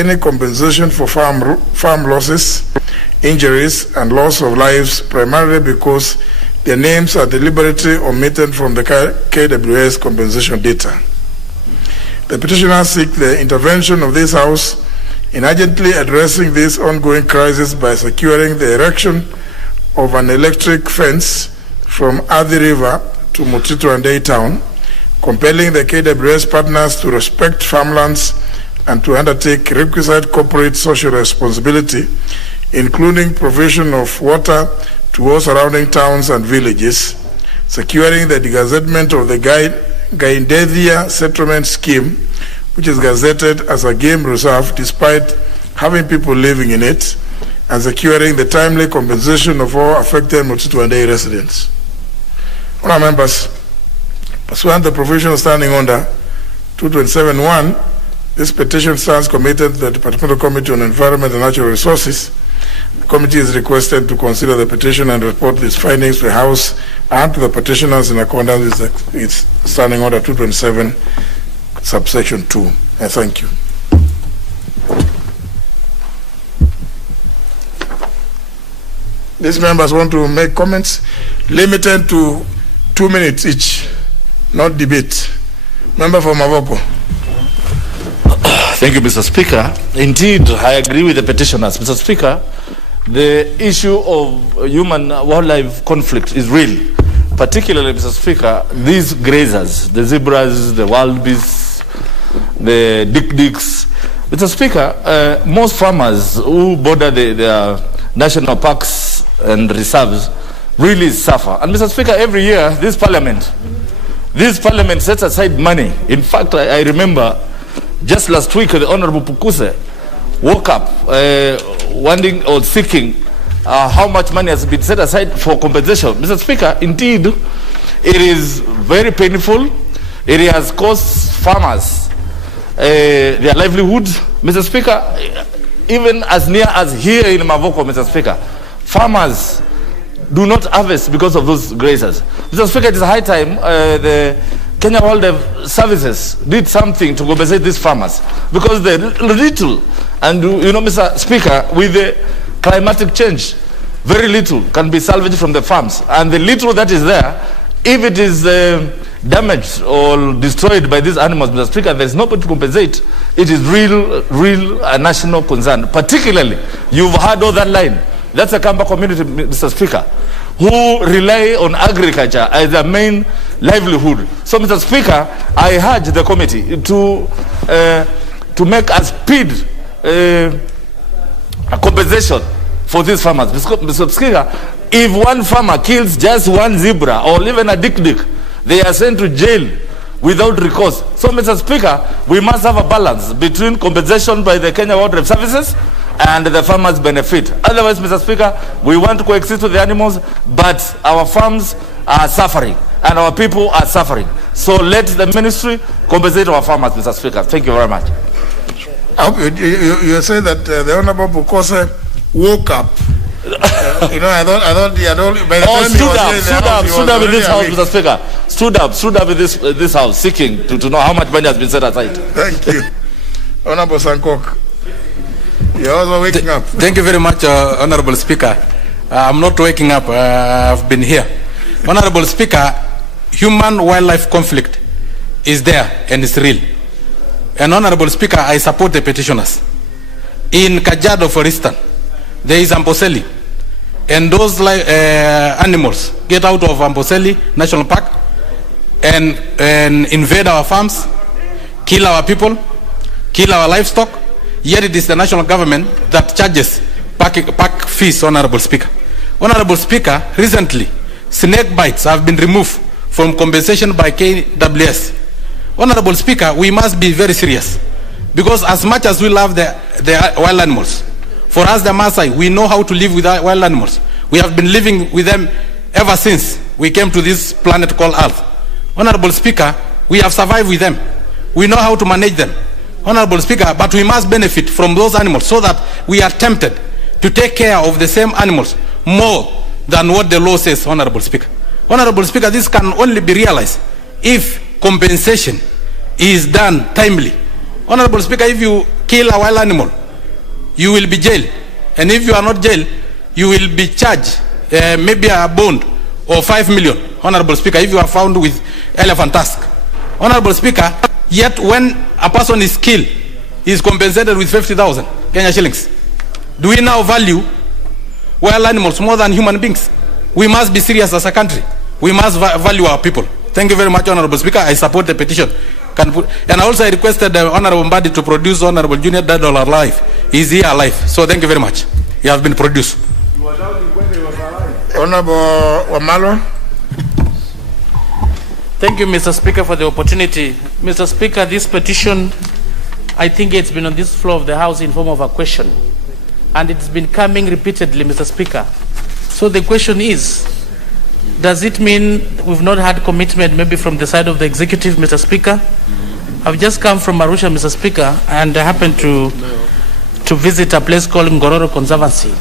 any compensation for farm losses, injuries, and loss of lives, primarily because their names are deliberately omitted from the KWS compensation data. The petitioners seek the intervention of this House in urgently addressing this ongoing crisis by securing the erection of an electric fence from Athi River to Mutito and Day Town, compelling the KWS partners to respect farmlands and to undertake requisite corporate social responsibility, including provision of water to all surrounding towns and villages, securing the gazettement of the Gaindethia settlement scheme, which is gazetted as a game reserve despite having people living in it, and securing the timely compensation of all affected Mutito and Day residents. Honourable members, pursuant to the provision standing under 227(1), this petition stands committed to the Departmental Committee on Environment and Natural Resources. The committee is requested to consider the petition and report its findings to the House and to the petitioners in accordance with its standing order 227, subsection 2. I thank you. These members want to make comments limited to 2 minutes each, not debate. Member for Mavoko. Thank you, Mr. Speaker. Indeed, I agree with the petitioners. Mr. Speaker, the issue of human-wildlife conflict is real. Particularly, Mr. Speaker, these grazers, the zebras, the wild beasts, the dick-dicks. Mr. Speaker, most farmers who border the national parks and reserves really suffer. And Mr. Speaker, every year, this parliament sets aside money. In fact, I remember just last week, the Honorable Pukuse woke up wanting or seeking how much money has been set aside for compensation. Mr. Speaker, indeed, it is very painful. It has cost farmers their livelihood. Mr. Speaker, even as near as here in Mavoko, Mr. Speaker, farmers do not harvest because of those grazers. Mr. Speaker, it is high time the Kenya Wildlife Services did something to compensate these farmers, because the little, and you know, Mr. Speaker, with the climatic change, very little can be salvaged from the farms, and the little that is there, if it is damaged or destroyed by these animals, Mr. Speaker, there is nobody to compensate. It is real national concern. Particularly, you've heard all that line. That's a Kamba community, Mr. Speaker, who rely on agriculture as their main livelihood. So, Mr. Speaker, I urge the committee to make a speed a compensation for these farmers. Mr. Speaker, if one farmer kills just one zebra or even a dick-dick, they are sent to jail without recourse. So, Mr. Speaker, we must have a balance between compensation by the Kenya Wildlife Services and the farmers benefit. Otherwise, Mr. Speaker, we want to coexist with the animals, but our farms are suffering and our people are suffering. So let the ministry compensate our farmers, Mr. Speaker. Thank you very much. You say that the Honorable Bukose woke up. I thought he had only, by the time stood up in this house, Mr. Speaker. Stood up in this house, seeking to know how much money has been set aside. Thank you. Honorable Sankok. You're also waking up. Thank you very much, Honorable Speaker. I'm not waking up. I've been here. Honorable Speaker, human-wildlife conflict is there and it's real. And Honorable Speaker, I support the petitioners. In Kajiado, for instance, there is Amboseli. And those animals get out of Amboseli National Park and invade our farms, kill our people, kill our livestock. Yet it is the national government that charges park fees, Honorable Speaker. Honorable Speaker, recently, snake bites have been removed from compensation by KWS. Honorable Speaker, we must be very serious, because as much as we love the wild animals, for us the Maasai, we know how to live with wild animals. We have been living with them ever since we came to this planet called Earth. Honorable Speaker, we have survived with them. We know how to manage them. Honorable Speaker, but we must benefit from those animals so that we are tempted to take care of the same animals more than what the law says, Honorable Speaker. Honorable Speaker, this can only be realized if compensation is done timely. Honorable Speaker, if you kill a wild animal, you will be jailed. And if you are not jailed, you will be charged maybe a bond or 5 million, Honorable Speaker, if you are found with elephant tusk. Honorable Speaker, yet when a person is killed, he is compensated with 50,000 Kenya shillings. Do we now value wild animals more than human beings? We must be serious as a country. We must value our people. Thank you very much, Honorable Speaker. I support the petition. And also I requested the Honorable Mbadi to produce Honorable Junior dead or alive. He's here alive. So thank you very much. He has been produced. Honorable Wamalo. Thank you, Mr. Speaker, for the opportunity. Mr. Speaker, this petition, I think it's been on this floor of the House in form of a question. And it's been coming repeatedly, Mr. Speaker. So the question is, does it mean we've not had commitment maybe from the side of the executive, Mr. Speaker? I've just come from Arusha, Mr. Speaker, and I happened to visit a place called Ngororo Conservancy.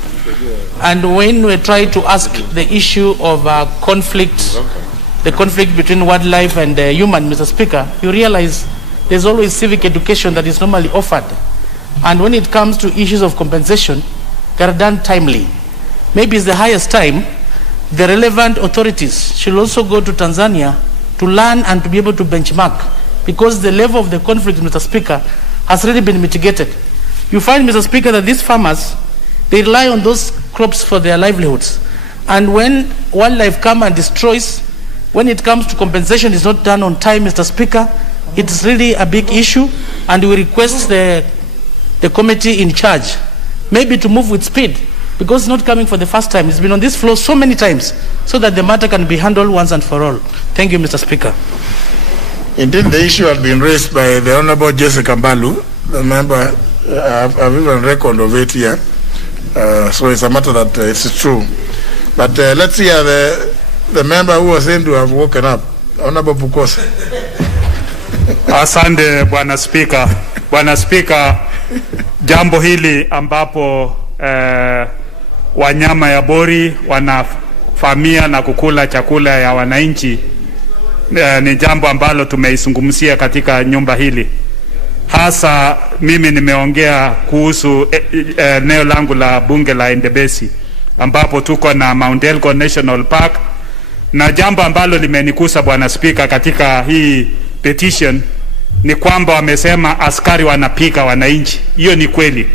And when we try to ask the issue of conflict, the conflict between wildlife and human, Mr. Speaker, you realize there's always civic education that is normally offered. And when it comes to issues of compensation, they are done timely. Maybe it's the highest time the relevant authorities should also go to Tanzania to learn and to be able to benchmark, because the level of the conflict, Mr. Speaker, has already been mitigated. You find, Mr. Speaker, that these farmers, they rely on those crops for their livelihoods. And when wildlife come and destroys, when it comes to compensation, is not done on time, Mr. Speaker, it's really a big issue, and we request the committee in charge maybe to move with speed, because it's not coming for the first time. It's been on this floor so many times, so that the matter can be handled once and for all. Thank you, Mr. Speaker. Indeed, the issue had been raised by the Honorable Jessica Mbalu, the member. I've even record of it here. So it's a matter that it's true. But let's hear the member who was saying to have woken up, Honorable Pukose. Asante Bwana Speaker. Bwana Speaker, jambo hili ambapo wanyama ya bori wanafamia na kukula chakula ya wananchi ni jambo ambalo tumeizungumzia katika nyumba hili. Hasa mimi nimeongea kuhusu eneo langu la bunge la Endebesi, ambapo tuko na Mount Elgon National Park, na jambo ambalo limenikusa Bwana Speaker katika hii petition ni kwamba wamesema askari wanapika wananchi. Hiyo ni kweli,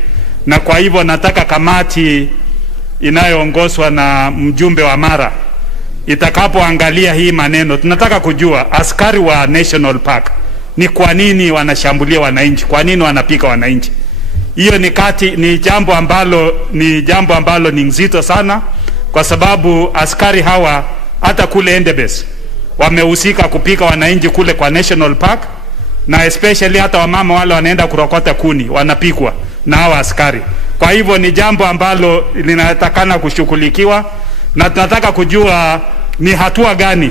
na kwa hivyo nataka kamati inayoongozwa na mjumbe wa Mara itakapoangalia hii maneno, tunataka kujua askari wa National Park ni kwa nini wanashambulia wananchi, kwa nini wanapika wananchi. Hiyo ni jambo ambalo ni nzito sana, kwa sababu askari hawa hata kule Endebess wamehusika kupika wananchi kule kwa National Park, na especially hata wamama wale wanaenda kurokota kuni wanapikwa na hawa askari. Kwa hivyo ni jambo ambalo linatakana kushughulikiwa, na tunataka kujua ni hatua gani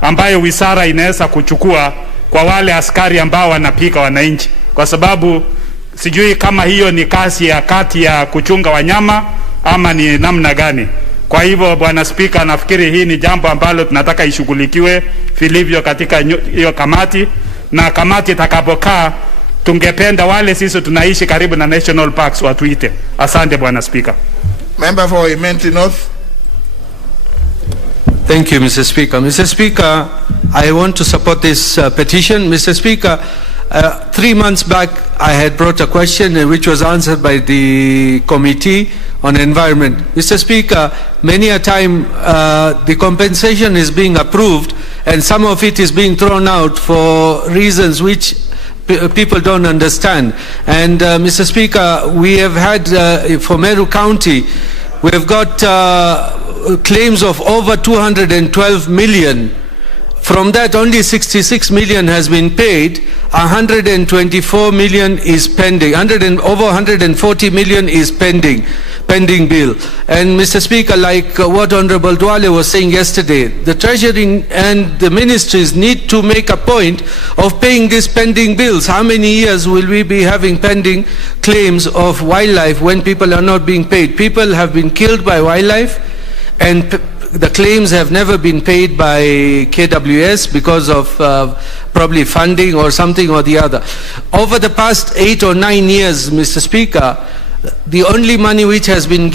ambayo wizara inaweza kuchukua kwa wale askari ambao wanapika wananchi, kwa sababu sijui kama hiyo ni kazi ya kati ya kuchunga wanyama ama ni namna gani. Kwa hivyo Bwana Speaker, nafikiri hii ni jambo ambalo tunataka ishughulikiwe vilivyo katika hiyo kamati, na kamati itakapokaa tungependa wale sisi tunaishi karibu na national parks watuite. Asante Bwana Speaker. Member for Imenti North. Thank you, Mr. Speaker. Mr. Speaker, I want to support this petition. Mr. Speaker, 3 months back I had brought a question which was answered by the Committee on Environment. Mr. Speaker, many a time the compensation is being approved and some of it is being thrown out for reasons which people don't understand. And Mr. Speaker, we have had for Meru County, we have got claims of over 212 million. From that, only 66 million has been paid. 124 million is pending. Over 140 million is pending bill. And Mr. Speaker, like what Honorable Duale was saying yesterday, the Treasury and the ministries need to make a point of paying these pending bills. How many years will we be having pending claims of wildlife when people are not being paid? People have been killed by wildlife, and the claims have never been paid by KWS because of probably funding or something or the other. Over the past 8 or 9 years, Mr. Speaker, the only money which has been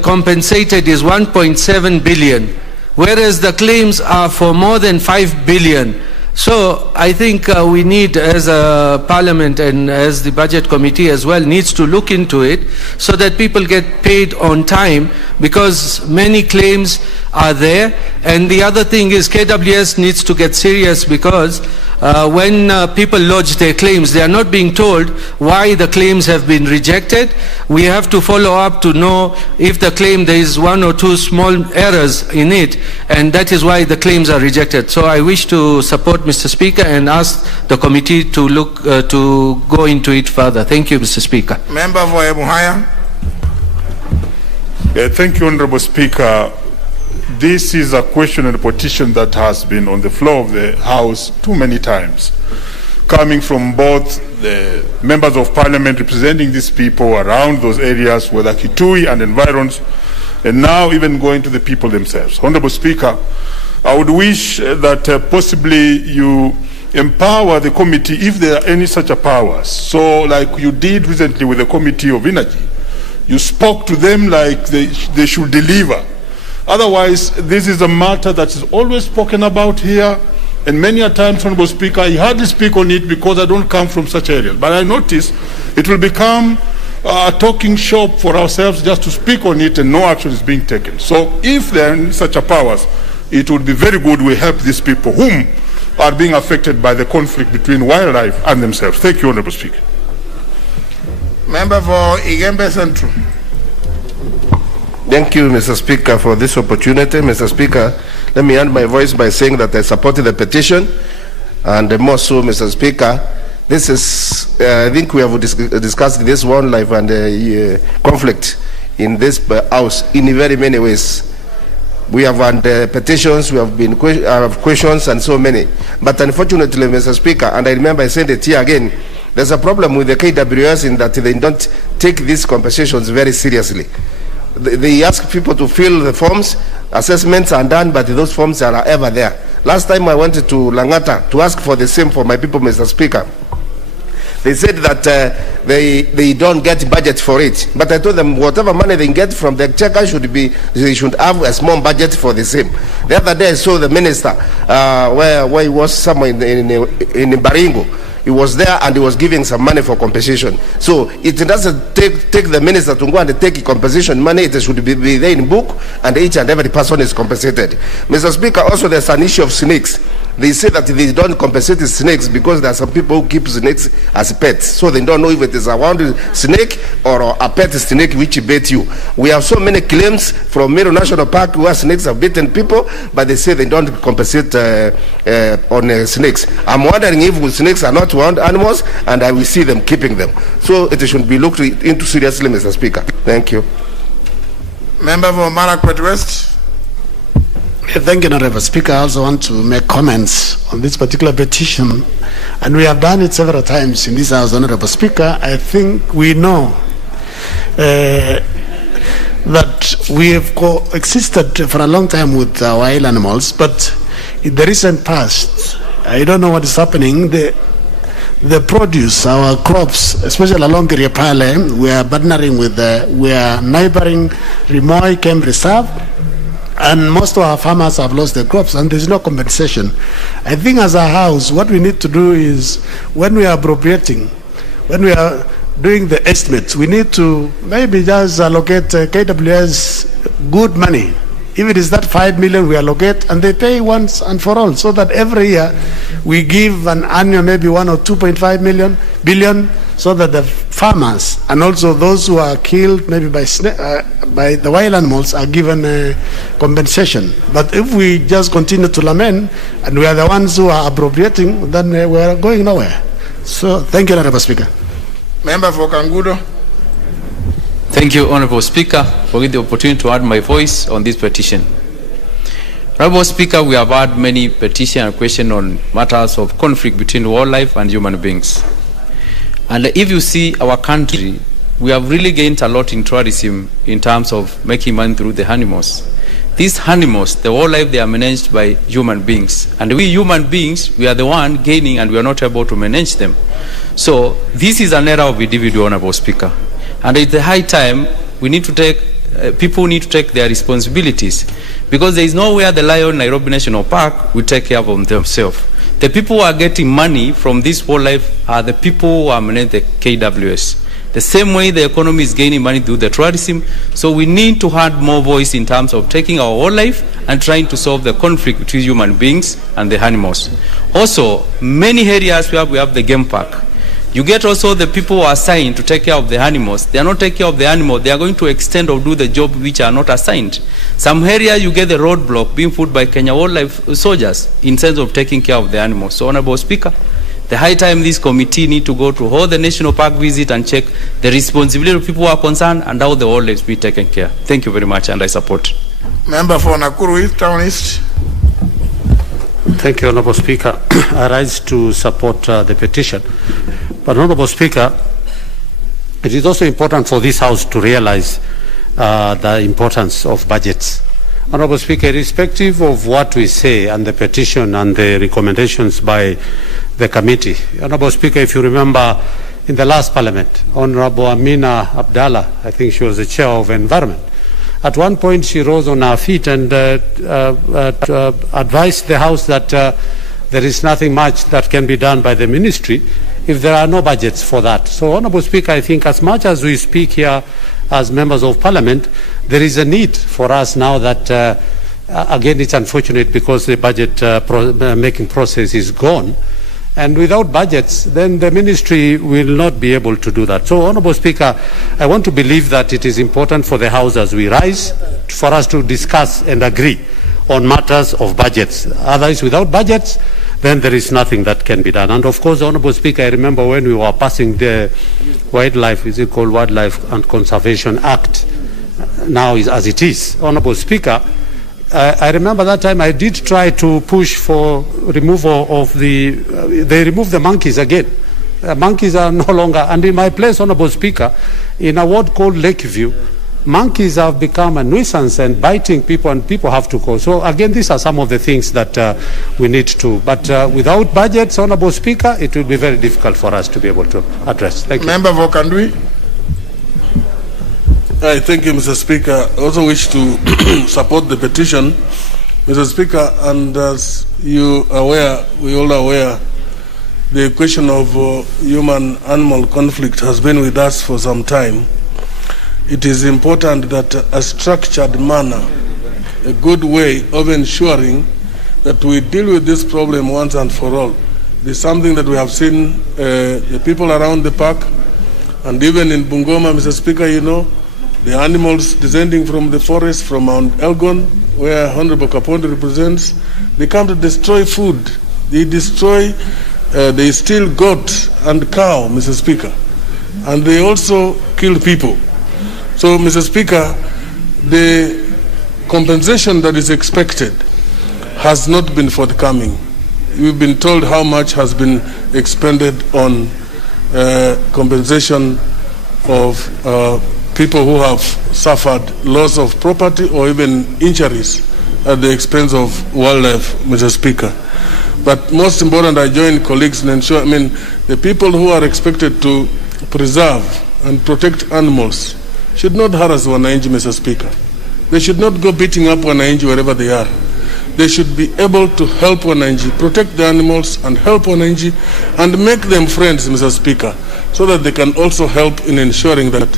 compensated is 1.7 billion, whereas the claims are for more than 5 billion. So I think we need, as a parliament and as the budget committee as well, needs to look into it so that people get paid on time, because many claims are there. And the other thing is KWS needs to get serious, because when people lodge their claims, they are not being told why the claims have been rejected. We have to follow up to know if the claim, there is 1 or 2 small errors in it, and that is why the claims are rejected. So I wish to support Mr. Speaker and ask the committee to look to go into it further. Thank you, Mr. Speaker. Member for Ebuhaya. Thank you, Honorable Speaker. This is a question and a petition that has been on the floor of the House too many times, coming from both the members of Parliament representing these people around those areas, whether Kitui and environs, and now even going to the people themselves. Honorable Speaker, I would wish that possibly you empower the committee if there are any such powers. So like you did recently with the Committee of Energy, you spoke to them like they should deliver. Otherwise, this is a matter that is always spoken about here, and many a times, Honorable Speaker, I hardly speak on it because I don't come from such areas. But I notice it will become a talking shop for ourselves just to speak on it and no action is being taken. So if there are such powers, it would be very good we help these people whom are being affected by the conflict between wildlife and themselves. Thank you, Honorable Speaker. Member for Igembe Central. Thank you, Mr. Speaker, for this opportunity. Mr. Speaker, let me end my voice by saying that I supported the petition, and more so, Mr. Speaker, this is, I think we have discussed this wildlife and conflict in this House in very many ways. We have had petitions, we have been questions, and so many. But unfortunately, Mr. Speaker, and I remember I said it here again, there's a problem with the KWS in that they don't take these compensations very seriously. They ask people to fill the forms, assessments are done, but those forms are ever there. Last time I went to Langata to ask for the same for my people, Mr. Speaker. They said that they don't get budget for it. But I told them whatever money they get from the checker they should have a small budget for the same. The other day I saw the minister where he was somewhere in Baringo. He was there and he was giving some money for compensation. So it doesn't take the minister to go and take compensation money. It should be there in book, and each and every person is compensated. Mr. Speaker, also there's an issue of snakes. They say that they don't compensate the snakes because there are some people who keep snakes as pets. So they don't know if it is a wild snake or a pet snake which bit you. We have so many claims from Meru National Park where snakes have bitten people, but they say they don't compensate on snakes. I'm wondering if snakes are not wild animals, and I will see them keeping them. So it should be looked into seriously, Mr. Speaker. Thank you. Member for Marakwet West. Thank you, Honorable Speaker. I also want to make comments on this particular petition, and we have done it several times in this House, Honorable Speaker. I think we know that we have coexisted for a long time with wild animals, but in the recent past, I don't know what is happening. The produce, our crops, especially along the Riapale, we are partnering with we are neighboring Rimoi Game Reserve, and most of our farmers have lost their crops, and there's no compensation. I think as a house, what we need to do is, when we are appropriating, when we are doing the estimates, we need to maybe just allocate KWS good money. If it is that 5 million we allocate, and they pay once and for all, so that every year we give an annual maybe 1 or 2.5 billion, so that the farmers and also those who are killed maybe by the wild animals are given compensation. But if we just continue to lament and we are the ones who are appropriating, then we are going nowhere. So thank you, Honorable Speaker. Member for Kangudo. Thank you, Honorable Speaker, for giving the opportunity to add my voice on this petition. Honorable Speaker, we have had many petitions and questions on matters of conflict between wildlife and human beings. And if you see our country, we have really gained a lot in tourism in terms of making money through the animals. these animals, the wildlife, they are managed by human beings. And we human beings, we are the one gaining and we are not able to manage them. So this is an era of individual, Honorable Speaker. And it's the high time we need to take, people need to take their responsibilities. Because there is nowhere the Lion Nairobi National Park will take care of themselves. The people who are getting money from this wildlife are the people who are managing the KWS. The same way the economy is gaining money through the tourism, so we need to add more voice in terms of taking our wildlife and trying to solve the conflict between human beings and the animals. Also, many areas where we have the game park, you get also the people who are assigned to take care of the animals. They are not taking care of the animal. They are going to extend or do the job which are not assigned. Some areas you get the roadblock being put by Kenya Wildlife soldiers in terms of taking care of the animals. So, Honorable Speaker, the high time this committee need to go to all the national park visit and check the responsibility of people who are concerned and how the wildlife be taken care. Thank you very much, and I support. Member for Nakuru East, Town East. Thank you, Honorable Speaker. I rise to support the petition. But, Honorable Speaker, it is also important for this House to realize the importance of budgets. Honorable Speaker, irrespective of what we say and the petition and the recommendations by the committee, Honorable Speaker, if you remember in the last Parliament, Honorable Amina Abdallah, I think she was the Chair of Environment, at one point she rose on her feet and advised the House that there is nothing much that can be done by the ministry if there are no budgets for that. So, Honorable Speaker, I think as much as we speak here as members of Parliament, there is a need for us now that, again, it's unfortunate because the budget making process is gone. And without budgets, then the ministry will not be able to do that. So, Honorable Speaker, I want to believe that it is important for the House as we rise for us to discuss and agree on matters of budgets. Otherwise, without budgets, then there is nothing that can be done. And of course, Honorable Speaker, I remember when we were passing the Wildlife, is it called Wildlife and Conservation Act, now is as it is. Honorable Speaker, I remember that time I did try to push for removal of they removed the monkeys again. Monkeys are no longer, and in my place, Honorable Speaker, in a ward called Lakeview, monkeys have become a nuisance and biting people, and people have to go. So again, these are some of the things that we need to, but without budgets, Honorable Speaker, it will be very difficult for us to be able to address. Thank you. Member for Kandui. Thank you, Mr. Speaker. I also wish to support the petition, Mr. Speaker, and as you are aware, we all are aware, the question of human-animal conflict has been with us for some time. It is important that a structured manner, a good way of ensuring that we deal with this problem once and for all. It is something that we have seen the people around the park, and even in Bungoma, Mr. Speaker, you know, the animals descending from the forest, from Mount Elgon, where Honorable Kapondi represents, they come to destroy food. They destroy, they steal goat and cow, Mr. Speaker, and they also kill people. So, Mr. Speaker, the compensation that is expected has not been forthcoming. We've been told how much has been expended on compensation of people who have suffered loss of property or even injuries at the expense of wildlife, Mr. Speaker. But most important, I join colleagues in ensure, the people who are expected to preserve and protect animals should not harass Wananchi, Mr. Speaker. They should not go beating up Wananchi wherever they are. They should be able to help Wananchi, protect the animals and help Wananchi and make them friends, Mr. Speaker, so that they can also help in ensuring that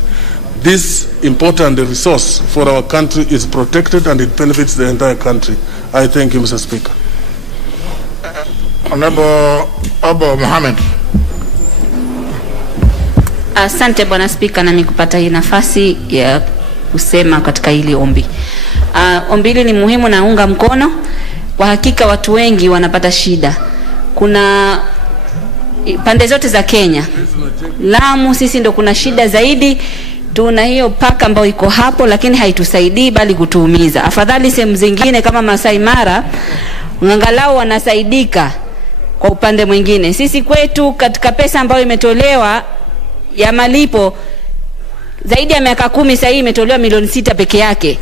this important resource for our country is protected and it benefits the entire country. I thank you, Mr. Speaker. Honorable Abba Mohamed. Asante Bwana Spika, na nikupata hii nafasi ya kusema katika hili ombi. Ombi hili ni muhimu na unga mkono. Kwa hakika watu wengi wanapata shida. Kuna pande zote za Kenya. Lamu sisi ndo kuna shida zaidi. Tuna hiyo paka ambayo iko hapo lakini haitusaidii bali kutuumiza. Afadhali sehemu zingine kama Masai Mara angalau wanasaidika kwa upande mwingine. Sisi kwetu katika pesa ambayo imetolewa ya malipo zaidi ya miaka 10 sasa imetolewa milioni 6 peke yake.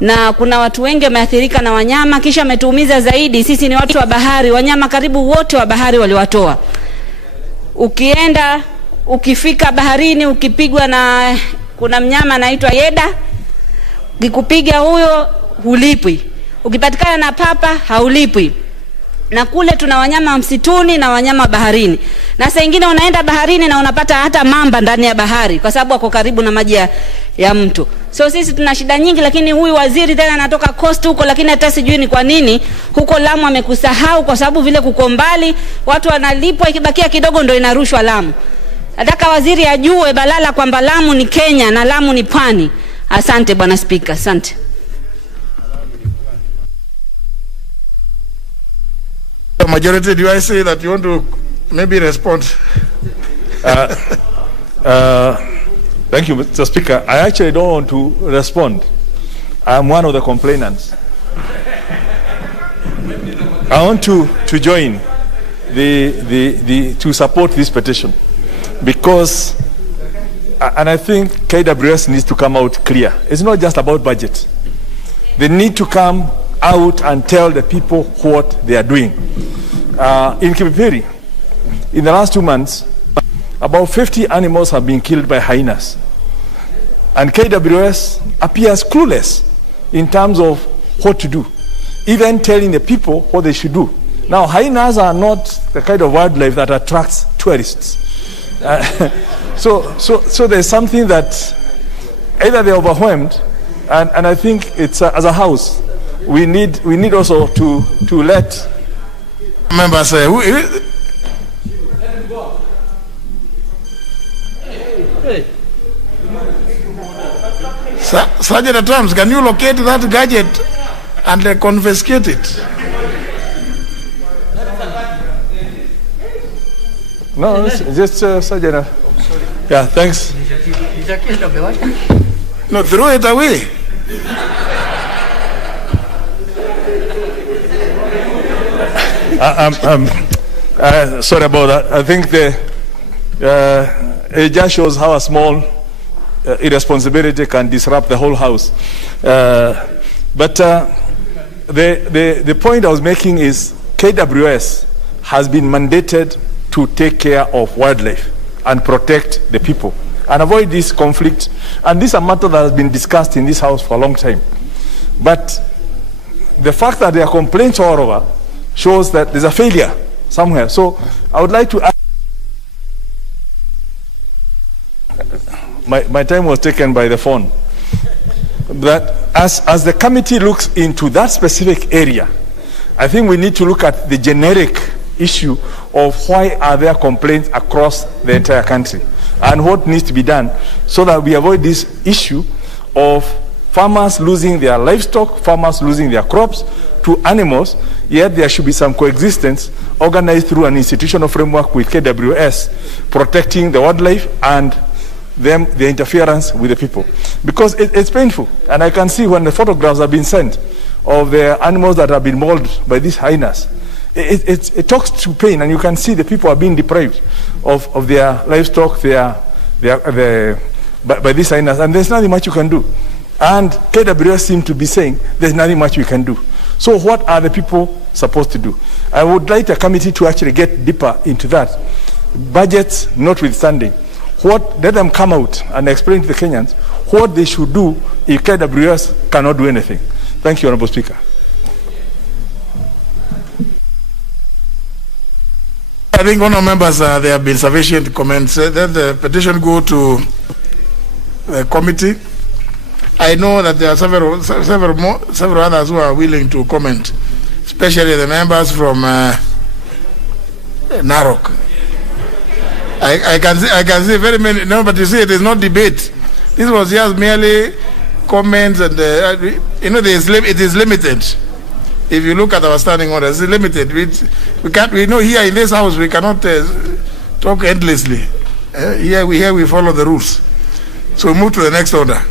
na kuna watu wengi wameathirika na wanyama, kisha ametuumiza zaidi. Sisi ni watu wa bahari, wanyama karibu wote wa bahari waliwatoa. Ukifika baharini, ukipigwa na, kuna mnyama anaitwa yeda, ukikupiga huyo hulipwi. Ukipatikana na papa haulipwi. Na kule tuna wanyama msituni na wanyama baharini. Na saa nyingine unaenda baharini na unapata hata mamba ndani ya bahari kwa sababu wako karibu na maji ya mto. So sisi tuna shida nyingi, lakini huyu waziri tena anatoka coast huko, lakini hata sijui ni kwa nini huko Lamu amekusahau, kwa sababu vile kuko mbali, watu wanalipwa, ikibakia kidogo ndio inarushwa Lamu. Nataka waziri ajue balala kwamba Lamu ni Kenya na Lamu ni pwani. Asante Bwana Speaker, asante. The majority, do I say that you want to maybe respond? Thank you, Mr. Speaker. I actually don't want to respond. I'm one of the complainants. I want to join to support this petition because, and I think KWS needs to come out clear. It's not just about budget. They need to come out and tell the people what they are doing. In Kipipiri, in the last 2 months, about 50 animals have been killed by hyenas. And KWS appears clueless in terms of what to do, even telling the people what they should do. Now, hyenas are not the kind of wildlife that attracts tourists. So there's something that either they're overwhelmed, and I think it's as a house, we need also to let members say, Sergeant at Arms, can you locate that gadget and confiscate it? No, just Sergeant. Yeah, thanks. No, throw it away. Sorry about that. I think it just shows how a small irresponsibility can disrupt the whole house. But the point I was making is KWS has been mandated to take care of wildlife and protect the people and avoid this conflict. And this is a matter that has been discussed in this house for a long time. But the fact that there are complaints all over shows that there's a failure somewhere. So I would like to ask, my time was taken by the phone, that as the committee looks into that specific area, I think we need to look at the generic issue of why are there complaints across the entire country and what needs to be done so that we avoid this issue of farmers losing their livestock, farmers losing their crops to animals, yet there should be some coexistence organized through an institutional framework with KWS, protecting the wildlife and the interference with the people. Because it's painful, and I can see when the photographs have been sent of the animals that have been mauled by these hyenas, it talks to pain, and you can see the people are being deprived of their livestock, by these hyenas, and there's nothing much you can do. And KWS seem to be saying there's nothing much we can do. So what are the people supposed to do? I would like a committee to actually get deeper into that. Budgets notwithstanding, let them come out and explain to the Kenyans what they should do if KWS cannot do anything. Thank you, Honorable Speaker. I think one of members, there have been sufficient comments. Then the petition go to the committee. I know that there are several others who are willing to comment, especially the members from Narok. I can see very many. No, but you see, it is not debate. This was just merely comments, and it is limited. If you look at our standing orders, it's limited. We can't. We know here in this house we cannot talk endlessly. Here we follow the rules. So we move to the next order.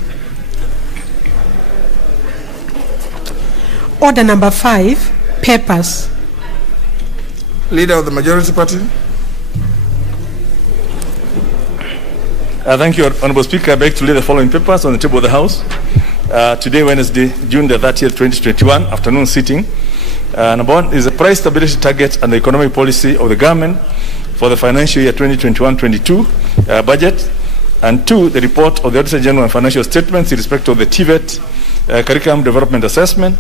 Order number 5, papers. Leader of the majority party. Thank you, Honorable Speaker. I beg to lay the following papers on the table of the House. today, Wednesday, June the 30th, 2021, afternoon sitting. Number one is the price stability target and the economic policy of the government for the financial year 2021-22 budget. And two, the report of the Auditor General and financial statements in respect of the TVET curriculum development assessment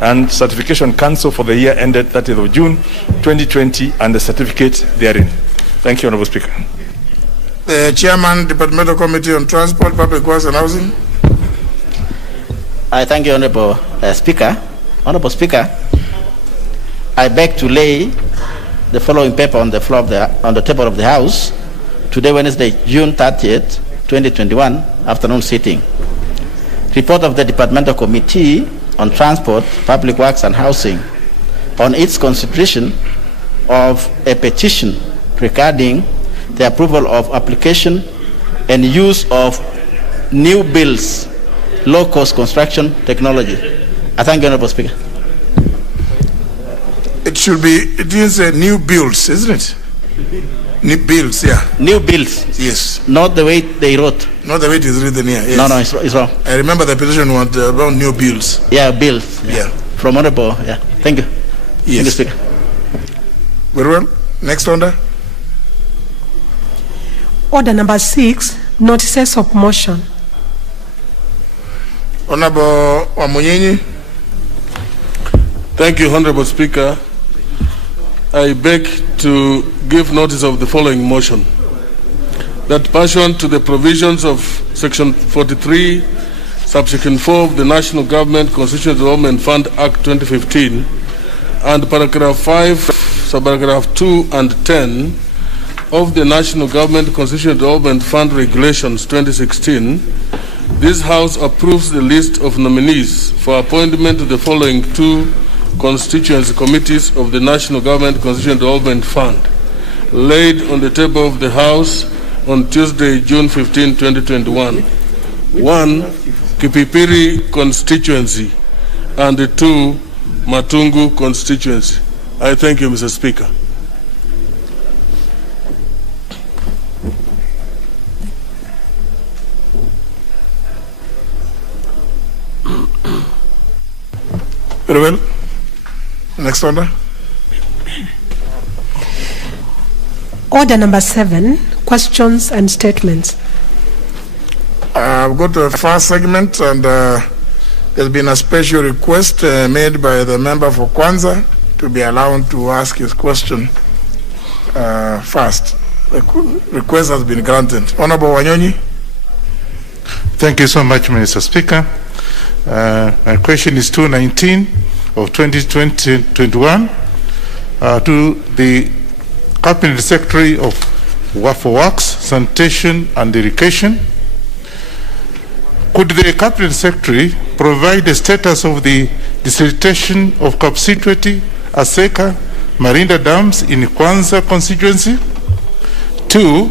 and certification council for the year ended 30th of June 2020 and the certificate therein. Thank you, Honorable Speaker. The Chairman, Departmental Committee on Transport, Public Works and Housing. I thank you, Honorable Speaker. Honorable Speaker, I beg to lay the following paper on the floor of on the table of the House today, Wednesday, June 30th, 2021, afternoon sitting. Report of the Departmental Committee on Transport, Public Works and Housing on its consideration of a petition regarding the approval of application and use of new builds, low-cost construction technology. I thank you, Honorable Speaker. It is new builds, isn't it? New builds, yeah. New builds? Yes. Not the way they wrote. Not the way it is written here, yes. No, it's wrong. I remember the petition was about new builds. Yeah, builds. Yeah. From Honorable, yeah. Thank you. Yes. Thank you, Speaker. Very well. Next order. Order number 6, notices of motion. Honorable Wamunyinyi. Thank you, Honorable Speaker. I beg to give notice of the following motion. That pursuant to the provisions of Section 43, Subsection 4 of the National Government Constitutional Development Fund Act 2015 and Paragraph 5, Subparagraph 2 and 10 of the National Government Constitutional Development Fund Regulations 2016, this House approves the list of nominees for appointment to the following two constituency committees of the National Government Constitutional Development Fund, laid on the table of the House on Tuesday, June 15, 2021. 1, Kipipiri constituency, and 2, Matungu constituency. I thank you, Mr. Speaker. Very well. Next order. Order number 7, questions and statements. I've got a first segment, and there's been a special request made by the member for Kwanza to be allowed to ask his question first. The request has been granted. Honorable Wanyonyi. Thank you so much, Mr. Speaker. My question is 219 of 2020-21 to the Cabinet Secretary for Works, Sanitation and Irrigation. Could the Cabinet Secretary provide the status of the dissertation of Kapsitweti, Aseka, Marinda dams in Kwanza constituency? 2,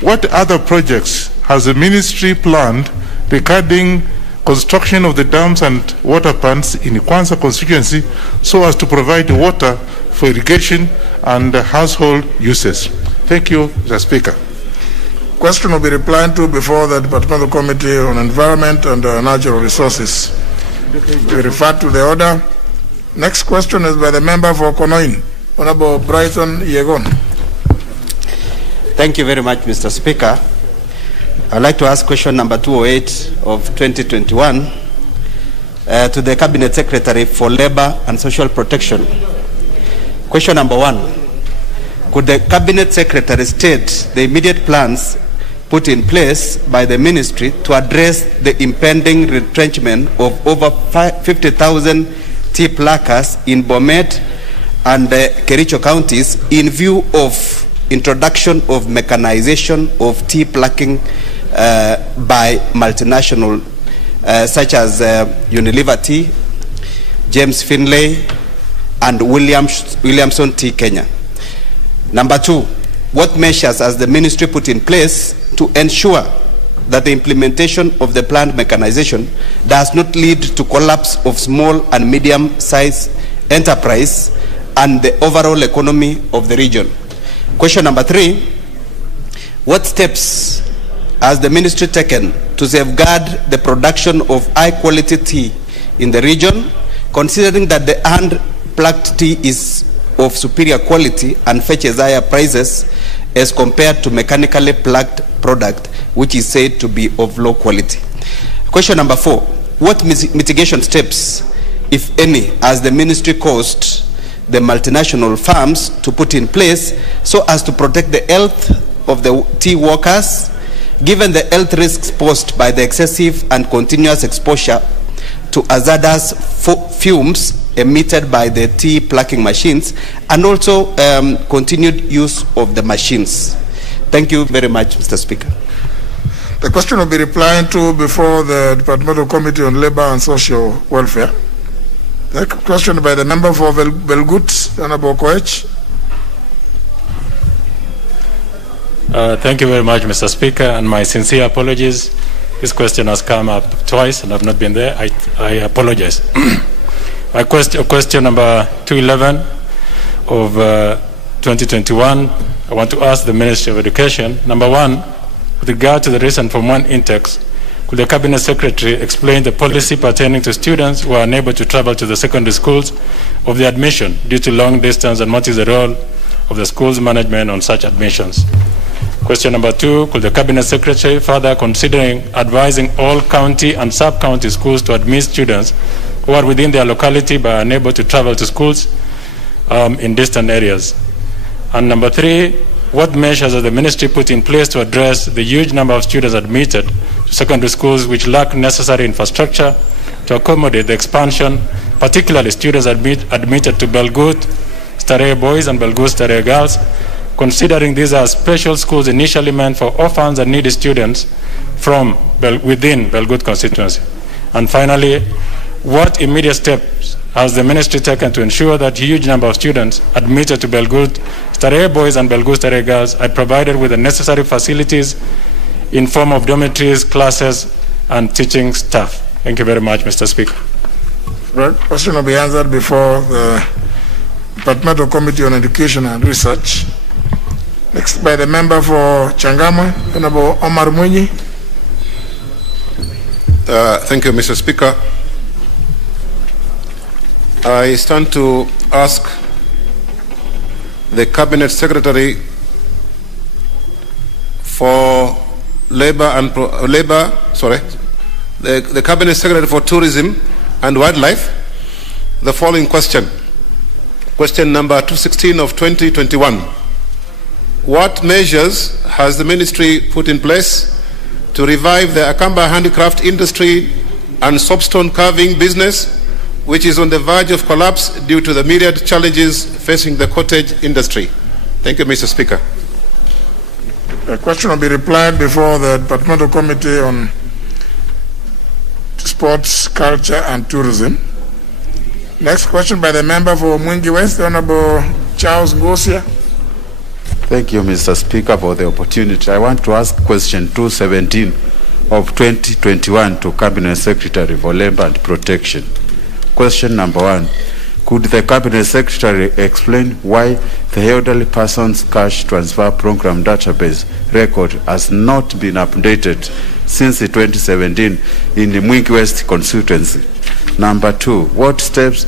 what other projects has the ministry planned regarding construction of the dams and water plants in Kwanza constituency so as to provide water for irrigation and household uses? Thank you, Mr. Speaker. Question will be replied to before the Departmental Committee on Environment and Natural Resources. We refer to the order. Next question is by the member for Konoin, Honorable Brighton Yegon. Thank you very much, Mr. Speaker. I'd like to ask question number 208 of 2021 to the Cabinet Secretary for Labor and Social Protection. Question number 1. Could the Cabinet Secretary state the immediate plans put in place by the ministry to address the impending retrenchment of over 50,000 tea pluckers in Bomet and Kericho counties in view of introduction of mechanization of tea plucking by multinational such as Unilever Tea, James Finlay, and Williamson Tea Kenya? Number 2, what measures has the ministry put in place to ensure that the implementation of the planned mechanization does not lead to collapse of small and medium-sized enterprise and the overall economy of the region? Question number 3, what steps has the ministry taken to safeguard the production of high-quality tea in the region, considering that the hand-plucked tea is of superior quality and fetches higher prices as compared to mechanically plucked product, which is said to be of low quality. Question number 4, what mitigation steps, if any, has the ministry caused the multinational firms to put in place so as to protect the health of the tea workers, given the health risks posed by the excessive and continuous exposure to hazardous fumes emitted by the tea plucking machines, and also continued use of the machines? Thank you very much, Mr. Speaker. The question will be replied to before the Departmental Committee on Labor and Social Welfare. The question by the member for Belgut, Honorable Koech. Thank you very much, Mr. Speaker, and my sincere apologies. This question has come up twice and I've not been there. I apologize. My question number 211 of 2021, I want to ask the Ministry of Education. Number 1, with regard to the recent Form 1 intakes, could the Cabinet Secretary explain the policy pertaining to students who are unable to travel to the secondary schools of the admission due to long distance, and what is the role of the school's management on such admissions? Question number 2, could the Cabinet Secretary further considering advising all county and sub-county schools to admit students who are within their locality but are unable to travel to schools in distant areas? And number 3, what measures has the ministry put in place to address the huge number of students admitted to secondary schools which lack necessary infrastructure to accommodate the expansion, particularly students admitted to Belgut, Starehe boys and Belgut Starehe girls, considering these are special schools initially meant for orphans and needy students from within Belgut constituency? And finally, what immediate steps has the ministry taken to ensure that huge number of students admitted to Belgut Starehe boys and Belgut Starehe girls are provided with the necessary facilities in form of dormitories, classes, and teaching staff? Thank you very much, Mr. Speaker. Right. Question will be answered before the Departmental Committee on Education and Research. Next by the member for Changamwe, Honorable Omar Mwinyi. Thank you, Mr. Speaker. I stand to ask the Cabinet Secretary for the Cabinet Secretary for Tourism and Wildlife the following question. Question number 216 of 2021. What measures has the ministry put in place to revive the Akamba handicraft industry and soapstone carving business, which is on the verge of collapse due to the myriad challenges facing the cottage industry? Thank you, Mr. Speaker. The question will be replied before the Departmental Committee on Sports, Culture and Tourism. Next question by the member for Mwingi West, Honorable Charles Ngosia. Thank you, Mr. Speaker, for the opportunity. I want to ask question 217 of 2021 to Cabinet Secretary for Labor and Protection. Question number 1. Could the Cabinet Secretary explain why the Elderly Persons Cash Transfer Program database record has not been updated since 2017 in the Mwingi West constituency? Number 2. What steps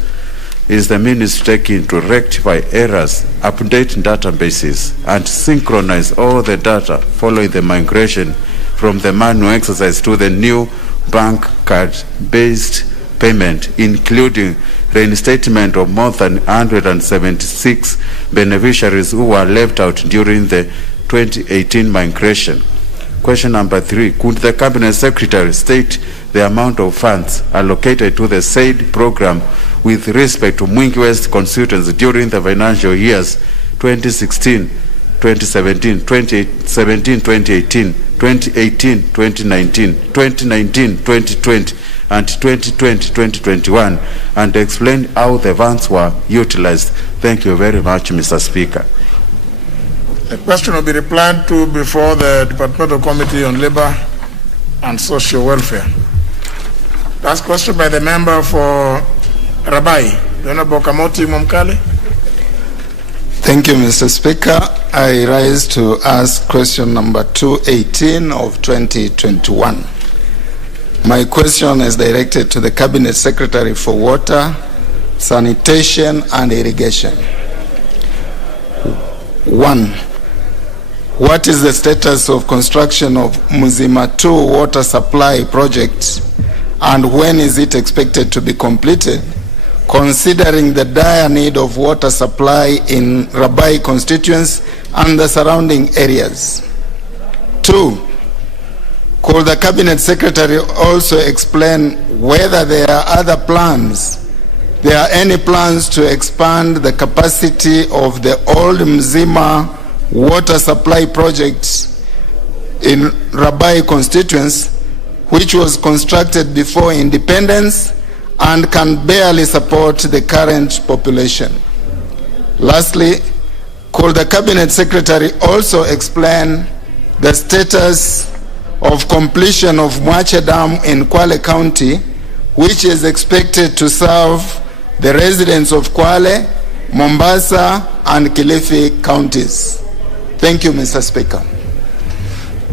is the ministry taking to rectify errors, update databases, and synchronize all the data following the migration from the manual exercise to the new bank card-based payment, including reinstatement of more than 176 beneficiaries who were left out during the 2018 migration? Question number 3. Could the Cabinet Secretary state the amount of funds allocated to the said program with respect to Mwingi West constituency during the financial years 2016, 2017, 2017, 2018, 2018, 2019, 2019, 2020, and 2020, 2021, and explain how the funds were utilized? Thank you very much, Mr. Speaker. The question will be replied to before the Departmental Committee on Labor and Social Welfare. Last question by the member for Rabai, Honorable Kamoti Momkale. Thank you, Mr. Speaker. I rise to ask question number 218 of 2021. My question is directed to the Cabinet Secretary for Water, Sanitation and Irrigation. 1. What is the status of construction of Muzima 2 water supply project, and when is it expected to be completed, considering the dire need of water supply in Rabai constituency and the surrounding areas? 2. Could the Cabinet Secretary also explain whether there are any plans to expand the capacity of the old Mzima water supply project in Rabai constituency, which was constructed before independence and can barely support the current population? Lastly, could the Cabinet Secretary also explain the status of completion of Mwache Dam in Kwale County, which is expected to serve the residents of Kwale, Mombasa, and Kilifi counties? Thank you, Mr. Speaker.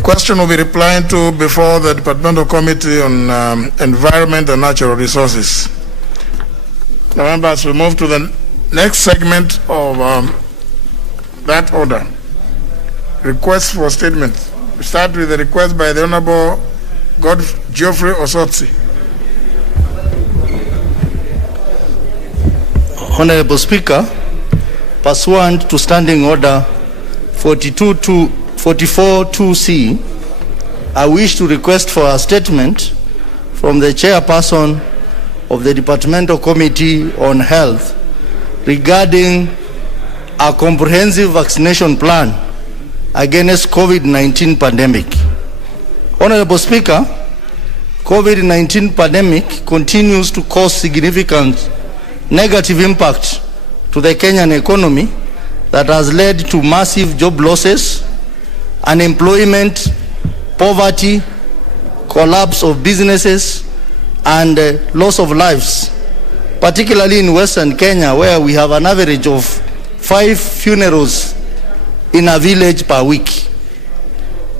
Question will be replied to before the Departmental Committee on Environment and Natural Resources. Now, members, we move to the next segment of that order. Requests for statements. We start with the request by the Honorable Geoffrey Osotsi. Honorable Speaker, pursuant to Standing Order 44-2C, I wish to request for a statement from the Chairperson of the Departmental Committee on Health regarding a comprehensive vaccination plan against COVID-19 pandemic. Honorable Speaker, COVID-19 pandemic continues to cause significant negative impact to the Kenyan economy that has led to massive job losses, unemployment, poverty, collapse of businesses, and loss of lives, particularly in Western Kenya, where we have an average of 5 funerals in a village per week.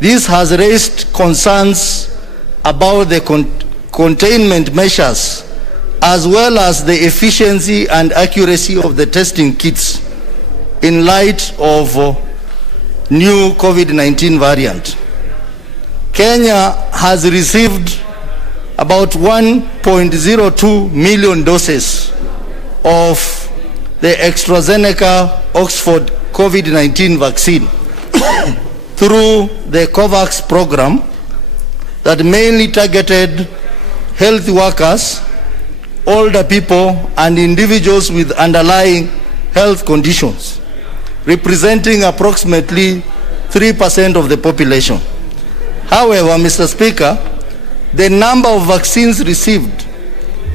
This has raised concerns about the containment measures as well as the efficiency and accuracy of the testing kits in light of new COVID-19 variant. Kenya has received about 1.02 million doses of the AstraZeneca Oxford COVID-19 vaccine through the COVAX program that mainly targeted health workers, older people, and individuals with underlying health conditions, representing approximately 3% of the population. However, Mr. Speaker, the number of vaccines received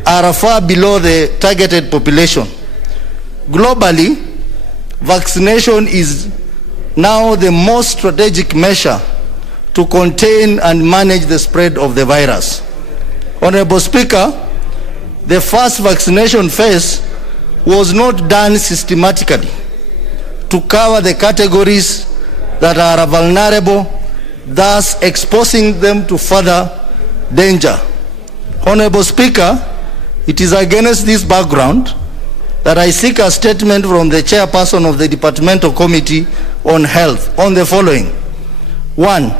are far below the targeted population. Globally, vaccination is now the most strategic measure to contain and manage the spread of the virus. Honorable Speaker, the first vaccination phase was not done systematically to cover the categories that are vulnerable, thus exposing them to further danger. Honorable Speaker, it is against this background that I seek a statement from the Chairperson of the Departmental Committee on Health on the following. 1.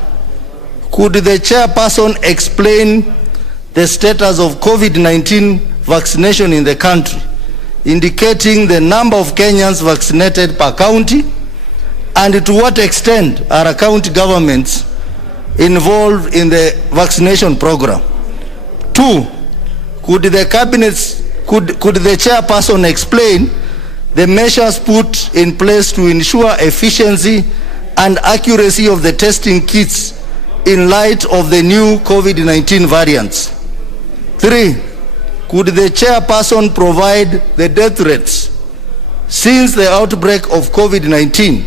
Could the Chairperson explain the status of COVID-19 vaccination in the country, indicating the number of Kenyans vaccinated per county, and to what extent are county governments involved in the vaccination program? 2. Could the Chairperson explain the measures put in place to ensure efficiency and accuracy of the testing kits in light of the new COVID-19 variants? 3. Could the Chairperson provide the death rates since the outbreak of COVID-19,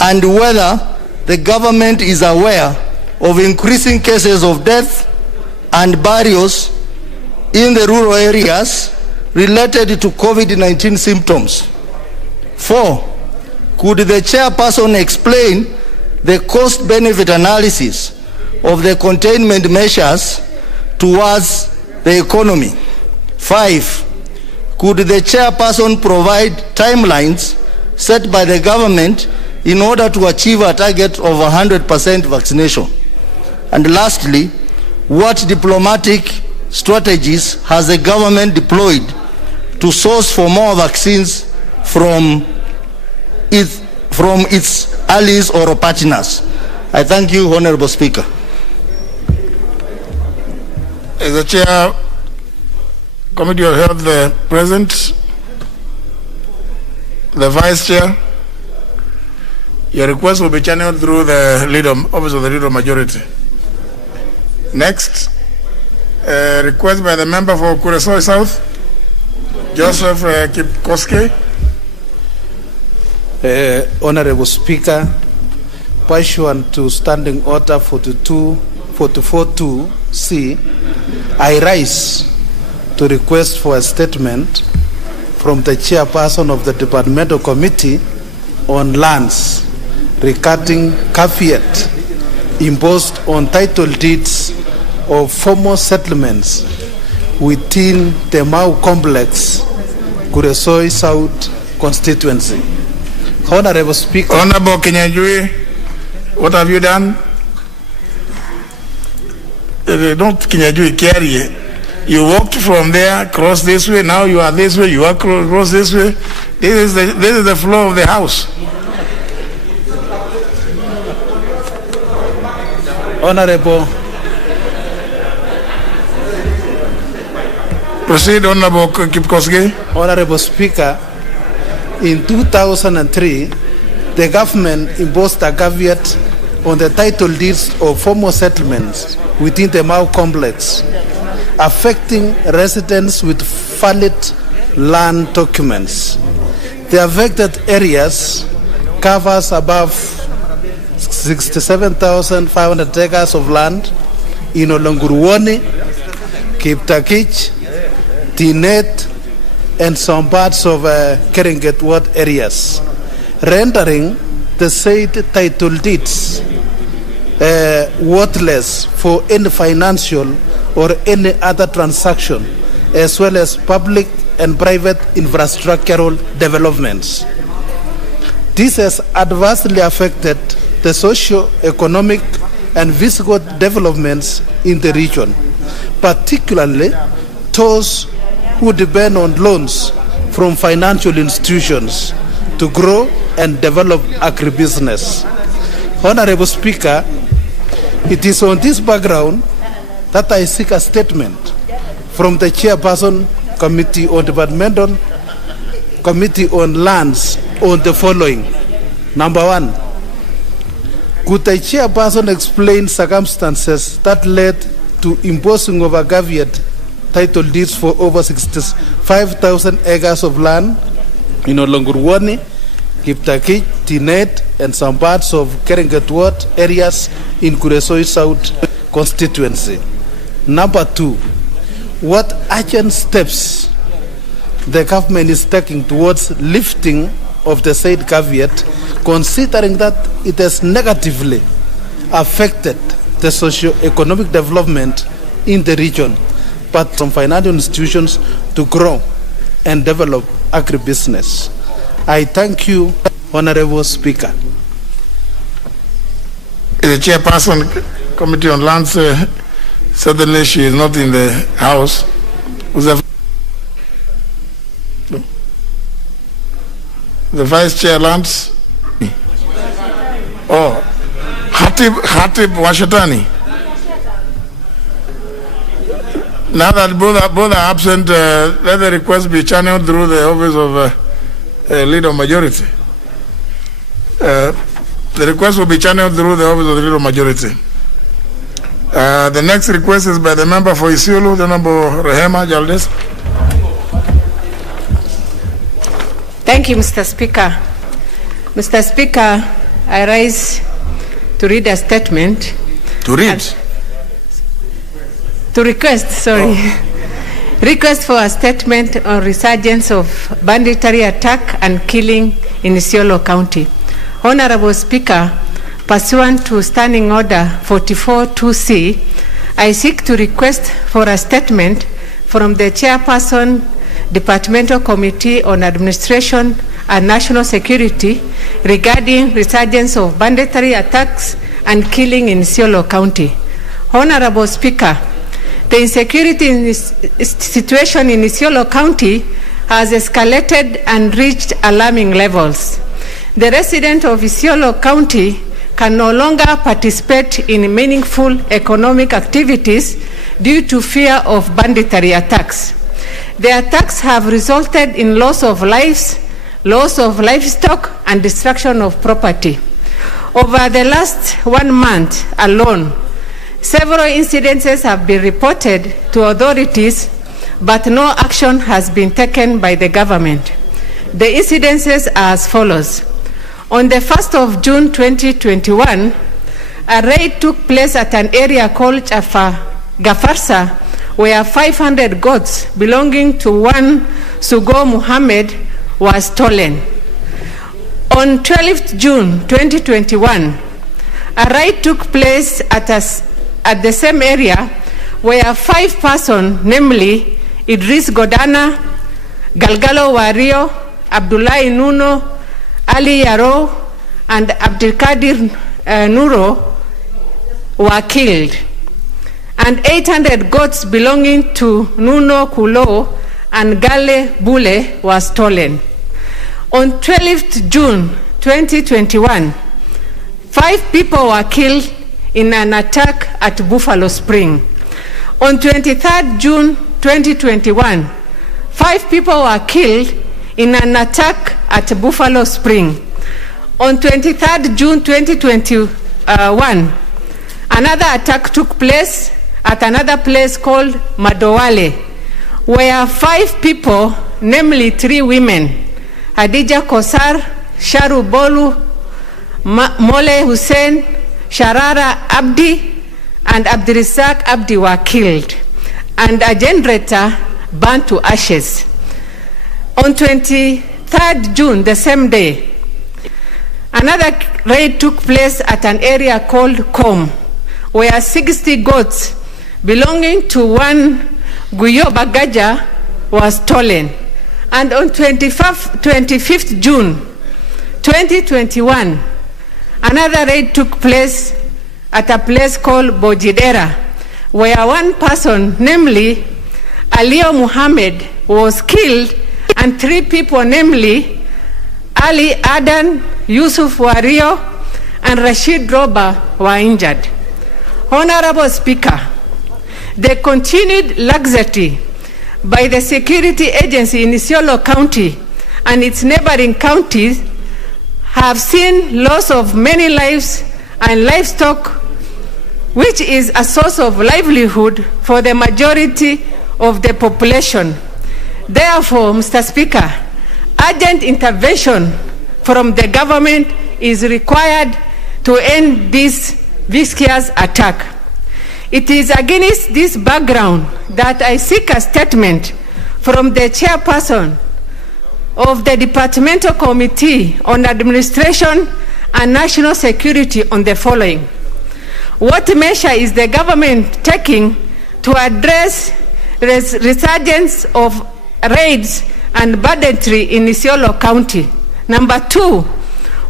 and whether the government is aware of increasing cases of death and burials in the rural areas related to COVID-19 symptoms? 4. Could the Chairperson explain the cost-benefit analysis of the containment measures towards the economy? 5. Could the chairperson provide timelines set by the government in order to achieve a target of 100% vaccination? And lastly, what diplomatic strategies has the government deployed to source for more vaccines from its allies or partners? I thank you, Honorable Speaker. Is the Chair Committee of Health present? The Vice Chair? Your request will be channeled through the Office of the Leader Majority. Next, request by the member for Kuresoi South, Joseph Kipkoski. Honorable Speaker, pursuant to Standing Order 44.2c, I rise to request for a statement from the chairperson of the Departmental Committee on Lands regarding caveat imposed on title deeds of former settlements within the Mau Complex, Kuresoi South constituency. Honorable Speaker. Honorable Kinyajui, what have you done? Don't Kinyajui carry. You walked from there, cross this way, now you are this way, you are cross this way. This is the floor of the House. Honorable. Proceed, Honorable Kipkoski. Honorable Speaker, in 2003, the government imposed a caveat on the title deeds of former settlements within the Mau Complex, affecting residents with valid land documents. The affected areas covers above 67,500 acres of land in Olonguruwoni, Kiptakich, Tinet, and some parts of Keringet ward areas, rendering the said title deeds worthless for any financial or any other transaction, as well as public and private infrastructural developments. This has adversely affected the socio-economic and physical developments in the region, particularly those who depend on loans from financial institutions to grow and develop agribusiness. Honorable Speaker, it is on this background that I seek a statement from the Chairperson Committee on Departmental Committee on Lands on the following. Number 1, could the Chairperson explain circumstances that led to imposing of a caveat title deeds for over 65,000 acres of land in Olonguruwoni, Kiptakich, Tinet, and some parts of Keringet ward areas in Kuresoi South constituency? Number 2, what urgent steps the government is taking towards lifting of the said caveat, considering that it has negatively affected the socio-economic development in the region, but from financial institutions to grow and develop agribusiness? I thank you, Honorable Speaker. The Chairperson, Committee on Lands, certainly she is not in the House. The Vice Chair Lands? Oh, Hatib Washatani. Now that both are absent, let the request be channeled through the Office of Leader Majority. The request will be channeled through the Office of the Leader Majority. The next request is by the member for Isiolo, the number Rehema Jaldes. Thank you, Mr. Speaker. Mr. Speaker, I rise to read a statement. To read? To request, sorry. Oh. Request for a statement on resurgence of banditry attack and killing in Isiolo County. Honorable Speaker, pursuant to Standing Order 44.2c, I seek to request for a statement from the Chairperson, Departmental Committee on Administration and National Security regarding resurgence of banditry attacks and killing in Isiolo County. Honorable Speaker, the insecurity situation in Isiolo County has escalated and reached alarming levels. The residents of Isiolo County can no longer participate in meaningful economic activities due to fear of banditry attacks. The attacks have resulted in loss of lives, loss of livestock, and destruction of property. Over the last 1 month alone, several incidences have been reported to authorities, but no action has been taken by the government. The incidences are as follows. On the 1st of June 2021, a raid took place at an area called Gafarsa, where 500 goats belonging to one Sugo Muhammad was stolen. On 12th June 2021, a raid took place at the same area where 5 persons, namely Idris Godana, Galgalo Wario, Abdullahi Nuno, Ali Yaro, and Abdulkadir Nuro were killed, and 800 goats belonging to Nuno Kulo and Gale Bule were stolen. On 12th June 2021, 5 people were killed in an attack at Buffalo Spring. On 23rd June 2021, 5 people were killed in an attack at Buffalo Spring. On 23rd June 2021, another attack took place at another place called Madowale, where 5 people, namely 3 women, Hadija Kosar, Sharu Bolu, Mole Hussein, Sharara Abdi, and Abdirizak Abdi were killed, and a generator burned to ashes. On 23rd June, the same day, another raid took place at an area called Kom, where 60 goats belonging to one Guyo Bagaja was stolen. And on 25th June 2021, another raid took place at a place called Bojidera, where one person, namely Alio Muhammad, was killed, and 3 people, namely Ali Adan, Yusuf Wario, and Rashid Roba, were injured. Honorable Speaker, the continued laxity by the security agency in Isiolo County and its neighboring counties have seen loss of many lives and livestock, which is a source of livelihood for the majority of the population. Therefore, Mr. Speaker, urgent intervention from the government is required to end this vicious attack. It is against this background that I seek a statement from the chairperson of the Departmental Committee on Administration and National Security on the following. What measure is the government taking to address resurgence of raids and banditry in Isiolo County? Number 2,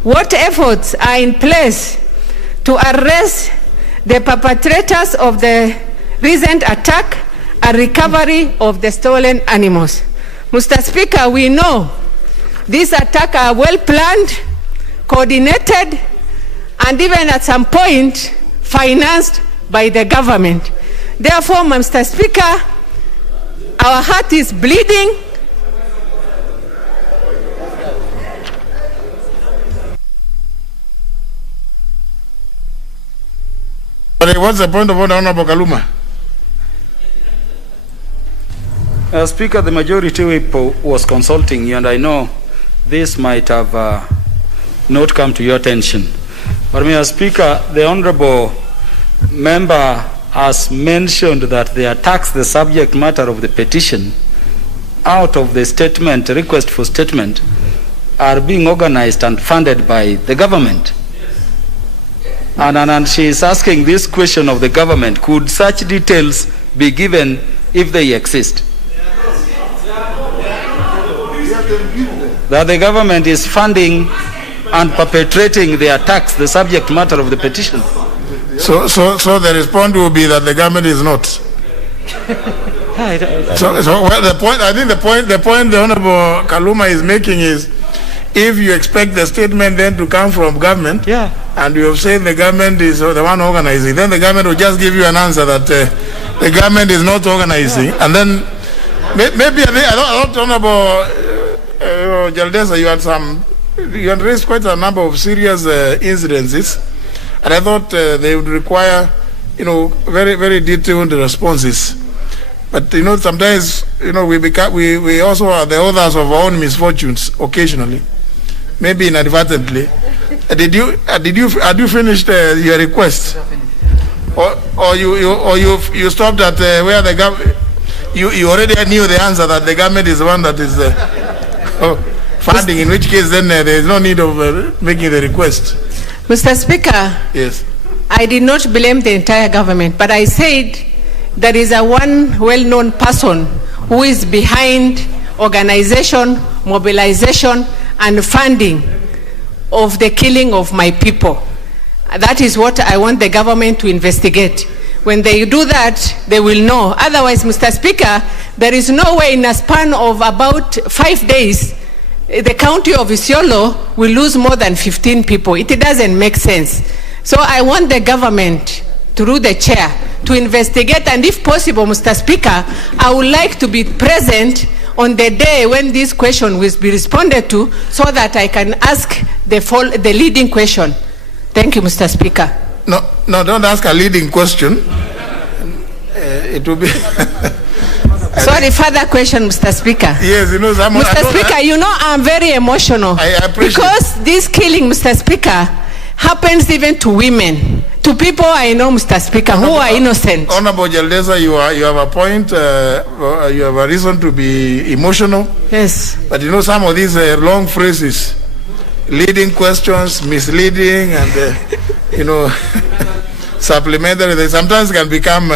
what efforts are in place to arrest the perpetrators of the recent attack and recovery of the stolen animals? Mr. Speaker, we know these attacks are well planned, coordinated, and even at some point financed by the government. Therefore, Mr. Speaker, our heart is bleeding. What's the point of order, Honorable Kaluma? Speaker, the majority whip was consulting you, and I know this might have not come to your attention. But, Mr. Speaker, the Honorable Member has mentioned that the attacks, the subject matter of the petition, out of the statement, request for statement, are being organized and funded by the government. And she is asking this question of the government: could such details be given if they exist? That the government is funding and perpetrating the attacks, the subject matter of the petition. So the response will be that the government is not. Well, the point, I think the point the Honorable Kaluma is making is, if you expect the statement then to come from government, and you have said the government is the one organizing, then the government will just give you an answer that the government is not organizing, and then maybe I don't Honorable Jaldesa, you had raised quite a number of serious incidences, and I thought they would require, very, very detailed responses. But sometimes we also are the authors of our own misfortunes occasionally, maybe inadvertently. Had you finished your request, or you stopped at where the government? You already knew the answer that the government is the one that is funding. In which case, then there is no need of making the request. Mr. Speaker. Yes. I did not blame the entire government, but I said there is a one well-known person who is behind organization, mobilization, and funding of the killing of my people. That is what I want the government to investigate. When they do that, they will know. Otherwise, Mr. Speaker, there is no way in a span of about 5 days, the county of Isiolo will lose more than 15 people. It doesn't make sense. So I want the government, through the chair, to investigate, and if possible, Mr. Speaker, I would like to be present on the day when this question will be responded to, so that I can ask the leading question. Thank you, Mr. Speaker. No, don't ask a leading question. It will be... Sorry, further question, Mr. Speaker. Yes, Mr. Speaker, I'm very emotional. I appreciate because this killing, Mr. Speaker, happens even to women, to people I know, Mr. Speaker, who are innocent. Honorable Jaldesa, you have a point, you have a reason to be emotional. Yes. But some of these long phrases, leading questions, misleading, and supplementary, they sometimes can become,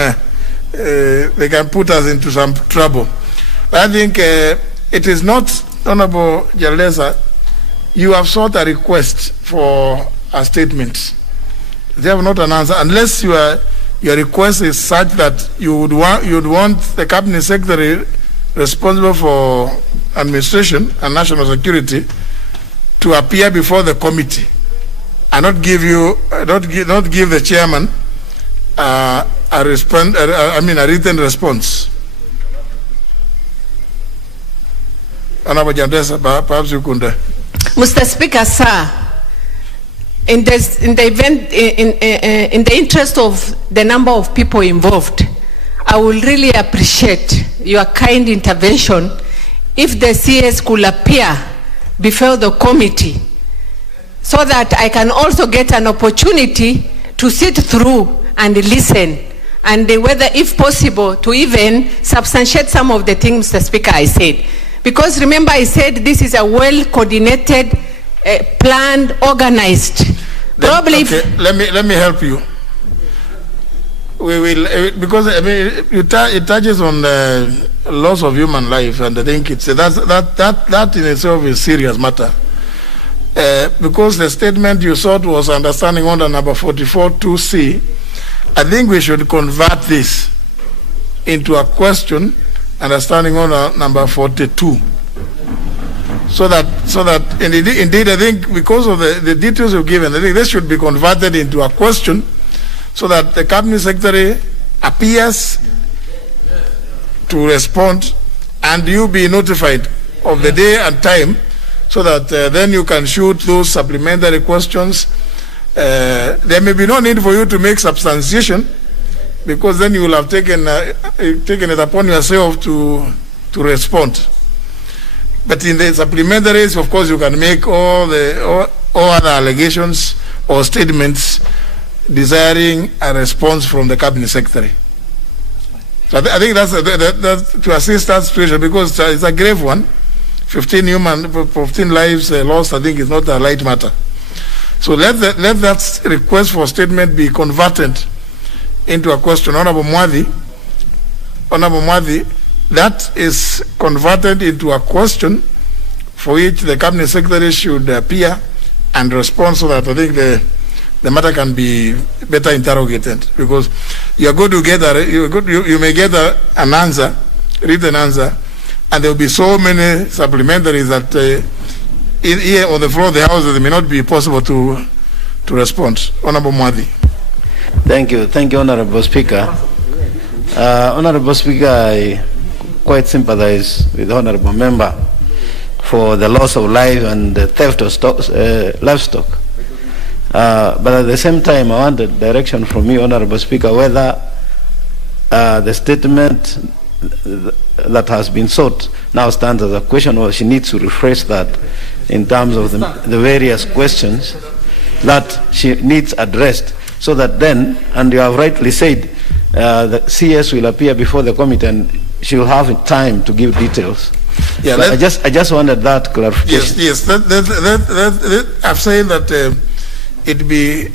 they can put us into some trouble. But I think it is not, Honorable Jaldesa, you have sought a request for a statement. They have not an answer unless your request is such that you'd want the cabinet secretary responsible for administration and national security to appear before the committee and not give the chairman a written response. Honorable Jaldesa, perhaps you could. Mr. Speaker, sir, in the interest of the number of people involved, I will really appreciate your kind intervention if the CS could appear before the committee, so that I can also get an opportunity to sit through and listen, and whether, if possible, to even substantiate some of the things, Mr. Speaker, I said. Because remember, I said this is a well-coordinated, planned, organized. Probably. Okay, let me help you. We will, because it touches on the loss of human life, and I think that in itself is a serious matter. Because the statement you sought was understanding under number 44(2)(c), I think we should convert this into a question understanding under number 42. So that indeed, I think because of the details you've given, I think this should be converted into a question, so that the cabinet secretary appears to respond, and you be notified of the day and time, so that then you can shoot those supplementary questions. There may be no need for you to make substantiation, because then you will have taken it upon yourself to respond. But in the supplementaries, of course, you can make all other allegations or statements desiring a response from the cabinet secretary. So I think that's to assist that situation, because it's a grave one. 15 lives lost, I think, is not a light matter. So let that request for statement be converted into a question. Honorable Mwadhi, that is converted into a question for which the Cabinet Secretary should appear and respond, so that I think the matter can be better interrogated. Because you are going to get you may get an answer, written answer, and there will be so many supplementaries that here on the floor of the House it may not be possible to respond. Honorable Mwadhi. Thank you, Honorable Speaker. Honorable Speaker, I quite sympathize with the Honorable Member for the loss of life and the theft of livestock. But at the same time, I want a direction from you, Honorable Speaker, whether the statement that has been sought now stands as a question, or she needs to rephrase that in terms of the various questions that she needs addressed, so that then, and you have rightly said, the CS will appear before the committee and she will have time to give details. Yeah, so I just wanted that clarification. Yes. I've said that it be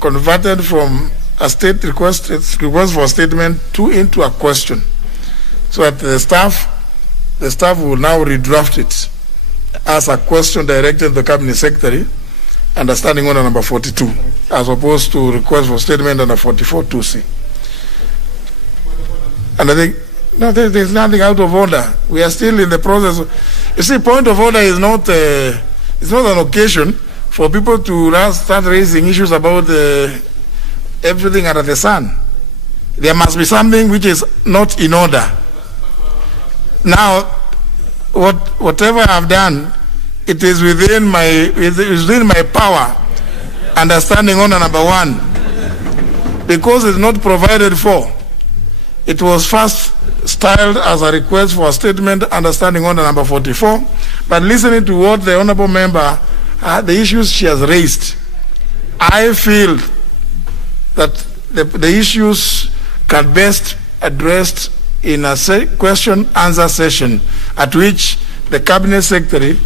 converted from a state request for statement into a question, so that the staff will now redraft it as a question directed to the Cabinet Secretary under Standing Order number 42, as opposed to request for statement under 44(2)(c). And I think there's nothing out of order. We are still in the process. You see, point of order is not an occasion for people to start raising issues about everything under the sun. There must be something which is not in order. Now, whatever I've done, it is within my power, understanding order number 1, because it's not provided for. It was first styled as a request for a statement, understanding order number 44, but listening to what the honorable member, the issues she has raised, I feel that the issues can best addressed in a question-answer session at which the Cabinet Secretary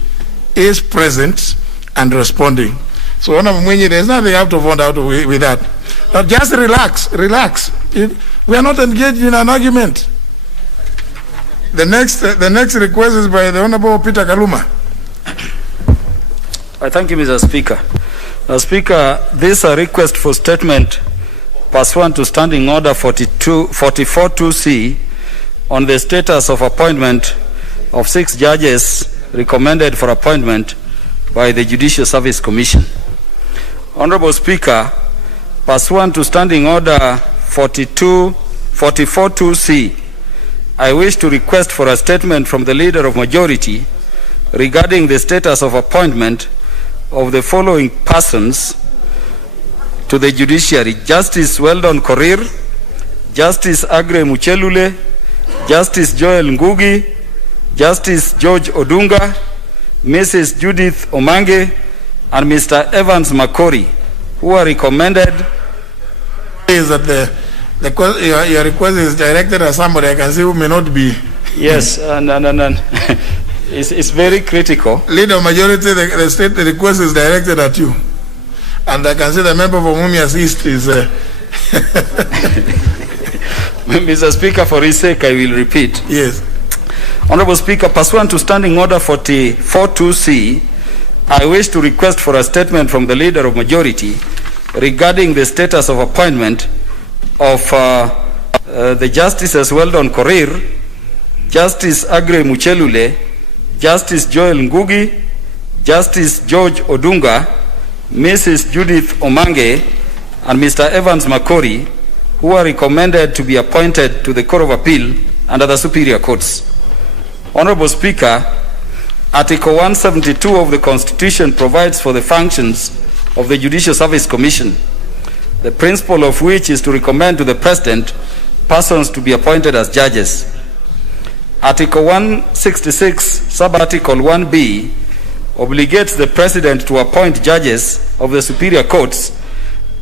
is present and responding. So, Honorable Mwenye, there's nothing out of order with that. Now, just relax. We are not engaged in an argument. The next request is by the Honorable Peter Kaluma. I thank you, Mr. Speaker. Speaker, this is a request for statement pursuant to Standing Order 44(2)(c) on the status of appointment of 6 judges recommended for appointment by the Judicial Service Commission. Honorable Speaker, pursuant to Standing Order 44(2)(c), I wish to request for a statement from the Leader of Majority regarding the status of appointment of the following persons to the judiciary: Justice Weldon Korir, Justice Agre Muchelule, Justice Joel Ngugi, Justice George Odunga, Mrs. Judith Omange, and Mr. Evans Makori, who are recommended. Is that your request is directed at somebody I can see who may not be. Yes, and it's very critical. Leader of Majority, the request is directed at you. And I can see the member from whom you assist is... Mr. Speaker, for his sake, I will repeat. Yes. Honorable Speaker, pursuant to Standing Order 44(2)(c), I wish to request for a statement from the Leader of Majority regarding the status of appointment of the Justices Weldon Korir, Justice Agre Muchelule, Justice Joel Ngugi, Justice George Odunga, Mrs. Judith Omange, and Mr. Evans Makori, who are recommended to be appointed to the Court of Appeal under the Superior Courts. Honorable Speaker, Article 172 of the Constitution provides for the functions of the Judicial Service Commission, the principle of which is to recommend to the President persons to be appointed as judges. Article 166, sub-article 1B, obligates the President to appoint judges of the Superior Courts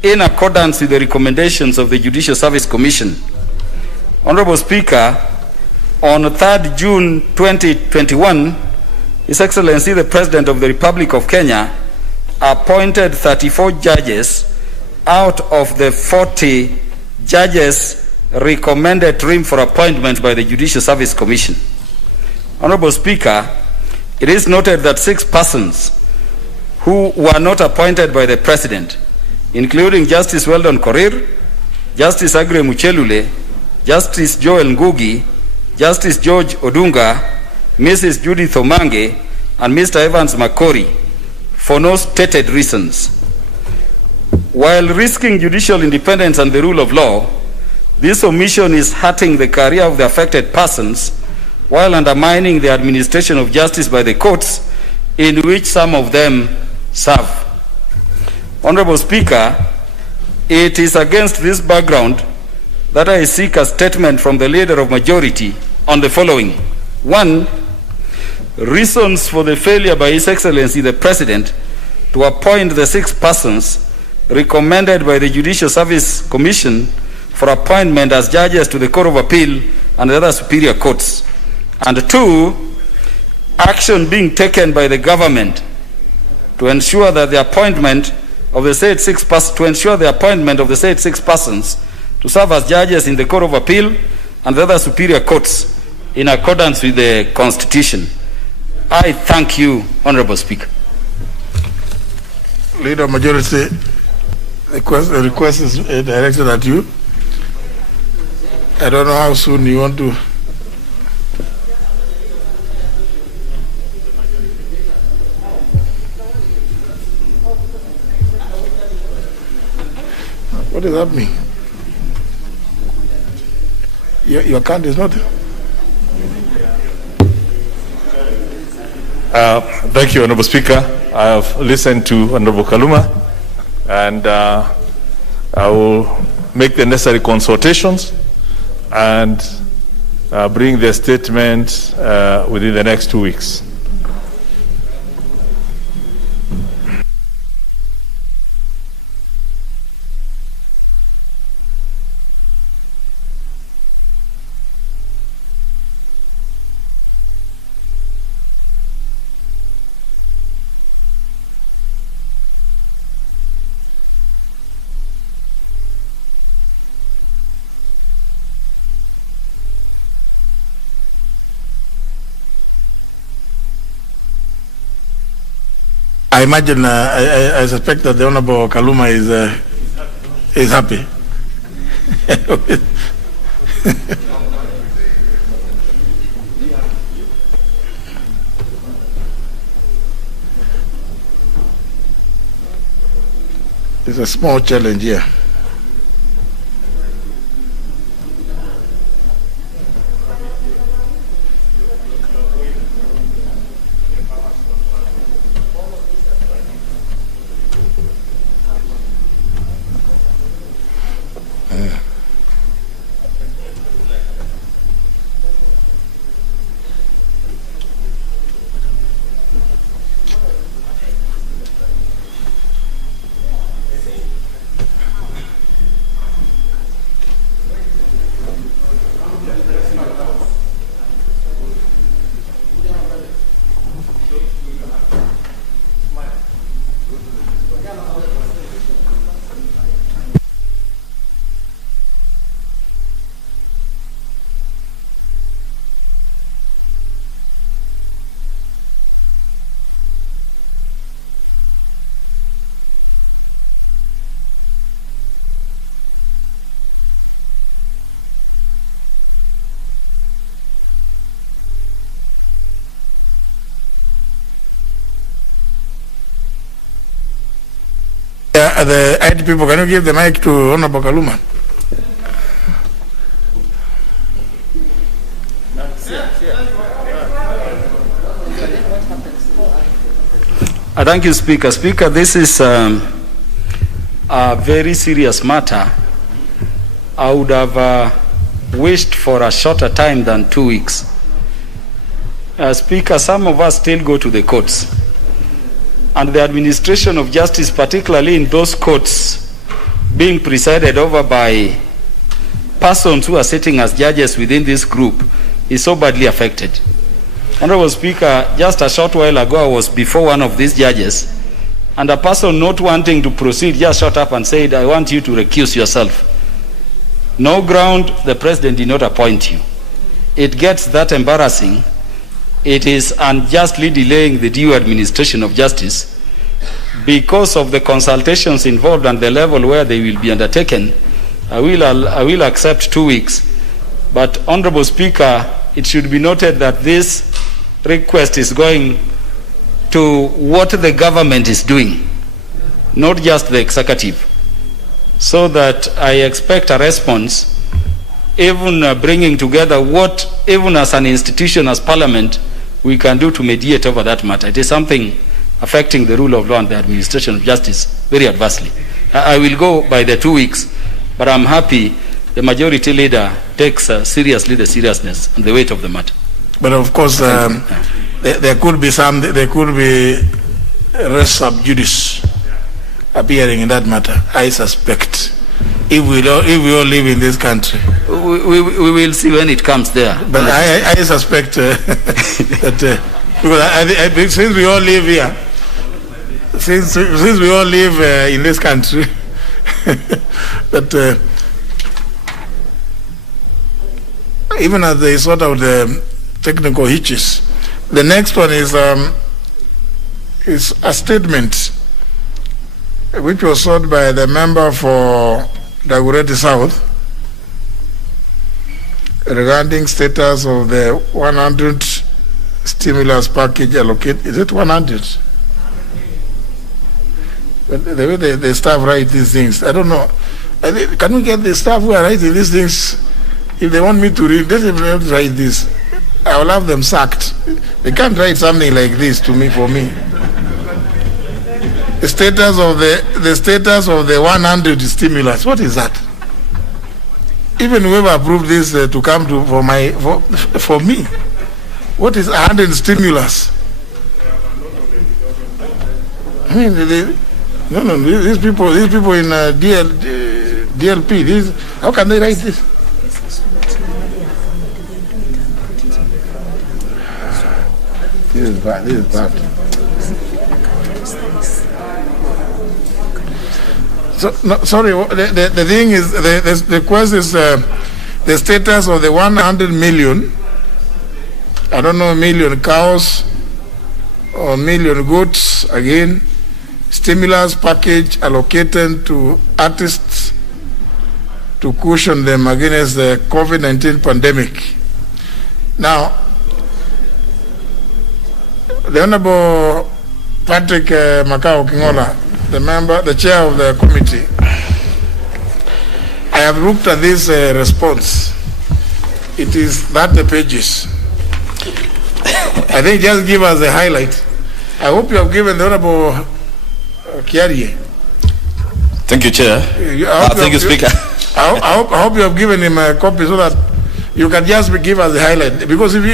in accordance with the recommendations of the Judicial Service Commission. Honorable Speaker, on 3rd June 2021, His Excellency the President of the Republic of Kenya appointed 34 judges out of the 40 judges recommended to him for appointment by the Judicial Service Commission. Honorable Speaker, it is noted that 6 persons who were not appointed by the President, including Justice Weldon Korir, Justice Agre Muchelule, Justice Joel Ngugi, Justice George Odunga, Mrs. Judith Omange, and Mr. Evans Makori, for no stated reasons. While risking judicial independence and the rule of law, this omission is hurting the career of the affected persons while undermining the administration of justice by the courts in which some of them serve. Honorable Speaker, it is against this background that I seek a statement from the Leader of Majority on the following. 1, reasons for the failure by His Excellency the President to appoint the 6 persons recommended by the Judicial Service Commission for appointment as judges to the Court of Appeal and the other superior courts. And 2, action being taken by the government to ensure that the appointment of the said 6 persons to serve as judges in the Court of Appeal and the other superior courts in accordance with the Constitution. I thank you, Honorable Speaker. Leader Majority, the request is directed at you. I don't know how soon you want to. What does that mean? Your count is not there. Thank you, Honorable Speaker. I have listened to Honorable Kaluma, and I will make the necessary consultations and bring the statement within the next 2 weeks. I imagine, I suspect that the Honorable Kaluma is happy. It's a small challenge here. The IT people, can you give the mic to Honorable Kaluma? Thank you, Speaker. Speaker, this is a very serious matter. I would have wished for a shorter time than 2 weeks. Speaker, some of us still go to the courts. And the administration of justice, particularly in those courts being presided over by persons who are sitting as judges within this group, is so badly affected. Honorable Speaker, just a short while ago I was before one of these judges and a person not wanting to proceed just shut up and said, I want you to recuse yourself. No ground, the president did not appoint you. It gets that embarrassing. It is unjustly delaying the due administration of justice. Because of the consultations involved and the level where they will be undertaken, I will accept 2 weeks. But, Honorable Speaker, it should be noted that this request is going to what the government is doing, not just the executive. So that I expect a response, even bringing together what, even as an institution, as Parliament, we can do to mediate over that matter. It is something affecting the rule of law and the administration of justice very adversely. I will go by the 2 weeks, but I'm happy the majority leader takes seriously the seriousness and the weight of the matter. But of course, there could be res sub judice appearing in that matter, I suspect. If we all live in this country, we will see when it comes there. But I suspect that because I think since we all live here, since we all live in this country, that even as they sort out the technical hitches, the next one is a statement which was sought by the member for Dagoretti South regarding status of the 100 stimulus package allocated. Is it 100? But the way the staff write these things, I don't know. Can we get the staff who are writing these things? If they want me to read, they don't write this. I will have them sacked. They can't write something like this to me, for me. The status of the 100 stimulus. What is that? Even whoever approved this to come to for me. What is 100 stimulus? I mean, these people in DLP. How can they write this? This is bad. This is bad. So, no, sorry, the thing is, the question is the status of the 100 million, I don't know, million cows or million goats, again, stimulus package allocated to artists to cushion them against the COVID-19 pandemic. Now, the Honorable Patrick Makao Kingola, the chair of the committee, I have looked at this response. It is 30 pages. I think just give us a highlight. I hope you have given the Honorable Kiarie. Thank you, Chair. Thank you, Speaker. I hope you have given him a copy so that you can just give us the highlight. Because if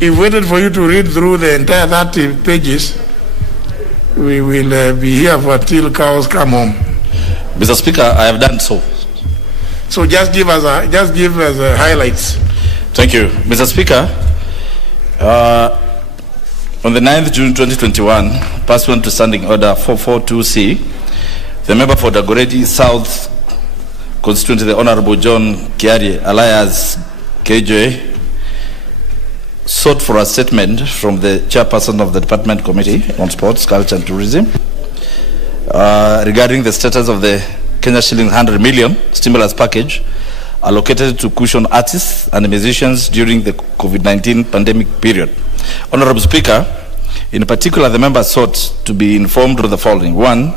we waited for you to read through the entire 30 pages, we will be here for till cows come home. Mr. Speaker, I have done so. So just give us highlights. Thank you, Mr. Speaker. On the 9th June 2021, pursuant to Standing Order 442C, the member for Dagoretti South constituency, the Honorable John Kiarie, alias KJ, sought for a statement from the chairperson of the Department Committee on Sports, Culture and Tourism regarding the status of the Kenya shillings 100 million stimulus package allocated to cushion artists and musicians during the COVID-19 pandemic period. Honorable Speaker, in particular, the member sought to be informed of the following. 1,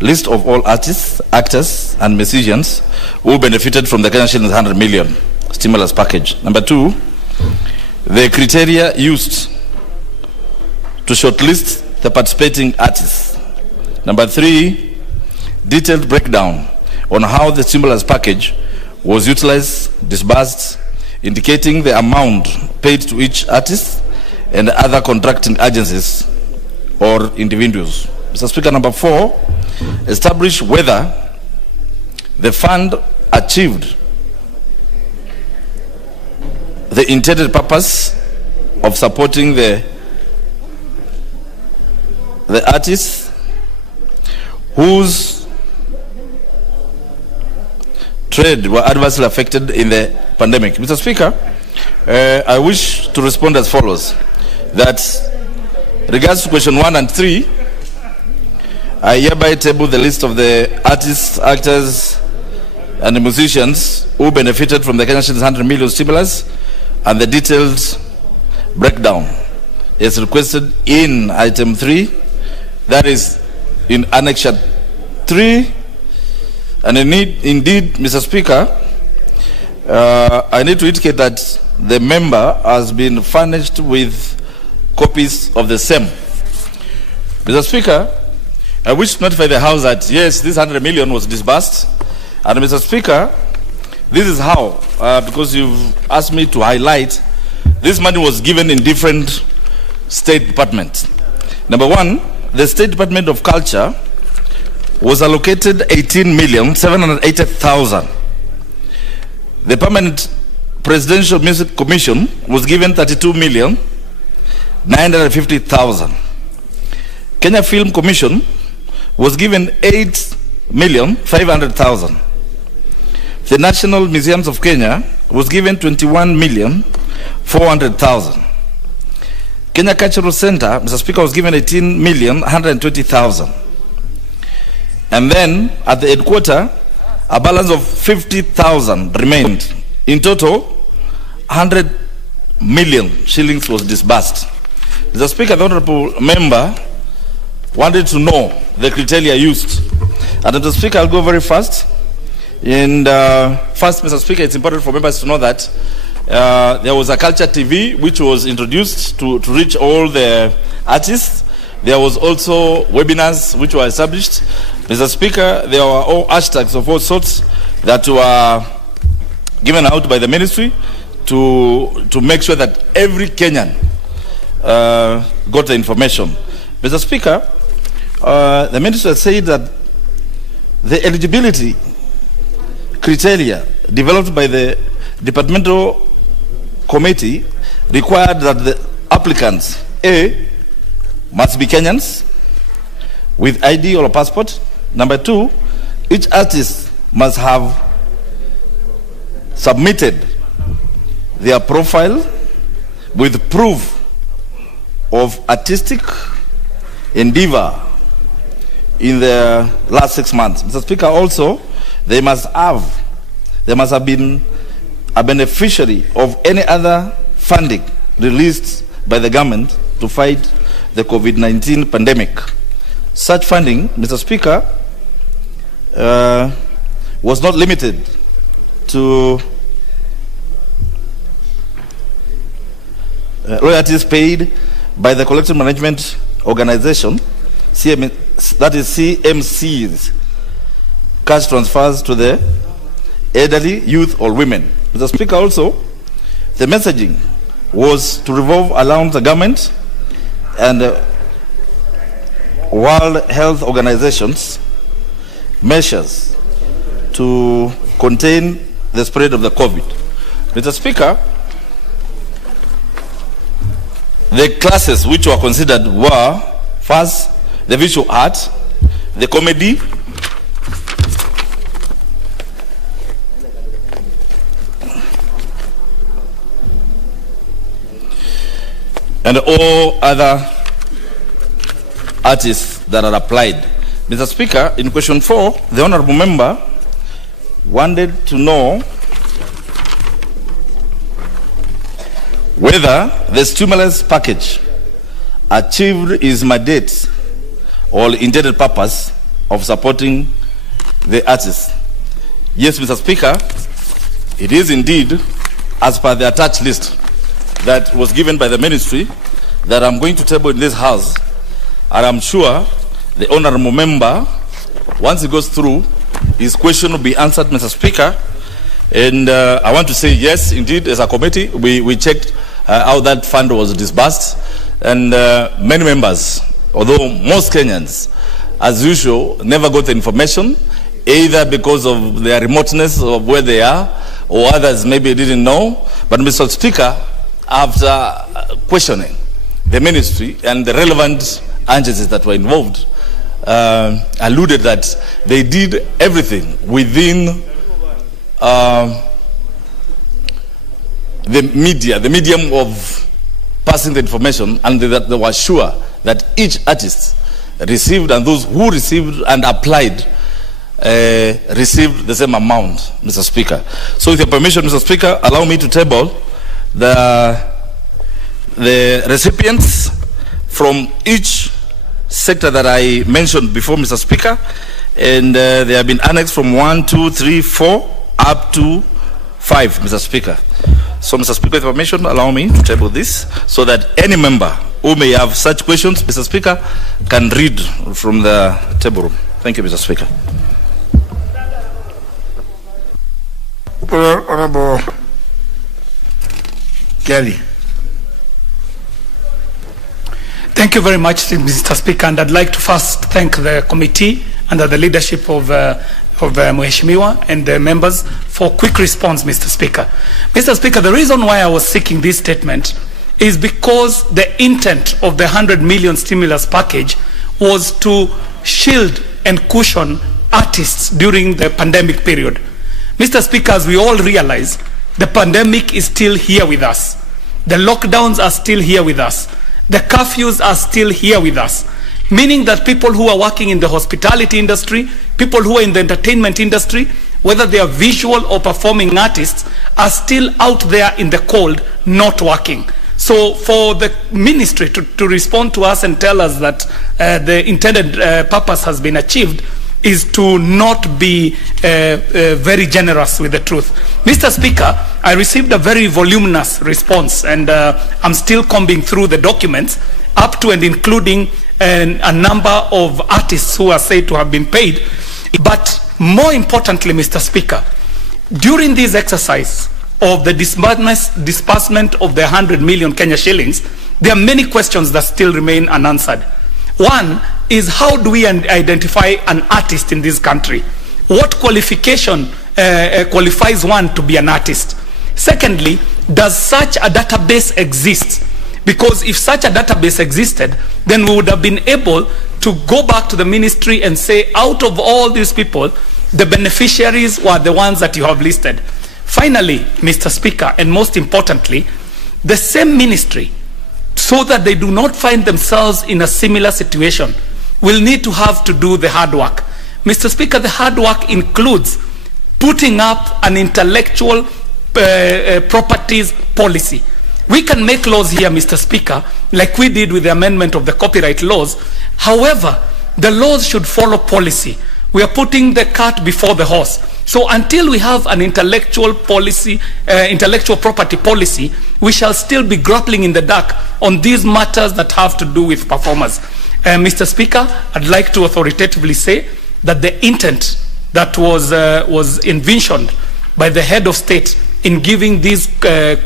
list of all artists, actors, and musicians who benefited from the Kenya shillings 100 million stimulus package. Number 2, the criteria used to shortlist the participating artists. Number 3, detailed breakdown on how the stimulus package was utilized, disbursed, indicating the amount paid to each artist and other contracting agencies or individuals. Mr. Speaker, number 4, establish whether the fund achieved the intended purpose of supporting the artists whose trade were adversely affected in the pandemic. Mr. Speaker, I wish to respond as follows. That regards to question 1 and 3, I hereby table the list of the artists, actors, and the musicians who benefited from the Kenya Shillings 100 million stimulus and the detailed breakdown is requested in item 3, that is in annexure 3. And indeed, Mr. Speaker, I need to indicate that the member has been furnished with copies of the same. Mr. Speaker, I wish to notify the House that yes, this 100 million was disbursed. And Mr. Speaker, this is how, because you've asked me to highlight, this money was given in different state departments. Number 1, the State Department of Culture was allocated 18,780,000. The Permanent Presidential Music Commission was given 32,950,000. Kenya Film Commission was given 8,500,000. The National Museums of Kenya was given 21,400,000. Kenya Cultural Center, Mr. Speaker, was given 18,120,000. And then at the headquarters, a balance of 50,000 remained. In total, 100 million shillings was disbursed. Mr. Speaker, the honorable member wanted to know the criteria used. And Mr. Speaker, I'll go very fast. And first, Mr. Speaker, it's important for members to know that there was a culture TV which was introduced to reach all the artists. There was also webinars which were established. Mr. Speaker, there were all hashtags of all sorts that were given out by the ministry to make sure that every Kenyan got the information. Mr. Speaker, the minister said that the eligibility criteria developed by the departmental committee required that the applicants, A, must be Kenyans with ID or a passport. Number 2, each artist must have submitted their profile with proof of artistic endeavor in the last 6 months. Mr. Speaker, also, they must have been a beneficiary of any other funding released by the government to fight the COVID-19 pandemic. Such funding, Mr. Speaker, was not limited to royalties paid by the collective management organization, that is CMC's, cash transfers to the elderly, youth, or women. Mr. Speaker, also, the messaging was to revolve around the government and World Health Organization's measures to contain the spread of the COVID. Mr. Speaker, the classes which were considered were, first, the visual art, the comedy, and all other artists that are applied. Mr. Speaker, in question 4, the honorable member wanted to know whether the stimulus package achieved its mandate or intended purpose of supporting the artists. Yes, Mr. Speaker, it is indeed as per the attached list that was given by the ministry that I'm going to table in this house, and I'm sure the honorable member, once he goes through, his question will be answered, Mr. Speaker. And I want to say yes, indeed, as a committee, we checked how that fund was disbursed, and many members, although most Kenyans, as usual, never got the information, either because of their remoteness of where they are, or others maybe didn't know. But Mr. Speaker, after questioning the ministry and the relevant agencies that were involved, alluded that they did everything within the medium of passing the information, and that they were sure that each artist received, and those who received and applied received the same amount, Mr. Speaker. So with your permission, Mr. Speaker, allow me to table the recipients from each sector that I mentioned before, Mr. Speaker, and they have been annexed from 1, 2, 3, 4 up to 5, Mr. Speaker. So, Mr. Speaker, with permission, allow me to table this so that any member who may have such questions, Mr. Speaker, can read from the table room. Thank you, Mr. Speaker. Honorable Kelly. Thank you very much, Mr. Speaker, and I'd like to first thank the committee under the leadership of Mheshimiwa and the members for quick response, Mr. Speaker. Mr. Speaker, the reason why I was seeking this statement is because the intent of the 100 million stimulus package was to shield and cushion artists during the pandemic period. Mr. Speaker, as we all realize, the pandemic is still here with us. The lockdowns are still here with us. The curfews are still here with us, meaning that people who are working in the hospitality industry, people who are in the entertainment industry, whether they are visual or performing artists, are still out there in the cold, not working. So for the ministry to respond to us and tell us that the intended purpose has been achieved is to not be very generous with the truth. Mr. Speaker, I received a very voluminous response, and I'm still combing through the documents up to and including a number of artists who are said to have been paid. But more importantly, Mr. Speaker, during this exercise of the disbursement of the 100 million Kenya shillings, there are many questions that still remain unanswered. One is, how do we identify an artist in this country? What qualification qualifies one to be an artist? Secondly, does such a database exist? Because if such a database existed, then we would have been able to go back to the ministry and say, out of all these people, the beneficiaries were the ones that you have listed. Finally, Mr. Speaker, and most importantly, the same ministry, so that they do not find themselves in a similar situation, will need to have to do the hard work. Mr. Speaker, the hard work includes putting up an intellectual properties policy. We can make laws here, Mr. Speaker, like we did with the amendment of the copyright laws. However, the laws should follow policy. We are putting the cart before the horse. So until we have an intellectual policy, intellectual property policy, we shall still be grappling in the dark on these matters that have to do with performers. Mr. Speaker, I'd like to authoritatively say that the intent that was envisioned by the head of state in giving this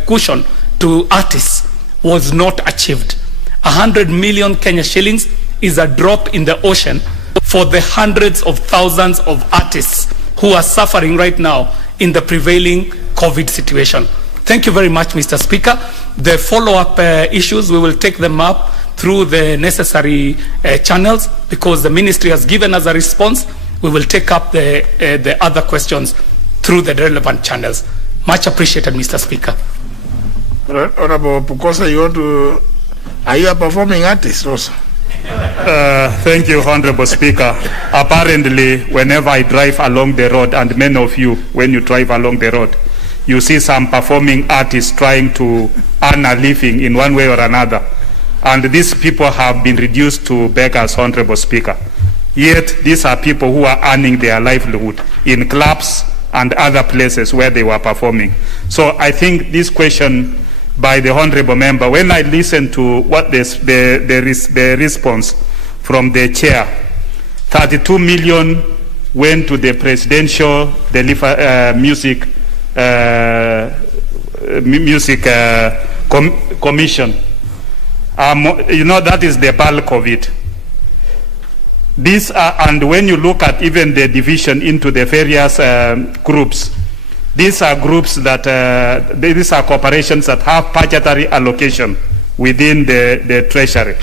cushion to artists was not achieved. 100 million Kenya shillings is a drop in the ocean for the hundreds of thousands of artists who are suffering right now in the prevailing COVID situation. Thank you very much, Mr. Speaker. The follow-up issues, we will take them up through the necessary channels, because the ministry has given us a response. We will take up the other questions through the relevant channels. Much appreciated, Mr. Speaker. Honorable Pukosa, are you a performing artist also? Thank you, Honorable Speaker. Apparently, whenever I drive along the road, and many of you, when you drive along the road, you see some performing artists trying to earn a living in one way or another. And these people have been reduced to beggars, Honorable Speaker. Yet, these are people who are earning their livelihood in clubs and other places where they were performing. So I think this question by the Honorable Member, when I listen to what the response from the chair, 32 million went to the Presidential Music Commission. You know, that is the bulk of it. These are, and when you look at even the division into the various groups, these are groups that, these are corporations that have budgetary allocation within the treasury.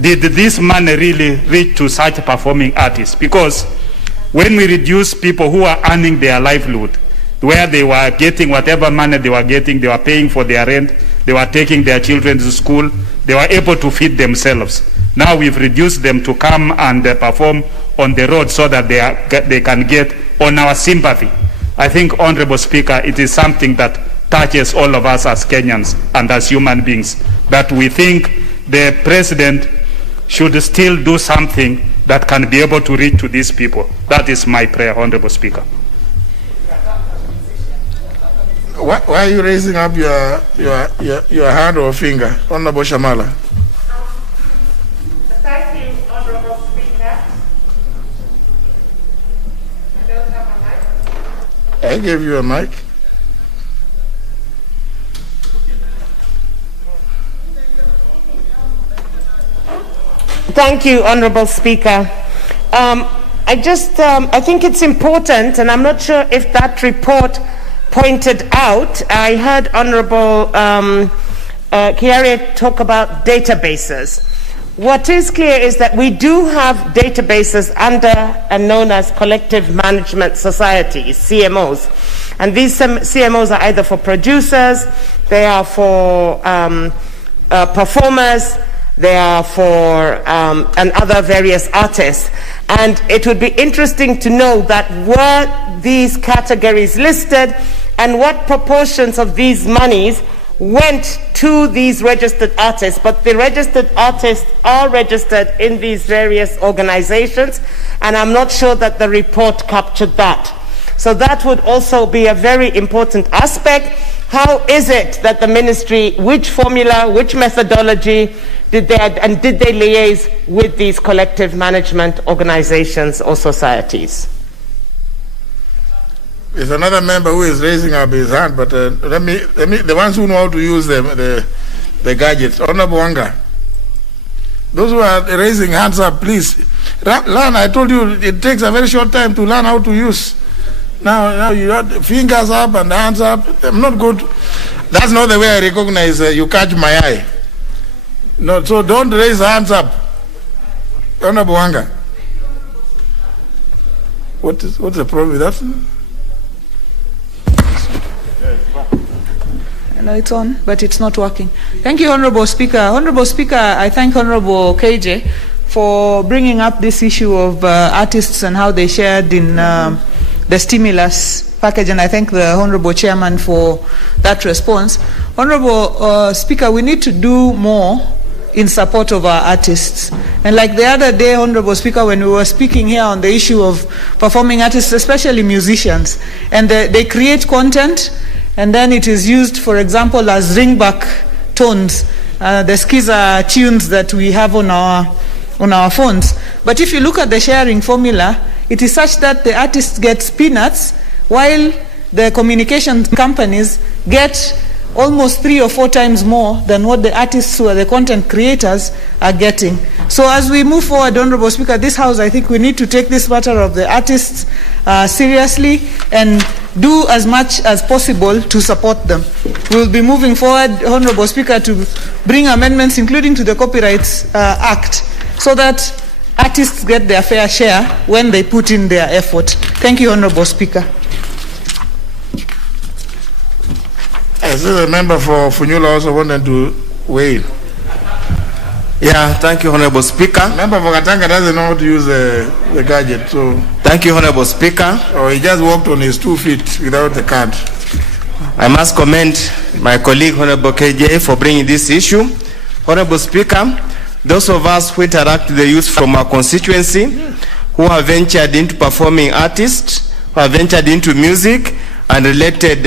did this money really reach to such performing artists? Because when we reduce people who are earning their livelihood, where they were getting whatever money they were getting, they were paying for their rent, they were taking their children to school, they were able to feed themselves. Now we've reduced them to come and perform on the road so that they can get on our sympathy. I think, Honorable Speaker, it is something that touches all of us as Kenyans and as human beings, that we think the President should still do something that can be able to reach to these people. That is my prayer, Honorable Speaker. Why are you raising up your hand or finger, Honorable Shamala? Thank you, Honorable Speaker. I don't have a mic. I gave you a mic. Thank you, Honorable Speaker. I think it's important, and I'm not sure if that report pointed out. I heard Honorable Kiari talk about databases. What is clear is that we do have databases under and known as collective management societies, CMOs. And these CMOs are either for producers, they are for performers, they are for and other various artists. And it would be interesting to know that were these categories listed and what proportions of these monies went to these registered artists. But the registered artists are registered in these various organizations, and I'm not sure that the report captured that. So that would also be a very important aspect. How is it that the ministry, which formula, which methodology did they liaise with these collective management organizations or societies? There's another member who is raising up his hand, but let me, the ones who know how to use the gadgets. Honorable Wanga. Those who are raising hands up, please. Learn, I told you, it takes a very short time to learn how to use. Now you have fingers up and hands up. I'm not good. That's not the way I recognize you catch my eye. No, so don't raise hands up. Honorable Wanga. What's the problem with that? No, it's on, but it's not working. Thank you, Honorable Speaker. Honorable Speaker, I thank Honorable KJ for bringing up this issue of artists and how they shared in the stimulus package, and I thank the Honorable Chairman for that response. Honorable Speaker, we need to do more in support of our artists. And like the other day, Honorable Speaker, when we were speaking here on the issue of performing artists, especially musicians, and they create content, and then it is used, for example, as ringback tones, the skiza tunes that we have on our phones. But if you look at the sharing formula, it is such that the artists get peanuts, while the communication companies get almost 3 or 4 times more than what the artists who are the content creators are getting. So as we move forward, Honorable Speaker, this House, I think we need to take this matter of the artists seriously and do as much as possible to support them. We will be moving forward, Honorable Speaker, to bring amendments, including to the Copyrights Act, so that artists get their fair share when they put in their effort. Thank you, Honorable Speaker. I see the member for Funyula also wanted to weigh in. Yeah, thank you, Honorable Speaker. Member for Katanga doesn't know how to use the gadget, so. Thank you, Honorable Speaker. Or he just walked on his 2 feet without the card. I must commend my colleague, Honorable KJ, for bringing this issue. Honorable Speaker, those of us who interact with the youth from our constituency, who have ventured into performing artists, who have ventured into music and related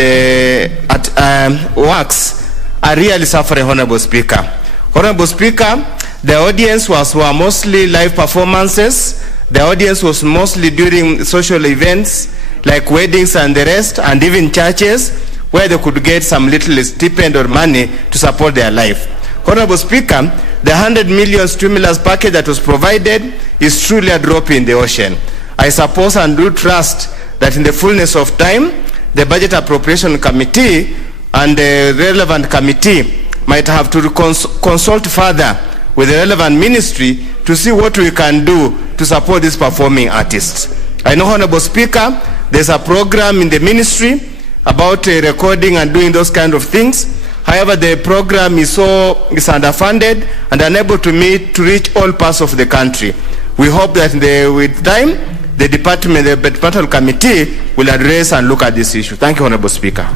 works, are really suffering, Honorable Speaker. Honorable Speaker, the audience were mostly live performances. The audience was mostly during social events like weddings and the rest, and even churches where they could get some little stipend or money to support their life. Honorable Speaker, the 100 million stimulus package that was provided is truly a drop in the ocean. I suppose and do trust that in the fullness of time, the Budget Appropriation Committee and the relevant committee might have to consult further with the relevant ministry to see what we can do to support these performing artists. I know, Honorable Speaker, there's a program in the ministry about recording and doing those kind of things. However, the program is underfunded and unable to reach all parts of the country. We hope that with time, the departmental committee will address and look at this issue. Thank you, Honorable Speaker.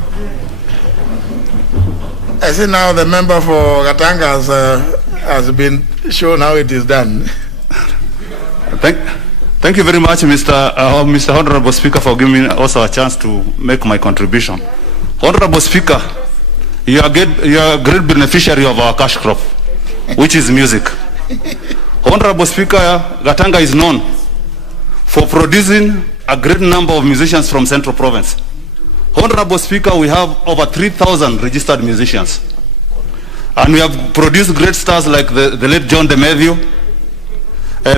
I see now the member for Gatanga has been shown how it is done. Thank you very much, Mr. Honorable Speaker, for giving me also a chance to make my contribution. Honorable Speaker, you are a great beneficiary of our cash crop, which is music. Honorable Speaker, Gatanga is known for producing a great number of musicians from Central Province. Honorable Speaker, we have over 3,000 registered musicians. And we have produced great stars like the late John DeMathew,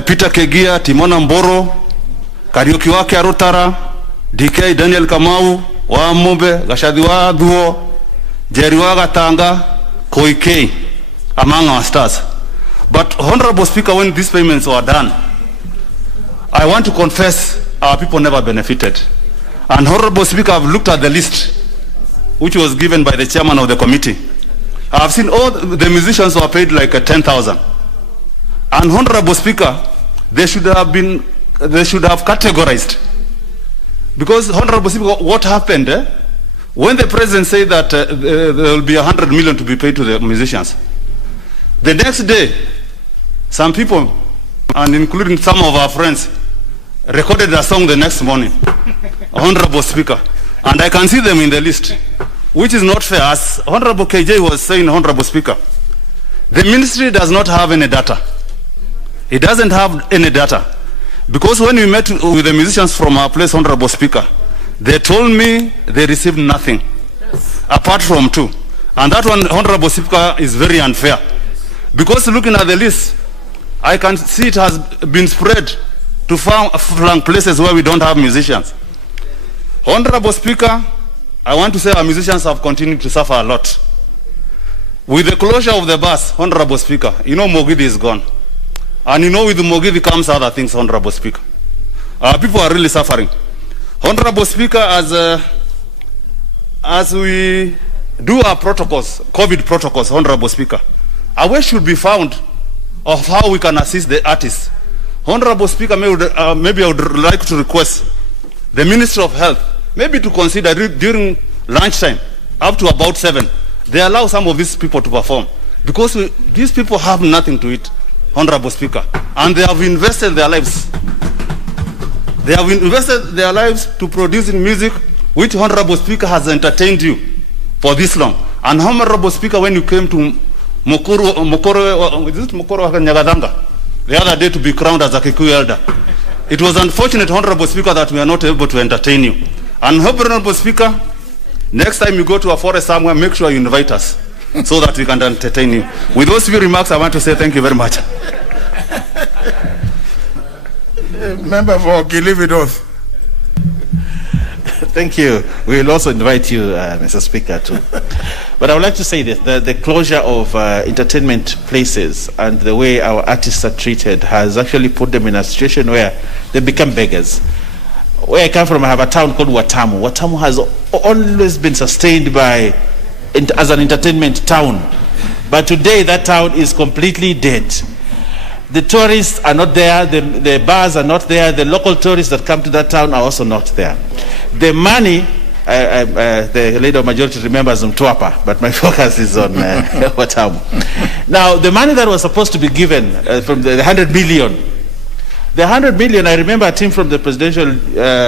Peter Kegia, Timona Mboro, Kariuki wake Arutara, DK Daniel Kamau, wa Mumbe, Gashadi wa Duo, Jerry wa Gatanga, Koikei, among our stars. But Honorable Speaker, when these payments were done, I want to confess our people never benefited. And Honorable Speaker, I've looked at the list which was given by the chairman of the committee. I've seen all the musicians were paid like 10,000. And Honorable Speaker, they should have categorized. Because Honorable Speaker, what happened when the president said that there will be 100 million to be paid to the musicians, the next day, some people, and including some of our friends, recorded a song the next morning. Honorable Speaker, and I can see them in the list, which is not fair. As Honorable KJ was saying, Honorable Speaker, the ministry does not have any data. It doesn't have any data. Because when we met with the musicians from our place, Honorable Speaker, they told me they received nothing, apart from two. And that one, Honorable Speaker, is very unfair. Because looking at the list, I can see it has been spread to far-flung places where we don't have musicians. Honorable Speaker, I want to say our musicians have continued to suffer a lot. With the closure of the bus, Honorable Speaker, you know Mogidi is gone. And you know with Mogidi comes other things, Honorable Speaker. Our people are really suffering. Honorable Speaker, as we do our protocols, COVID protocols, Honorable Speaker, a way should be found of how we can assist the artists. Honorable Speaker, maybe I would like to request the Ministry of Health maybe to consider during lunchtime up to about 7, they allow some of these people to perform. Because these people have nothing to eat, Honorable Speaker, and they have invested their lives. They have invested their lives to produce music which, Honorable Speaker, has entertained you for this long. And Honorable Speaker, when you came to Mokoro Nyagadanga the other day to be crowned as a Kikuyu elder, it was unfortunate, Honorable Speaker, that we are not able to entertain you. And Honorable Speaker, next time you go to a forest somewhere, make sure you invite us so that we can entertain you. With those few remarks, I want to say thank you very much. Member for Kilividos. Thank you. We will also invite you, Mr. Speaker, too. But I would like to say this, the closure of entertainment places and the way our artists are treated has actually put them in a situation where they become beggars. Where I come from, I have a town called Watamu. Watamu has always been sustained by as an entertainment town. But today that town is completely dead. The tourists are not there, the bars are not there, the local tourists that come to that town are also not there. The money, the leader majority remembers Mtwapa, but my focus is on Watamu. Now, the money that was supposed to be given from the 100 million, the 100 million, I remember a team from the presidential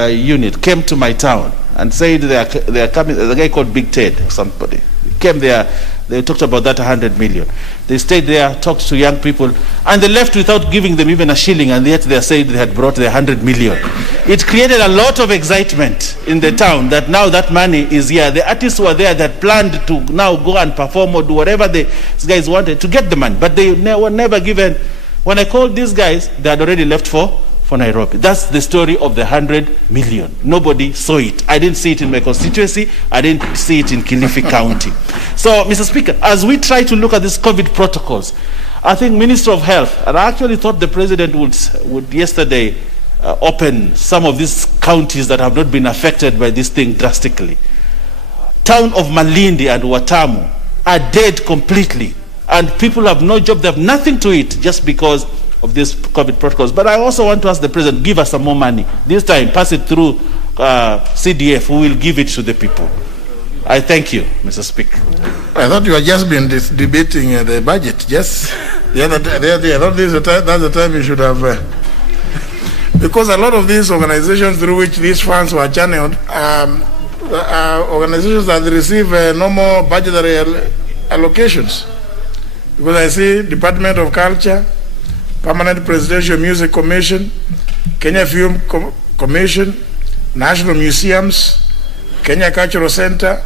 unit came to my town and said they are coming, there's a guy called Big Ted, somebody. Came there, they talked about that 100 million. They stayed there, talked to young people, and they left without giving them even a shilling, and yet they said they had brought the 100 million. It created a lot of excitement in the town that now that money is here. The artists were there that planned to now go and perform or do whatever these guys wanted to get the money, but they were never given. When I called these guys, they had already left for for Nairobi. That's the story of the 100 million. Nobody saw it. I didn't see it in my constituency. I didn't see it in Kilifi County. So, Mr. Speaker, as we try to look at these COVID protocols, I think Minister of Health, and I actually thought the President would yesterday open some of these counties that have not been affected by this thing drastically. Town of Malindi and Watamu are dead completely, and people have no job, they have nothing to eat just because of these COVID protocols. But I also want to ask the President, give us some more money. This time, pass it through CDF, who will give it to the people. I thank you, Mr. Speaker. I thought you had just been debating the budget. Yes, the other day. I thought that's the time you should have. Because a lot of these organizations through which these funds were channeled are organizations that receive no more budgetary allocations. Because I see Department of Culture, Permanent Presidential Music Commission, Kenya Film Commission, National Museums, Kenya Cultural Center.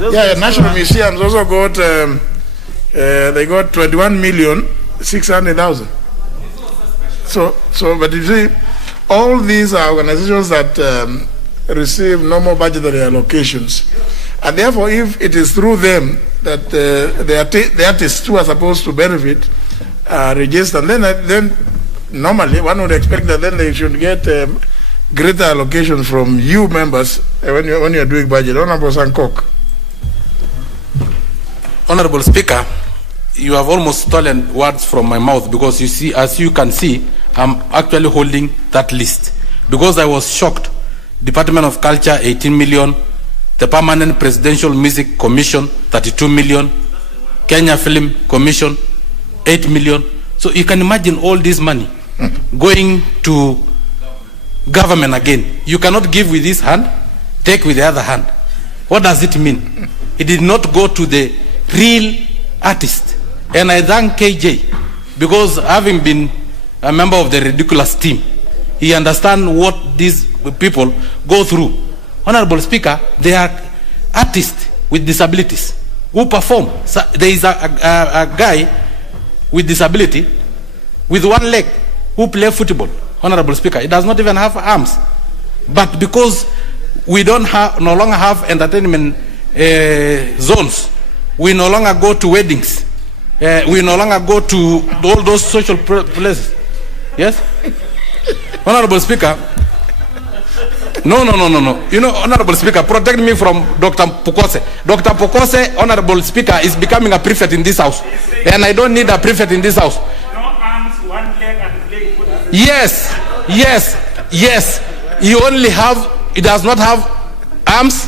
Yeah, National Museums also got, they got 21,600,000. So, but you see, all these are organizations that receive normal budgetary allocations. And therefore, if it is through them that the artists who are supposed to benefit are registered, then normally one would expect that then they should get greater allocation from you members when you're doing budget. Honorable Sankok. Honorable Speaker, you have almost stolen words from my mouth, because you see, as you can see, I'm actually holding that list, because I was shocked. Department of Culture, 18 million. The Permanent Presidential Music Commission, 32 million. Kenya Film Commission, 8 million. So you can imagine all this money going to government again. You cannot give with this hand, take with the other hand. What does it mean? It did not go to the real artist. And I thank KJ, because having been a member of the ridiculous team, he understands what these people go through. Honorable Speaker, they are artists with disabilities who perform. So there is a guy with disability with one leg who play football. Honorable Speaker, he does not even have arms. But because we no longer have entertainment zones, we no longer go to weddings, we no longer go to all those social places. Yes? Honorable Speaker, no. You know, Honorable Speaker, protect me from Dr. Pukose. Dr. Pukose, Honorable Speaker, is becoming a prefect in this house. And I don't need a prefect in this house. No arms, one leg, and playing football. Yes. He does not have arms,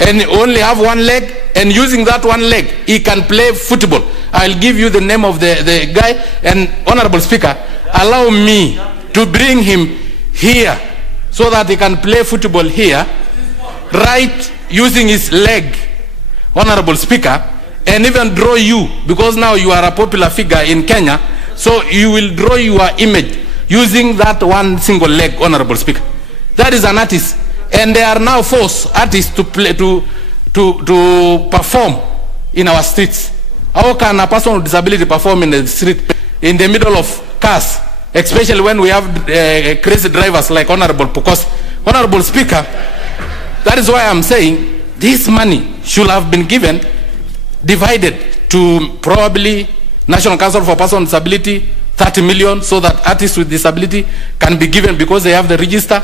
and he only have one leg, and using that one leg, he can play football. I'll give you the name of the guy. And Honorable Speaker, allow me to bring him here so that he can play football here, right, using his leg, Honorable Speaker, and even draw you, because now you are a popular figure in Kenya, so you will draw your image using that one single leg, Honorable Speaker. That is an artist, and they are now forced artists to play to perform in our streets. How can a person with disability perform in the street, in the middle of cars, especially when we have crazy drivers like Honorable Pukos? Honorable Speaker, that is why I'm saying this money should have been given, divided to probably National Council for Persons with Disability, 30 million, so that artists with disability can be given, because they have the register.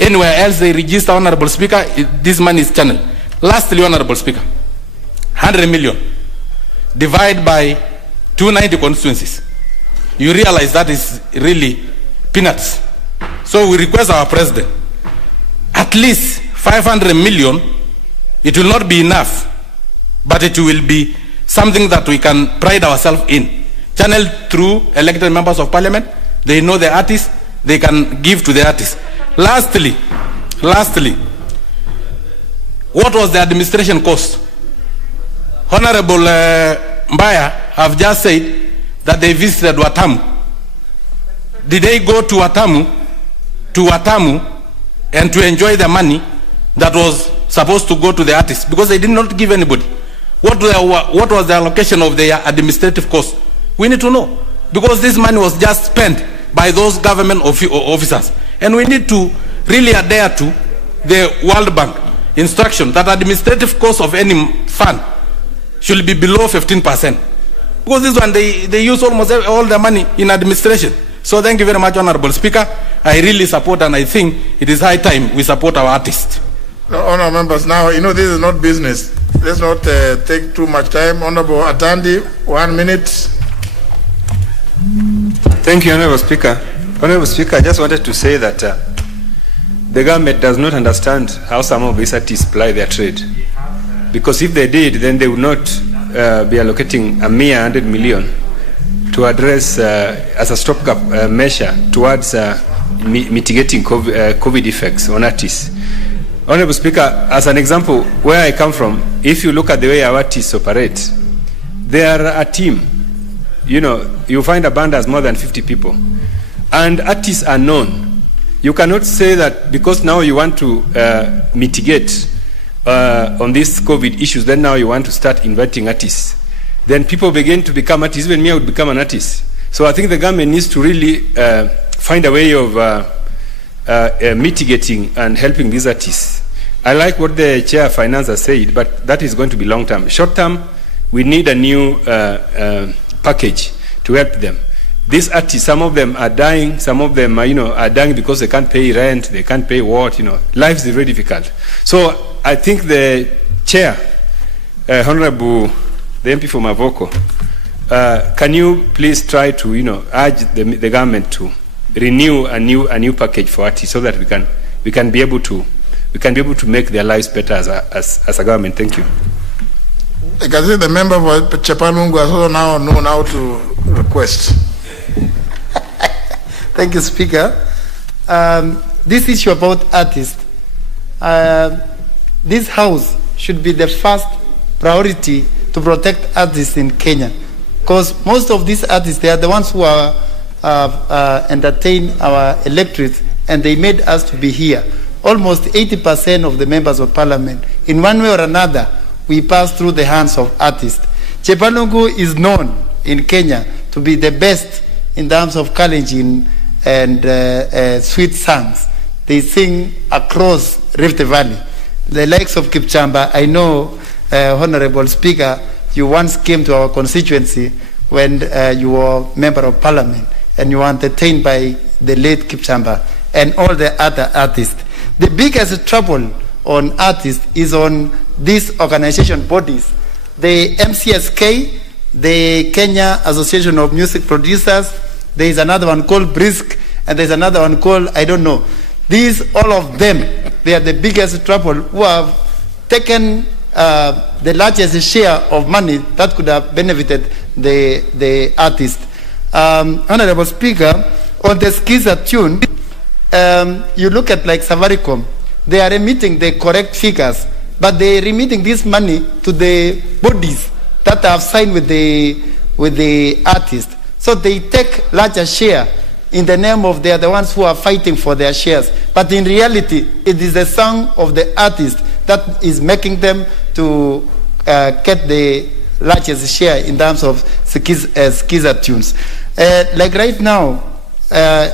Anywhere else they register, Honorable Speaker, this money is channeled. Lastly, Honorable Speaker, 100 million, divide by 290 constituencies. You realize that is really peanuts. So we request our President, at least 500 million. It will not be enough, but it will be something that we can pride ourselves in. Channeled through elected members of parliament. They know the artists, they can give to the artists. Lastly, what was the administration cost? Honorable Mbaya have just said that they visited Watamu. Did they go to Watamu and to enjoy the money that was supposed to go to the artists? Because they did not give anybody. What was the allocation of their administrative cost? We need to know. because this money was just spent by those government officers. And we need to really adhere to the World Bank instruction that administrative cost of any fund should be below 15%. Because this one, they use almost all the money in administration. So thank you very much, Honorable Speaker. I really support, and I think it is high time we support our artists. Honourable members, now, this is not business. Let's not take too much time. Honourable Atandi, 1 minute. Thank you, Honourable Speaker. Honourable Speaker, I just wanted to say that the government does not understand how some of these artists ply their trade. Because if they did, then they would not be allocating a mere 100 million to address as a stopgap measure towards mitigating COVID effects on artists. Honourable Speaker, as an example, where I come from, if you look at the way our artists operate, they are a team. You find a band has more than 50 people. And artists are known. You cannot say that because now you want to mitigate on these COVID issues, then now you want to start inviting artists. Then people begin to become artists. Even me, I would become an artist. So I think the government needs to really find a way of mitigating and helping these artists. I like what the Chair of Finance has said, but that is going to be long term. Short term, we need a new package to help them. These artists, some of them are dying, some of them are dying because they can't pay rent, they can't pay what, Life is very difficult. So I think the Chair, Honorable the MP for Mavoko, can you please try to urge the government to renew a new package for artists so that we can be able to make their lives better as a government. Thank you. I can see the member for Chepalungu has also now known how to request. Thank you, Speaker. This issue about artists, this House should be the first priority to protect artists in Kenya, because most of these artists, they are the ones who are entertain our electorate, and they made us to be here. Almost 80% of the members of parliament, in one way or another, we pass through the hands of artists. Chepalungu is known in Kenya to be the best in terms of Kalenjin and sweet songs. They sing across Rift Valley. The likes of Kipchamba, I know, Honorable Speaker, you once came to our constituency when you were member of parliament, and you were entertained by the late Kipchamba and all the other artists. The biggest trouble on artists is on these organization bodies, the MCSK, the Kenya Association of Music Producers. There is another one called BRISC, and there's another one called, I don't know. These, all of them, they are the biggest trouble, who have taken the largest share of money that could have benefited the artist. Honorable Speaker, on the Skiza tune, you look at like Safaricom, they are remitting the correct figures, but they are remitting this money to the bodies that have signed with the artist. So they take larger share in the name of they are the ones who are fighting for their shares. But in reality, it is the song of the artist that is making them to get the largest share in terms of Skiza tunes. Like right now,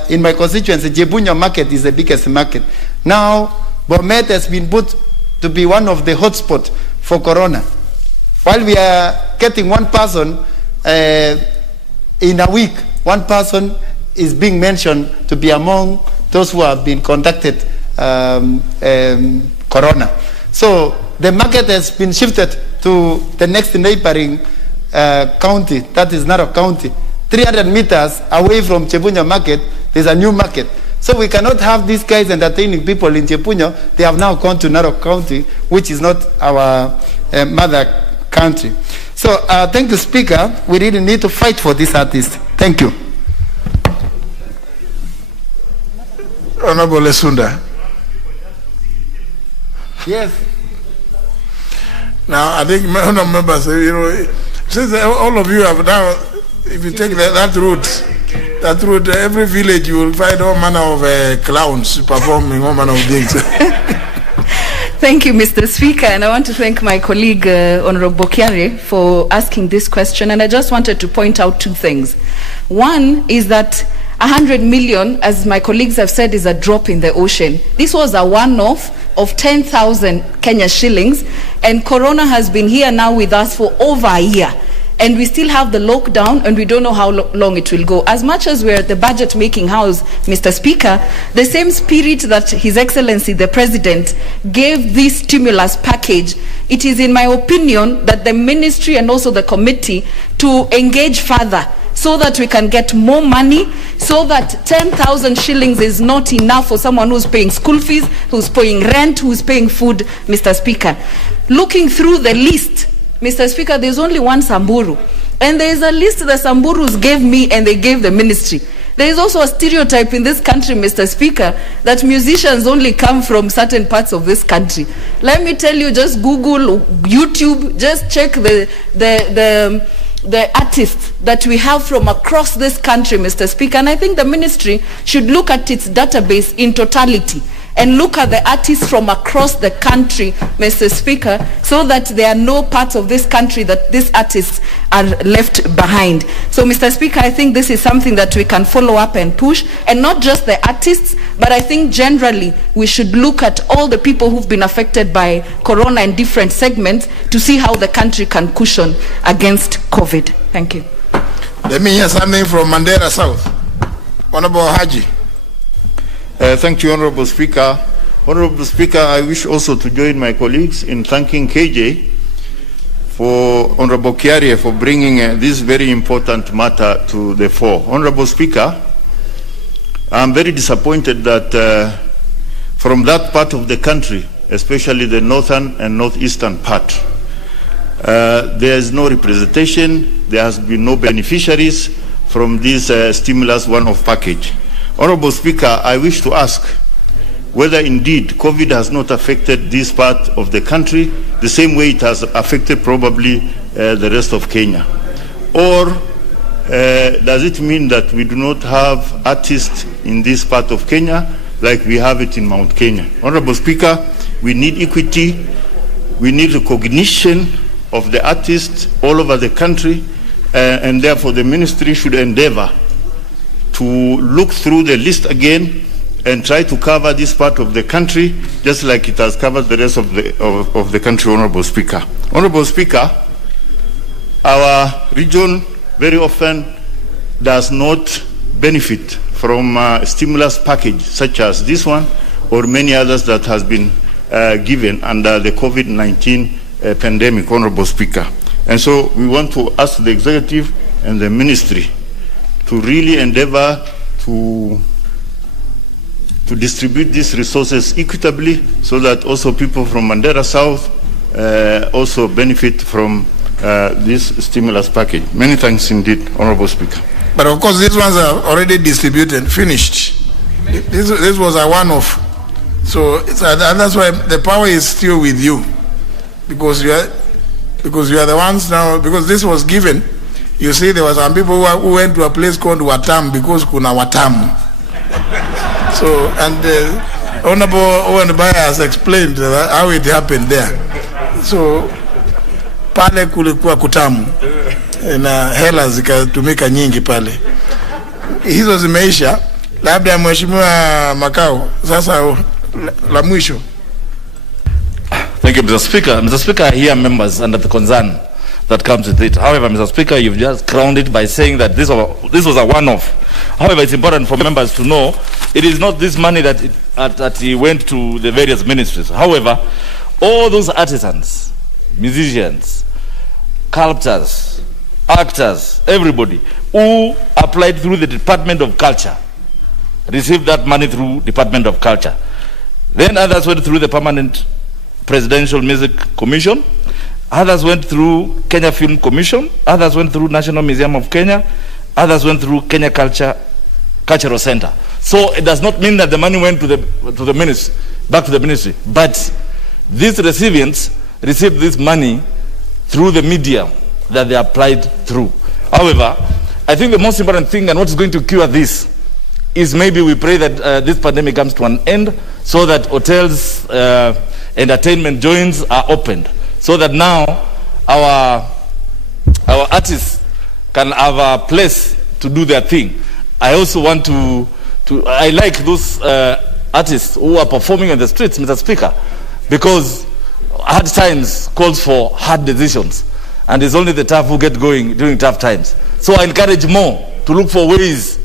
in my constituency, Jebunya market is the biggest market. Now, Bomet has been put to be one of the hotspots for corona. While we are getting one person in a week, one person is being mentioned to be among those who have been contacted corona. So the market has been shifted to the next neighboring county, that is Narok County. 300 meters away from Chebunya market, there's a new market. So we cannot have these guys entertaining people in Chebunya. They have now gone to Narok County, which is not our mother country. So thank you, Speaker. We really need to fight for this artist. Thank you. Honorable Lesunda. Yes. Now, I think members, since all of you have now, if you take that route, every village you will find all manner of clowns performing all manner of things. Thank you, Mr. Speaker, and I want to thank my colleague, Honorable Bokiare, for asking this question, and I just wanted to point out two things. One is that 100 million, as my colleagues have said, is a drop in the ocean. This was a one-off of 10,000 Kenya shillings, and Corona has been here now with us for over a year. And we still have the lockdown, and we don't know how long it will go. As much as we're the budget-making house, Mr. Speaker, the same spirit that His Excellency the President gave this stimulus package, it is in my opinion that the ministry and also the committee to engage further so that we can get more money, so that 10,000 shillings is not enough for someone who's paying school fees, who's paying rent, who's paying food, Mr. Speaker. Looking through the list, Mr. Speaker, there's only one Samburu. And there is a list the Samburus gave me and they gave the ministry. There is also a stereotype in this country, Mr. Speaker, that musicians only come from certain parts of this country. Let me tell you, just Google, YouTube, just check the artists that we have from across this country, Mr. Speaker. And I think the ministry should look at its database in totality and look at the artists from across the country, Mr. Speaker, so that there are no parts of this country that these artists are left behind. So, Mr. Speaker, I think this is something that we can follow up and push, and not just the artists, but I think generally we should look at all the people who've been affected by Corona in different segments to see how the country can cushion against COVID. Thank you. Let me hear something from Mandera South. Honorable Haji. Thank you, Honorable Speaker. Honorable Speaker, I wish also to join my colleagues in thanking KJ for Honorable Kiarie for bringing this very important matter to the fore. Honorable Speaker, I'm very disappointed that from that part of the country, especially the northern and northeastern part, there is no representation, there has been no beneficiaries from this stimulus one-off package. Honorable Speaker, I wish to ask whether indeed COVID has not affected this part of the country the same way it has affected probably the rest of Kenya. Or does it mean that we do not have artists in this part of Kenya like we have it in Mount Kenya? Honorable Speaker, we need equity, we need recognition of the artists all over the country, and therefore the ministry should endeavor to look through the list again and try to cover this part of the country just like it has covered the rest of the country, Honorable Speaker. Honorable Speaker, our region very often does not benefit from a stimulus package such as this one or many others that has been given under the COVID-19 pandemic, Honorable Speaker. And so we want to ask the executive and the ministry to really endeavor to distribute these resources equitably so that also people from Mandera South also benefit from this stimulus package. Many thanks indeed, Honorable Speaker. But of course, these ones are already distributed, finished. This was a one-off. So that's why the power is still with you, because you are the ones now, because this was given. You see, there were some people who went to a place called Watam because kuna Watam. So, and Honorable Owen Baya has explained how it happened there. So, pale kulikuwa kutamu na hela zikatumika nyingi pale. Hizo zimeisha. Labda Mheshimiwa Makao, sasa la mwisho. Thank you, Mr. Speaker. Mr. Speaker, I hear members under the concern that comes with it. However, Mr. Speaker, you've just crowned it by saying that this was a one-off. However, it's important for members to know it is not this money that went to the various ministries. However, all those artisans, musicians, sculptors, actors, everybody who applied through the Department of Culture received that money through Department of Culture. Then others went through the Permanent Presidential Music Commission. Others went through Kenya Film Commission. Others went through National Museum of Kenya. Others went through Kenya Cultural Center. So it does not mean that the money went to the ministry, back to the ministry. But these recipients received this money through the media that they applied through. However, I think the most important thing and what's going to cure this is maybe we pray that this pandemic comes to an end so that hotels entertainment joints are opened, so that now our artists can have a place to do their thing. I also want I like those artists who are performing on the streets, Mr. Speaker, because hard times calls for hard decisions, and it's only the tough who get going during tough times. So I encourage more to look for ways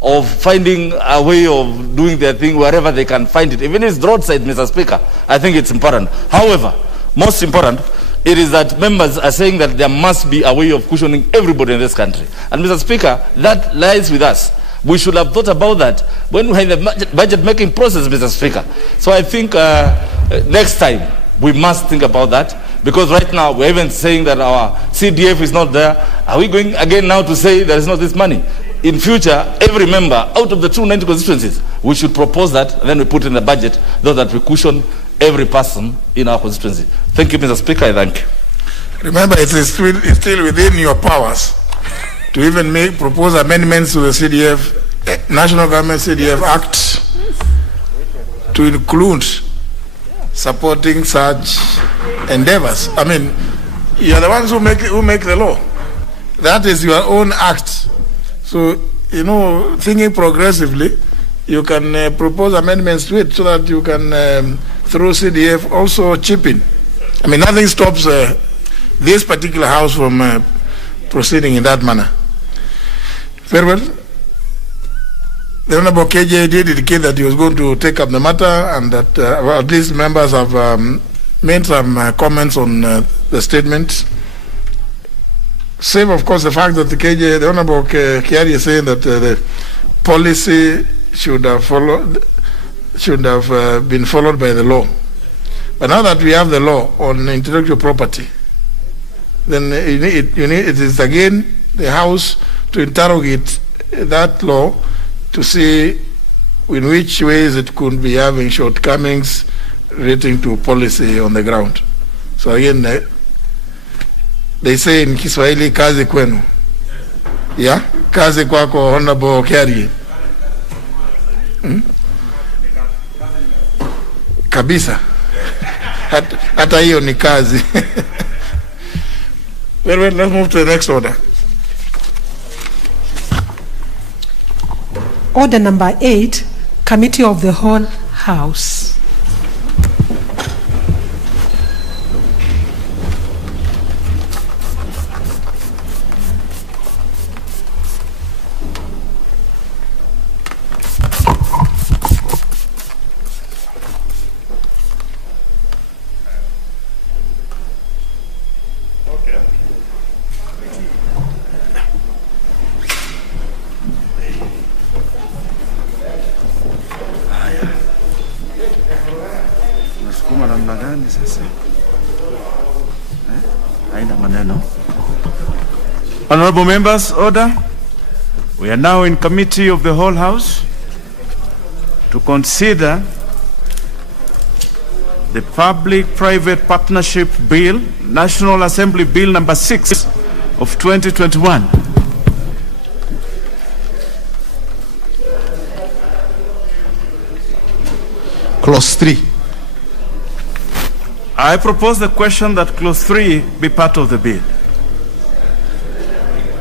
of finding a way of doing their thing wherever they can find it. Even if it's roadside, Mr. Speaker, I think it's important. However, most important, it is that members are saying that there must be a way of cushioning everybody in this country. And Mr. Speaker, that lies with us. We should have thought about that when we had the budget making process, Mr. Speaker. So I think next time we must think about that, because right now we're even saying that our CDF is not there. Are we going again now to say there is not this money? In future, every member out of the 290 constituencies, we should propose that, and then we put in the budget so that we cushion every person in our constituency. Thank you, Mr. Speaker. I thank you. Remember, it is still within your powers to even propose amendments to the CDF, National Government CDF Act, to include supporting such endeavors. I mean, you are the ones who make the law. That is your own act. So, you know, thinking progressively, you can propose amendments to it so that you can, through CDF, also chip in. I mean, nothing stops this particular house from proceeding in that manner. Very well. The Honorable KJ did indicate that he was going to take up the matter, and that at least members have made some comments on the statement. Save, of course, the fact that the Honorable Kiari is saying that the policy should have been followed by the law. But now that we have the law on intellectual property, then it is again the House to interrogate that law to see in which ways it could be having shortcomings relating to policy on the ground. So again, they say in Kiswahili, kazi kwenu. Yeah? Kazi kwako, Honorable Kiari. Kabisa. Hata hiyo ni kazi. Well, let's move to the next order. Order number 8, Committee of the Whole House. Honorable members, order. We are now in Committee of the Whole House to consider the Public-Private Partnership Bill, National Assembly Bill number 6 of 2021. Clause 3. I propose the question that Clause 3 be part of the bill.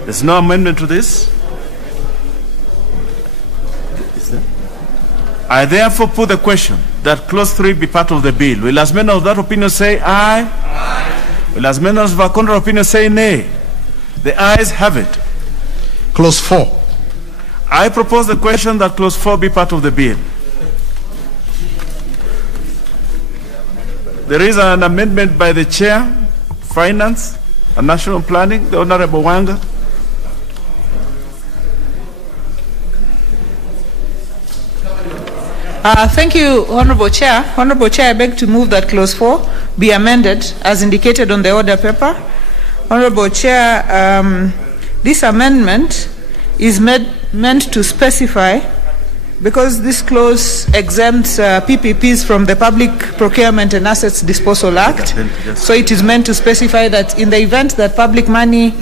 There's no amendment to this. Is there? I therefore put the question that Clause 3 be part of the bill. Will as many of that opinion say aye? Aye. Will as many of our contrary opinion say nay? The ayes have it. Clause 4. I propose the question that Clause 4 be part of the bill. There is an amendment by the Chair, Finance and National Planning, the Honorable Wanga. Thank you, Honorable Chair. Honorable Chair, I beg to move that Clause 4 be amended as indicated on the order paper. Honorable Chair, this amendment is meant to specify, because this clause exempts PPPs from the Public Procurement and Assets Disposal Act, so it is meant to specify that in the event that public money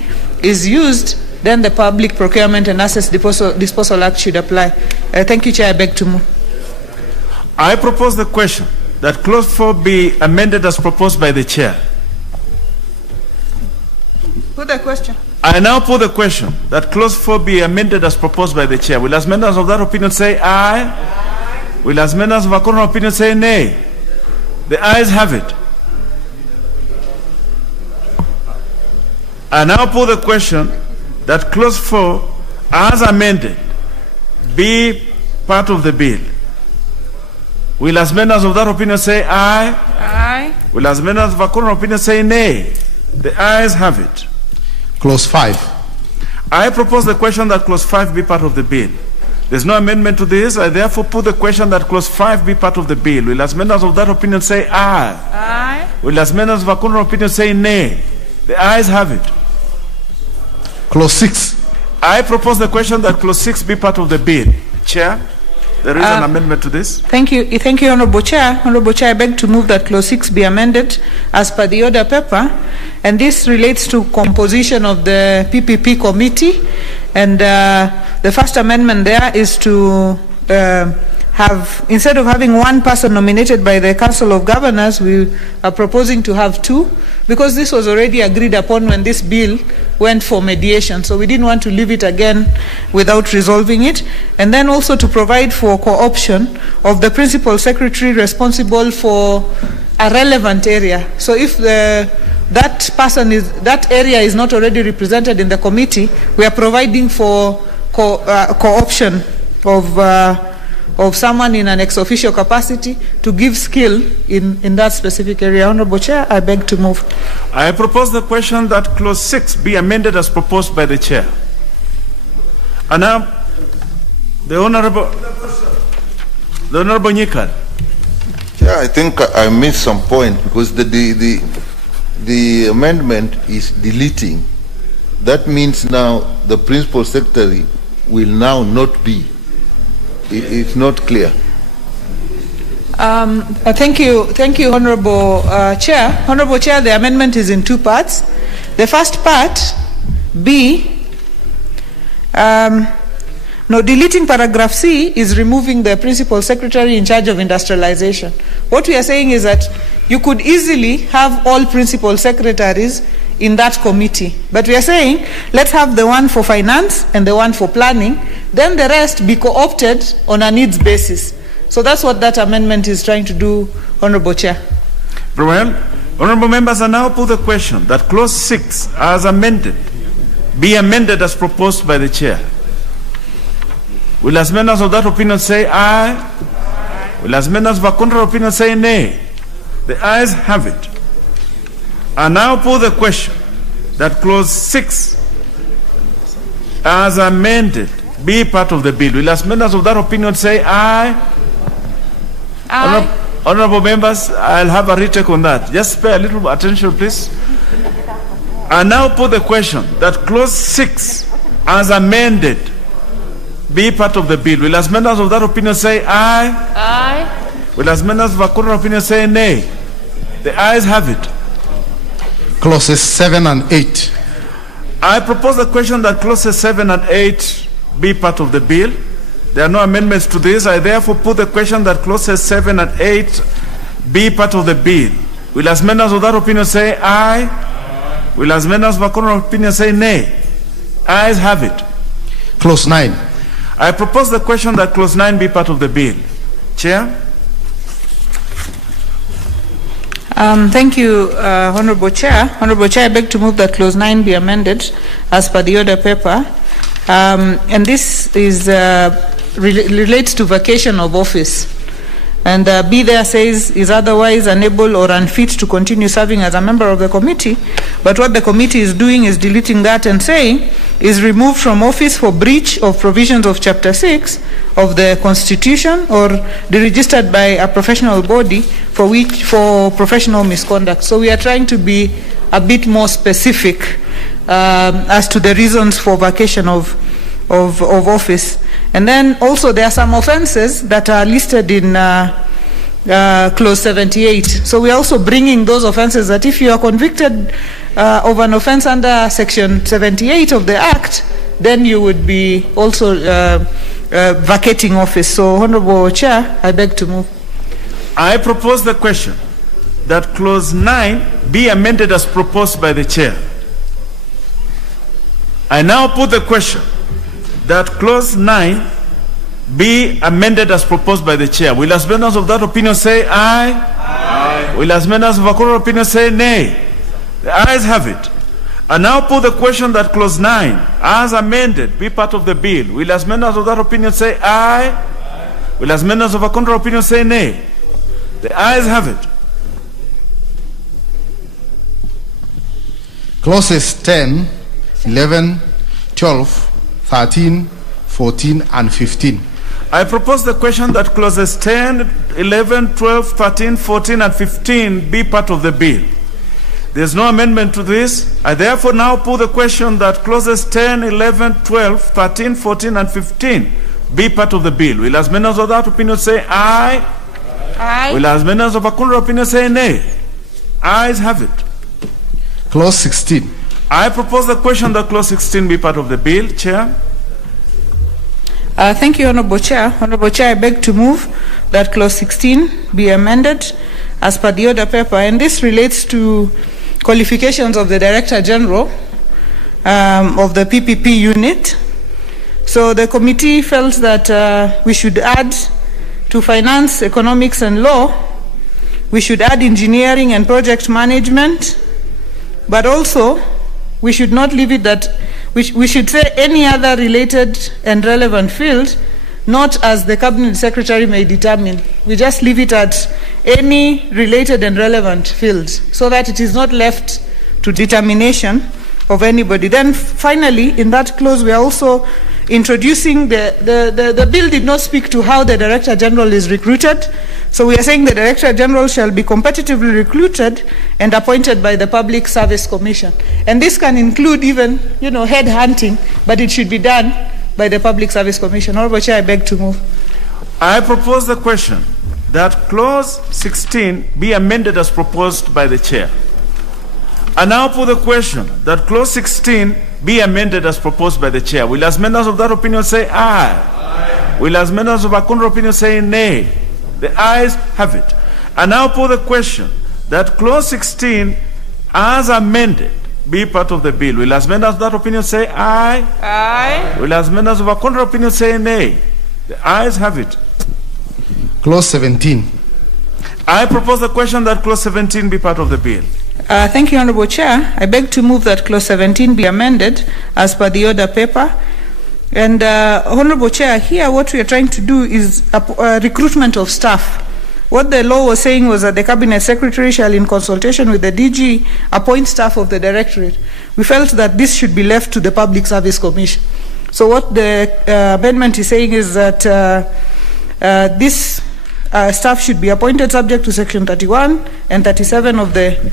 is used, then the Public Procurement and Assets Disposal Act should apply. Thank you, Chair. I beg to move. I propose the question that clause 4 be amended as proposed by the chair. Put the question. I now put the question that clause 4 be amended as proposed by the chair. Will as members of that opinion say aye? Aye. Will as members of a contrary opinion say nay? The ayes have it. I now put the question that clause 4 as amended be part of the bill. Will as members of that opinion say aye? Aye. Will as members of a contrary opinion say nay? The ayes have it. Clause 5. I propose the question that clause 5 be part of the bill. There's no amendment to this. I therefore put the question that clause 5 be part of the bill. Will as members of that opinion say aye? Aye. Will as members of a contrary opinion say nay? The ayes have it. Clause 6. I propose the question that clause 6 be part of the bill. Chair, there is an amendment to this. Thank you, Honorable Chair. Honorable Chair, I beg to move that clause 6 be amended as per the order paper, and this relates to composition of the PPP committee. And the first amendment there is to have, instead of having one person nominated by the Council of Governors, we are proposing to have two, because this was already agreed upon when this bill went for mediation. So we didn't want to leave it again without resolving it. And then also to provide for co-option of the principal secretary responsible for a relevant area. So if that area is not already represented in the committee, we are providing for co-option of someone in an ex-officio capacity to give skill in that specific area. Honorable Chair, I beg to move. I propose the question that clause 6 be amended as proposed by the chair. And now, the Honorable Nyikal. Yeah, I think I missed some point, because the amendment is deleting. That means now the principal secretary will now not be. It's not clear. Thank you, Honorable Chair. Honorable Chair, the amendment is in two parts. The first part, B, deleting paragraph C is removing the principal secretary in charge of industrialization. What we are saying is that you could easily have all principal secretaries in that committee. But we are saying, let's have the one for finance and the one for planning, then the rest be co-opted on a needs basis. So that's what that amendment is trying to do, Honorable Chair. Very well. Honorable members, I now put the question that clause 6 as amended be amended as proposed by the chair. Will as members of that opinion say aye? Will as members of a contrary opinion say nay? The ayes have it. I now put the question that clause 6 as amended be part of the bill. Will as members of that opinion say aye? Aye. Honorable members, I'll have a retake on that. Just pay a little attention, please. I now put the question that clause 6 as amended be part of the bill. Will as members of that opinion say aye? Aye. Will as members of a contrary opinion say nay? The ayes have it. Clauses 7 and 8. I propose the question that clauses 7 and 8 be part of the bill. There are no amendments to this. I therefore put the question that clauses 7 and 8 be part of the bill. Will as members of that opinion say aye? Will as members of a contrary opinion say nay? Ayes have it. Clause 9. I propose the question that clause 9 be part of the bill. Chair? Thank you, Honorable Chair. Honorable Chair, I beg to move that clause 9 be amended as per the order paper. And this is relates to vacation of office. And B there says is otherwise unable or unfit to continue serving as a member of the committee. But what the committee is doing is deleting that and saying is removed from office for breach of provisions of Chapter 6 of the Constitution or deregistered by a professional body for professional misconduct. So we are trying to be a bit more specific as to the reasons for vacation of office. And then also there are some offenses that are listed in clause 78. So we are also bringing those offenses that if you are convicted of an offense under section 78 of the Act, then you would be also vacating office. So, Honorable Chair, I beg to move. I propose the question that clause 9 be amended as proposed by the chair. I now put the question that clause 9 be amended as proposed by the chair. Will as members of that opinion say aye? Aye. Will as members of a contrary opinion say nay? The ayes have it. I now put the question that clause 9 as amended be part of the bill. Will as members of that opinion say aye? Aye. Will as members of a contrary opinion say nay? The ayes have it. Clauses 10, 11, 12, 13, 14, and 15. I propose the question that clauses 10, 11, 12, 13, 14, and 15 be part of the bill. There is no amendment to this. I therefore now put the question that clauses 10, 11, 12, 13, 14, and 15 be part of the bill. Will as members of that opinion say aye? Aye. Will as members of a contrary opinion say nay? Ayes have it. Clause 16. I propose the question that clause 16 be part of the bill. Chair. Thank you, Honorable Chair. Honorable Chair, I beg to move that clause 16 be amended as per the order paper, and this relates to qualifications of the Director General of the PPP unit. So the committee felt that we should add to finance, economics, and law, we should add engineering and project management, but also we should not leave it that we should say any other related and relevant field, not as the Cabinet Secretary may determine. We just leave it at any related and relevant field, so that it is not left to determination of anybody. Then finally, in that clause, we are also introducing the bill did not speak to how the Director General is recruited. So we are saying the Director General shall be competitively recruited and appointed by the Public Service Commission. And this can include even, head hunting, but it should be done by the Public Service Commission. Honorable Chair, I beg to move. I propose the question that clause 16 be amended as proposed by the chair. I now put the question that clause 16 be amended as proposed by the chair. Will as members of that opinion say aye? Aye. Will as members of a contrary opinion say nay? The ayes have it. I now put the question that clause 16 as amended be part of the bill. Will as members of that opinion say aye? Aye. Will as members of a contrary opinion say nay? The ayes have it. Clause 17. I propose the question that clause 17 be part of the bill. Thank you, Honorable Chair. I beg to move that clause 17 be amended as per the order paper. And Honorable Chair, here what we are trying to do is recruitment of staff. What the law was saying was that the Cabinet Secretary shall, in consultation with the DG, appoint staff of the Directorate. We felt that this should be left to the Public Service Commission. So what the amendment is saying is that this staff should be appointed subject to Section 31 and 37 of the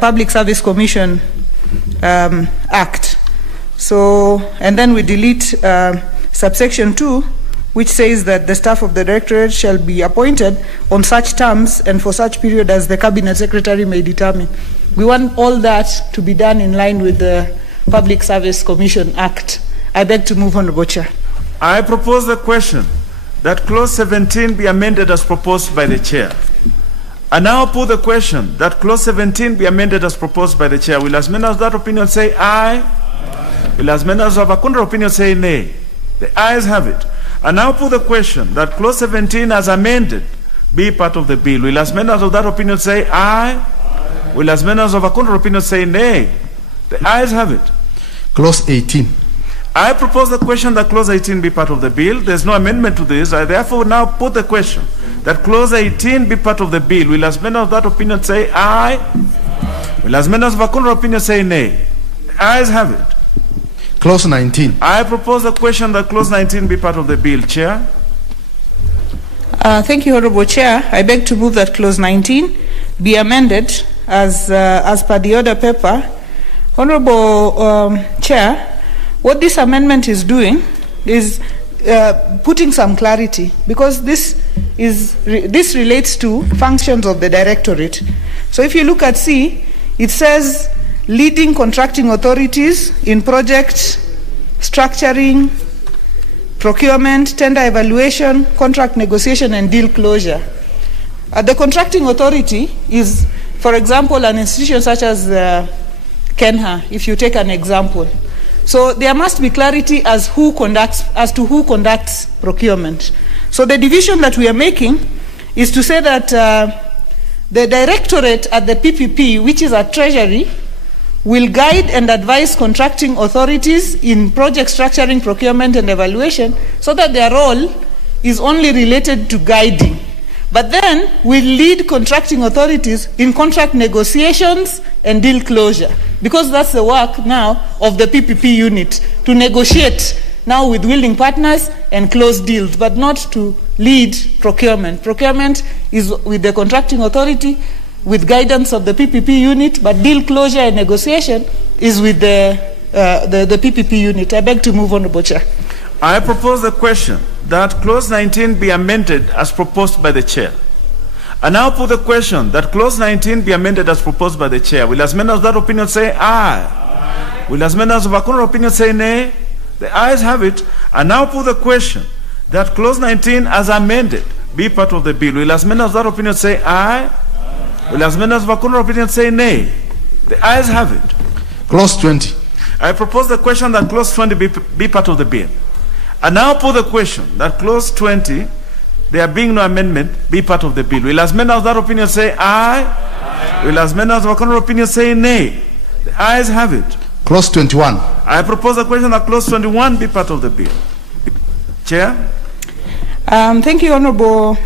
Public Service Commission Act. So, and then we delete subsection 2, which says that the staff of the Directorate shall be appointed on such terms and for such period as the Cabinet Secretary may determine. We want all that to be done in line with the Public Service Commission Act. I beg to move, Honorable Chair. I propose the question that clause 17 be amended as proposed by the chair. I now put the question that clause 17 be amended as proposed by the chair. Will as members of that opinion say aye? Aye. Will as members of a contrary opinion say nay? The ayes have it. I now put the question that clause 17 as amended be part of the bill. Will as members of that opinion say aye? Aye. Will as members of a contrary opinion say nay? The ayes have it. Clause 18. I propose the question that clause 18 be part of the bill. There's no amendment to this. I therefore now put the question that clause 18 be part of the bill. Will as members of that opinion say aye? Aye. Will as members of a contrary opinion say nay? The ayes have it. Clause 19. I propose the question that clause 19 be part of the bill. Chair. Thank you, Honorable Chair. I beg to move that clause 19 be amended as per the order paper. Honorable Chair, what this amendment is doing is putting some clarity, because this relates to functions of the Directorate. So if you look at C, it says leading contracting authorities in project structuring, procurement, tender evaluation, contract negotiation, and deal closure. The contracting authority is, for example, an institution such as Kenha, if you take an example. So there must be clarity as to who conducts procurement. So the division that we are making is to say that the directorate at the PPP, which is at Treasury, will guide and advise contracting authorities in project structuring, procurement, and evaluation, so that their role is only related to guiding. But then will lead contracting authorities in contract negotiations and deal closure, because that's the work now of the PPP unit, to negotiate now with willing partners and close deals, but not to lead procurement. Procurement is with the contracting authority, with guidance of the PPP unit, but deal closure and negotiation is with the PPP unit. I beg to move, Honorable Chair. I propose the question that Clause 19 be amended as proposed by the Chair. I now put the question that Clause 19 be amended as proposed by the Chair. Will as many of that opinion say aye? Aye. Will as many of our contrary opinion say nay? The ayes have it. I now put the question that Clause 19 as amended be part of the bill. Will as many of that opinion say aye? Aye. Will as many of our contrary opinion say nay? The ayes have it. Clause 20. I propose the question that Clause 20 be part of the bill. I now put the question that Clause 20, there being no amendment, be part of the bill. Will as many of that opinion say aye? Aye. Will as many of our contrary opinion say nay? The ayes have it. Clause 21. I propose the question that Clause 21 be part of the bill. Chair? Thank you, Honorable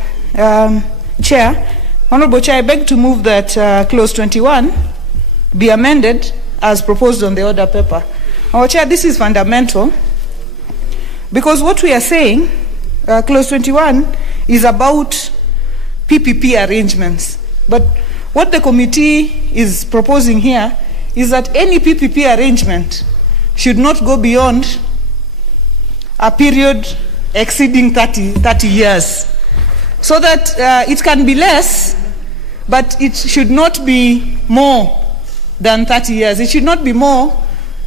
Chair. Honorable Chair, I beg to move that Clause 21 be amended as proposed on the order paper. Our Chair, this is fundamental, because what we are saying, Clause 21, is about PPP arrangements. But what the committee is proposing here is that any PPP arrangement should not go beyond a period exceeding 30 years. So that it can be less, but it should not be more than 30 years. It should not be more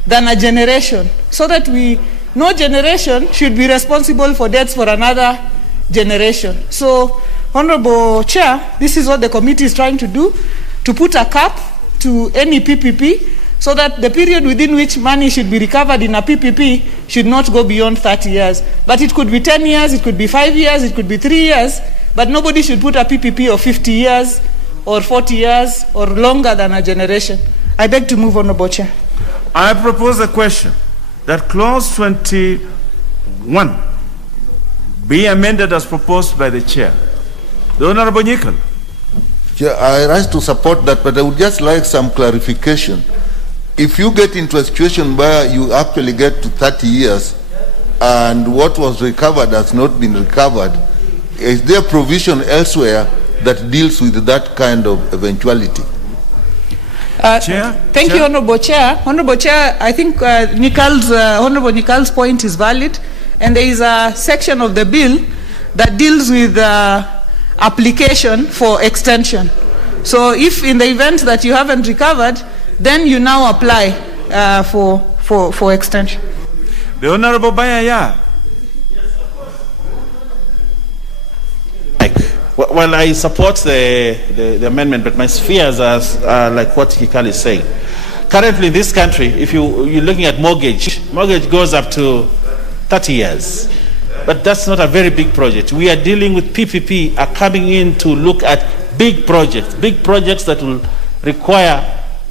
than a generation. So that no generation should be responsible for debts for another generation. So, Honorable Chair, this is what the committee is trying to do, to put a cap to any PPP, so that the period within which money should be recovered in a PPP should not go beyond 30 years. But it could be 10 years, it could be 5 years, it could be 3 years, but nobody should put a PPP of 50 years or 40 years or longer than a generation. I beg to move, Honorable Chair. I propose a question that Clause 21 be amended as proposed by the Chair. The Honorable Nyikal. Chair, I rise to support that, but I would just like some clarification. If you get into a situation where you actually get to 30 years and what was recovered has not been recovered, is there provision elsewhere that deals with that kind of eventuality? Chair? Thank you, Honorable Chair. Honorable Chair, I think Honorable Nikal's point is valid, and there is a section of the bill that deals with application for extension. So if in the event that you haven't recovered, then you now apply for extension. The Honorable Bayaya. Well, I support the amendment, but my fears are like what Kikal is saying. Currently in this country, if you're looking at mortgage goes up to 30 years. But that's not a very big project. We are dealing with PPP are coming in to look at big projects that will require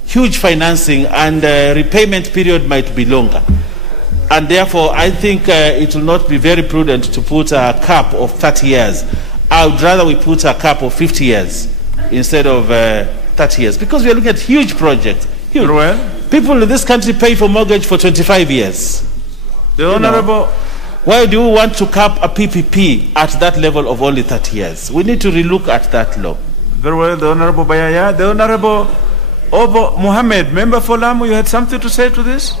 huge financing, and repayment period might be longer. And therefore, I think it will not be very prudent to put a cap of 30 years. I would rather we put a cap of 50 years instead of 30 years, because we are looking at huge projects. Huge. People in this country pay for mortgage for 25 years. The Honorable... Why do you want to cap a PPP at that level of only 30 years? We need to relook at that law. Very well, the Honorable Bayaya. The Honorable Obo Mohammed, member for Lamu, you had something to say to this?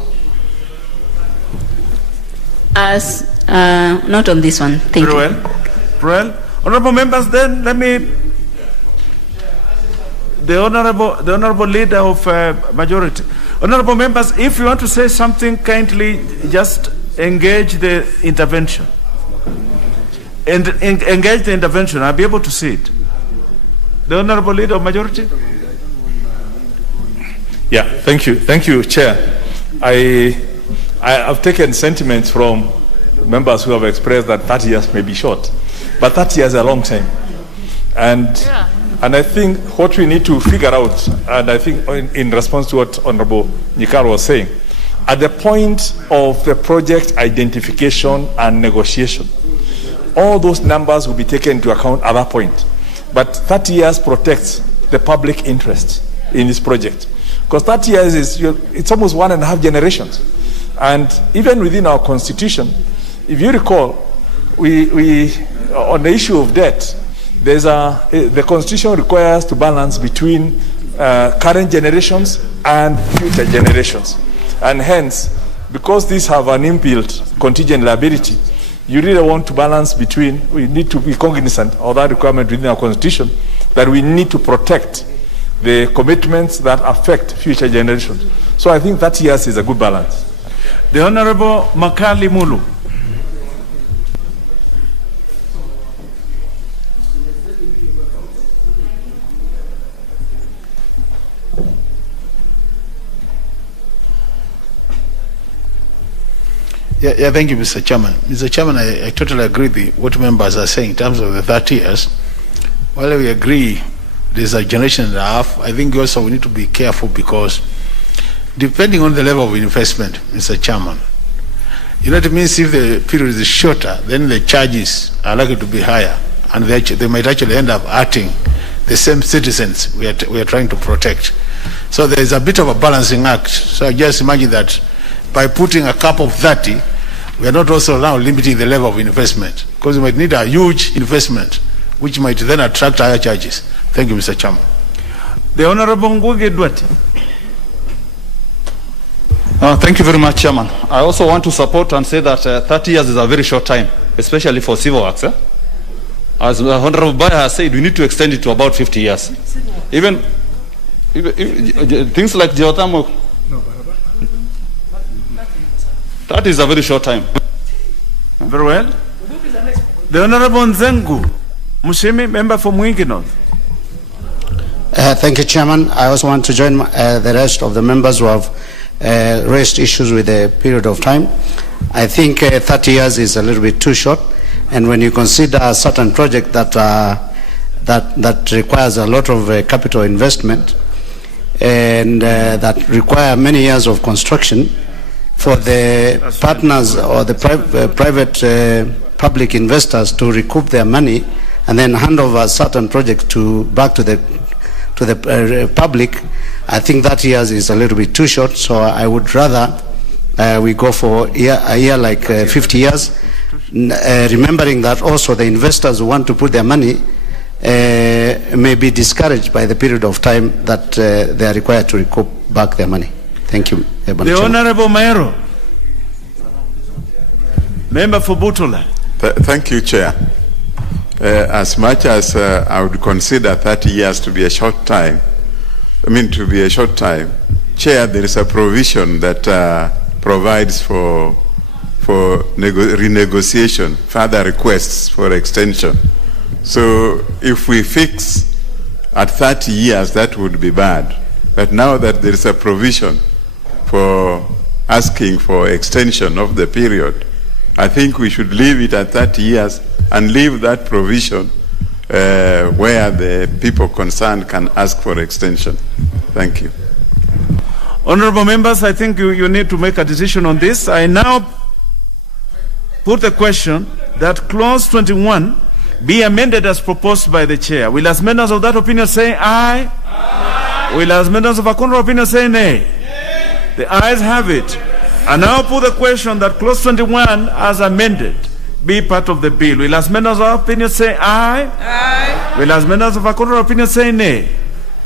Not on this one. Thank you. Very well. Honorable members, then let me... The honorable leader of majority. Honorable members, if you want to say something, kindly just engage the intervention. Engage the intervention. I'll be able to see it. The Honorable Leader of Majority. Yeah, thank you, Chair. I have taken sentiments from members who have expressed that 30 years may be short, but 30 years is a long time. And I think what we need to figure out, and I think in response to what Honorable Nyikaro was saying, at the point of the project identification and negotiation, all those numbers will be taken into account at that point. But 30 years protects the public interest in this project. Because 30 years it's almost 1.5 generations. And even within our constitution, if you recall, we on the issue of debt, the constitution requires to balance between current generations and future generations. And hence, because these have an inbuilt contingent liability, you really want to balance between, we need to be cognizant of that requirement within our constitution, that we need to protect the commitments that affect future generations. So I think 30 years is a good balance. The Honorable Makali Mulu. Yeah, thank you, Mr. Chairman. Mr. Chairman, I totally agree with what members are saying in terms of the 30 years. While we agree there's a generation and a half, I think also we need to be careful because depending on the level of investment, Mr. Chairman, you know what it means. If the period is shorter, then the charges are likely to be higher, and they might actually end up hurting the same citizens we are trying to protect. So there is a bit of a balancing act. So I just imagine that by putting a cap of 30, we are not also now limiting the level of investment, because we might need a huge investment, which might then attract higher charges. Thank you, Mr. Chairman. The Honorable Ngugi Dwati. Thank you very much, Chairman. I also want to support and say that 30 years is a very short time, especially for civil works. As Honorable Baya has said, we need to extend it to about 50 years. Even things like geothermal, that is a very short time. Very well. The Honorable Nzengu Mushimi, member for Mwingi North. Thank you, Chairman. I also want to join the rest of the members who have raised issues with the period of time. I think 30 years is a little bit too short, and when you consider a certain project that requires a lot of capital investment and that require many years of construction for the partners or the private public investors to recoup their money and then hand over certain projects back to the public, I think 30 years is a little bit too short. So I would rather we go for a year like 50 years, remembering that also the investors who want to put their money may be discouraged by the period of time that they are required to recoup back their money. Thank you. The Honorable Maero, member for Butula. Thank you, Chair. As much as I would consider 30 years to be a short time, Chair, there is a provision that provides for renegotiation, further requests for extension. So if we fix at 30 years, that would be bad. But now that there is a provision for asking for extension of the period, I think we should leave it at 30 years and leave that provision where the people concerned can ask for extension. Thank you. Honorable members, I think you need to make a decision on this. I now put the question that clause 21 be amended as proposed by the chair. Will as members of that opinion say aye? Aye. Will as members of a contrary opinion say nay? Nay. The ayes have it. I now put the question that clause 21 as amended be part of the bill. Will as members of opinion say aye? Aye. Will as members of a contrary opinion say nay?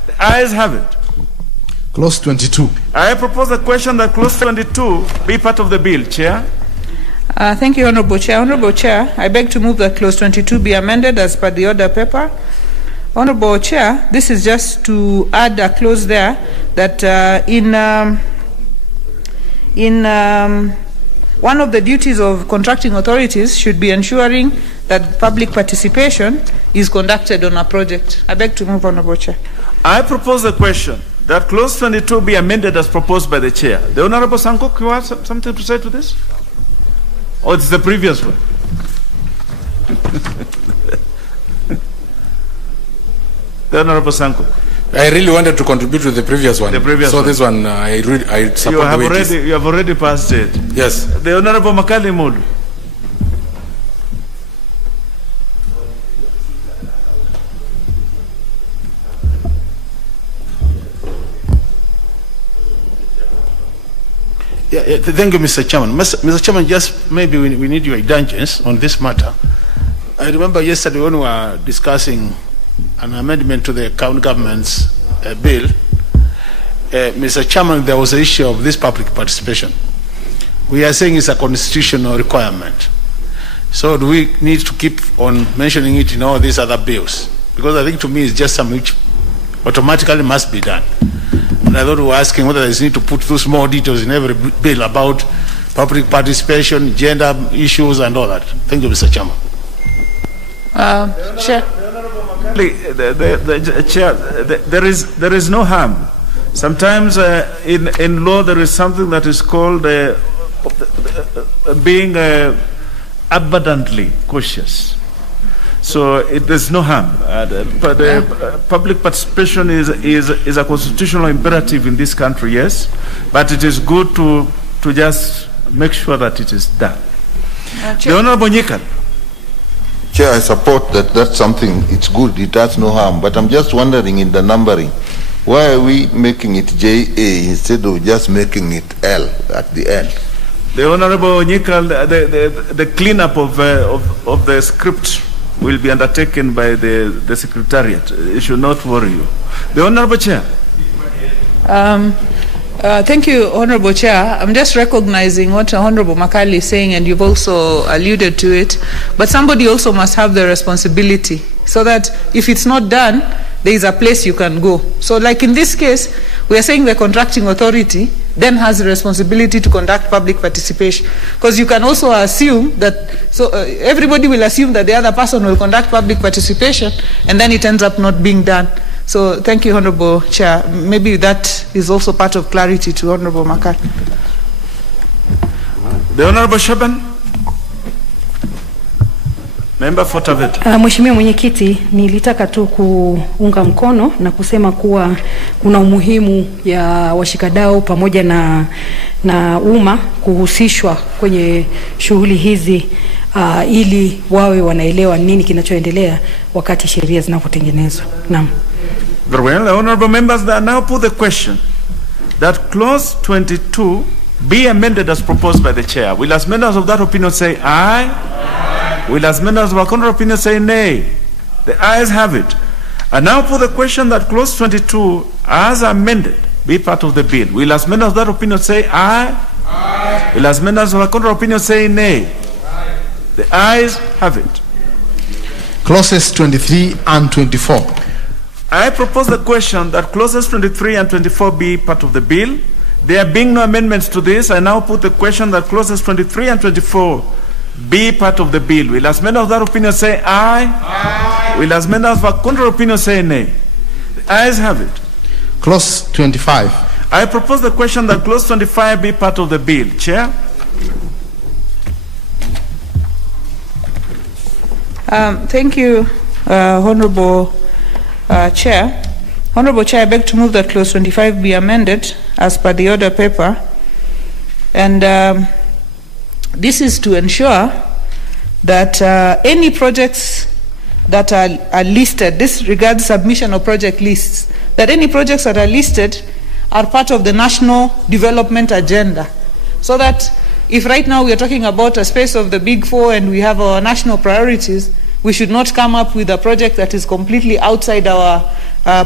The ayes have it. Clause 22. I propose a question that clause 22 be part of the bill. Chair. Thank you, Honorable Chair. Honorable Chair, I beg to move that clause 22 be amended as per the order paper. Honorable Chair, this is just to add a clause there that one of the duties of contracting authorities should be ensuring that public participation is conducted on a project. I beg to move, Honorable Chair. I propose a question that clause 22 be amended as proposed by the chair. The Honorable Sankok, you have something to say to this? Or it's the previous one? The Honorable Sankok. I really wanted to contribute to the previous one. The previous so one. this one, I support the way it is. You have already passed it. Yes. The Honorable Makali Mulu. Thank you, Mr. Chairman. Mr. Chairman, just maybe we need your indulgence on this matter. I remember yesterday when we were discussing an amendment to the county government's bill, Mr. Chairman, there was an issue of this public participation. We are saying it's a constitutional requirement. So do we need to keep on mentioning it in all these other bills? Because I think to me it's just something which automatically must be done. And I thought we were asking whether there's need to put those more details in every bill about public participation, gender issues and all that. Thank you, Mr. Chairman. Chair. The Chair, there is no harm. Sometimes in law there is something that is called being abundantly cautious. So there's no harm. Public participation is a constitutional imperative in this country, yes, but it is good to just make sure that it is done. The Honorable Nyikal. Chair, I support that. That's something, it's good, it has no harm, but I'm just wondering in the numbering, why are we making it JA instead of just making it L at the end? The Honorable Nyikal, the cleanup of the script will be undertaken by the Secretariat. It should not worry you. The Honorable Chair. Thank you, Honorable Chair. I'm just recognizing what Honorable Makali is saying, and you've also alluded to it. But somebody also must have the responsibility, so that if it's not done, there is a place you can go. So like in this case, we are saying the contracting authority then has the responsibility to conduct public participation. Because you can also assume that, so everybody will assume that the other person will conduct public participation, and then it ends up not being done. So thank you, Honorable Chair. Maybe that is also part of clarity to Honorable Makali. The Honorable Shaban. Member for Taveta. Mheshimiwa Mwenyekiti, nilitaka tu kuunga mkono na kusema kuwa kuna umuhimu ya washikadau pamoja na umma kuhusishwa kwenye shughuli hizi ili wawe wanaelewa nini kinachoendelea wakati sheria zinapotengenezwa. Naam. Very well, honorable members, that now put the question that clause 22 be amended as proposed by the chair. Will as members of that opinion say aye? Aye. Will as members of our contrary opinion say nay? The ayes have it. And now put the question that clause 22 as amended be part of the bill. Will as members of that opinion say aye? Aye. Will as members of our contrary opinion say nay? Aye. The ayes have it. Clauses 23 and 24. I propose the question that clauses 23 and 24 be part of the bill. There being no amendments to this, I now put the question that clauses 23 and 24 be part of the bill. Will as many of that opinion say aye? Aye. Will as many of that contrary opinion say nay? The ayes have it. Clause 25. I propose the question that clause 25 be part of the bill. Chair? Thank you, Honorable Chair. Honorable Chair, I beg to move that clause 25 be amended as per the order paper. And this is to ensure that any projects that are listed, this regards submission of project lists, that any projects that are listed are part of the national development agenda. So that if right now we are talking about a space of the Big Four and we have our national priorities, we should not come up with a project that is completely outside our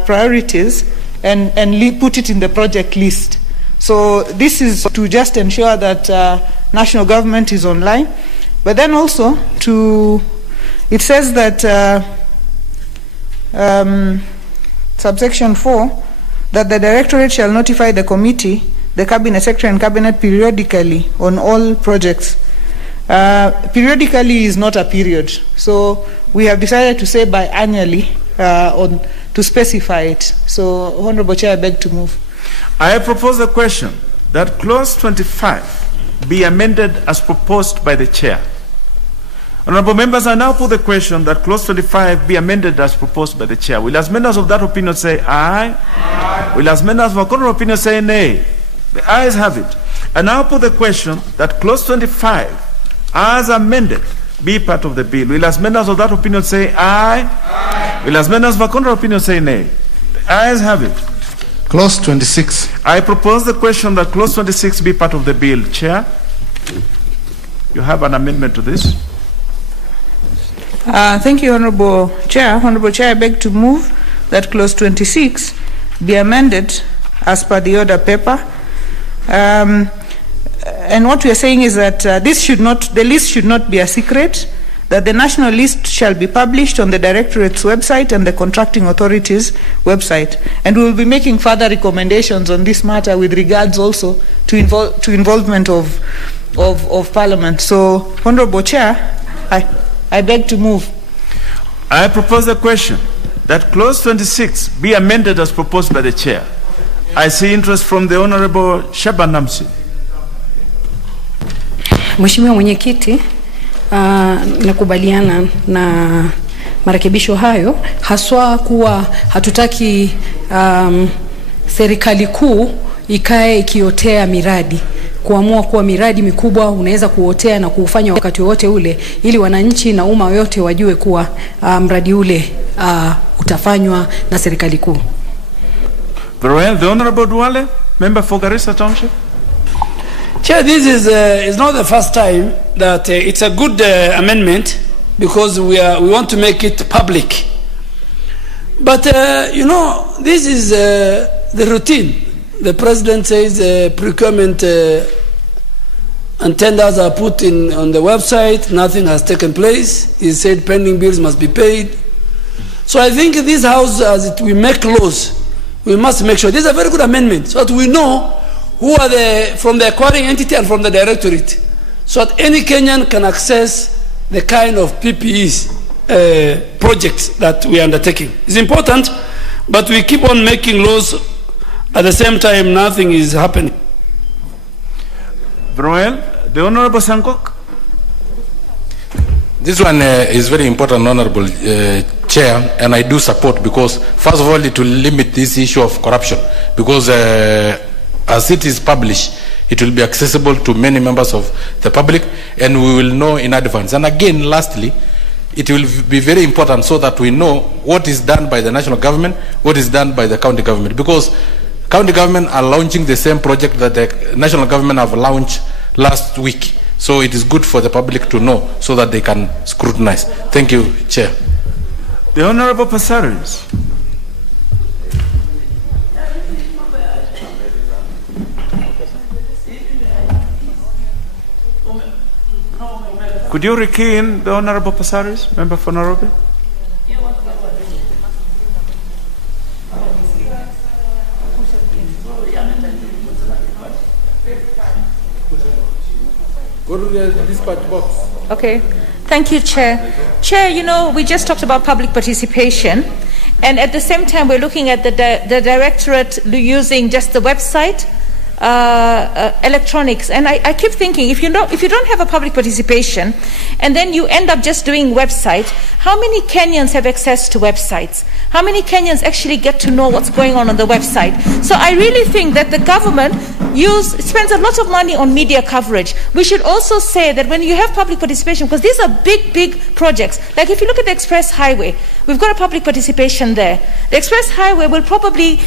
priorities and put it in the project list. So this is to just ensure that national government is online. But then also it says that subsection 4, that the Directorate shall notify the committee, the Cabinet Secretary and Cabinet periodically on all projects. Periodically is not a period. So we have decided to say biannually to specify it. So, Honorable Chair, I beg to move. I propose a question that clause 25 be amended as proposed by the chair. Honorable members, I now put the question that clause 25 be amended as proposed by the chair. Will as members of that opinion say aye? Aye. Will as members of a contrary opinion say nay? The ayes have it. I now put the question that clause 25 as amended be part of the bill. Will as members of that opinion say aye? Aye. Will as members of a contrary opinion say nay? The ayes have it. Clause 26. I propose the question that clause 26 be part of the bill. Chair, you have an amendment to this. Thank you, Honorable Chair. Honorable Chair, I beg to move that clause 26 be amended as per the order paper. And what we are saying is that the list should not be a secret, that the national list shall be published on the Directorate's website and the contracting authority's website. And we will be making further recommendations on this matter with regards also to involvement of Parliament. So, Honorable Chair, I beg to move. I propose the question that clause 26 be amended as proposed by the chair. I see interest from the Honorable Shaban Namsi. Mheshimiwa Mwenyekiti, nakubaliana na marekebisho hayo, haswa kuwa hatutaki serikali kuu ikae ikiotea miradi, kuamua kuwa miradi mikubwa unaweza kuotea na kuufanya wakati wote ule, ili wananchi na umma yote wajue kuwa mradi ule utafanywa na serikali kuu. Very well. The Honorable Duale, member for Garissa Township. Chair, this is not the first time that it's a good amendment, because we want to make it public. But this is the routine. The president says procurement and tenders are put on the website. Nothing has taken place. He said pending bills must be paid. So I think this house, as we make laws, we must make sure this is a very good amendment, so that we know who are from the acquiring entity and from the directorate, so that any Kenyan can access the kind of PPEs projects that we are undertaking. It's important, but we keep on making laws. At the same time, nothing is happening. Very well. The Honorable Sankok. This one is very important, Honorable Chair, and I do support, because first of all it will limit this issue of corruption, because as it is published, it will be accessible to many members of the public, and we will know in advance. And again, lastly, it will be very important so that we know what is done by the national government, what is done by the county government, because county government are launching the same project that the national government have launched last week. So it is good for the public to know so that they can scrutinize. Thank you, Chair. The Honorable Passaris. Could you rekey in the Honorable Passaris, member for Nairobi? Go to the dispatch box. Okay. Thank you, Chair. Chair, we just talked about public participation, and at the same time we're looking at the directorate using just the website, electronics, and I keep thinking, if you don't have a public participation and then you end up just doing website, how many Kenyans have access to websites? How many Kenyans actually get to know what's going on the website? So I really think that the government spends a lot of money on media coverage. We should also say that when you have public participation, because these are big projects, like if you look at the Express Highway, we've got a public participation there. The Express Highway will probably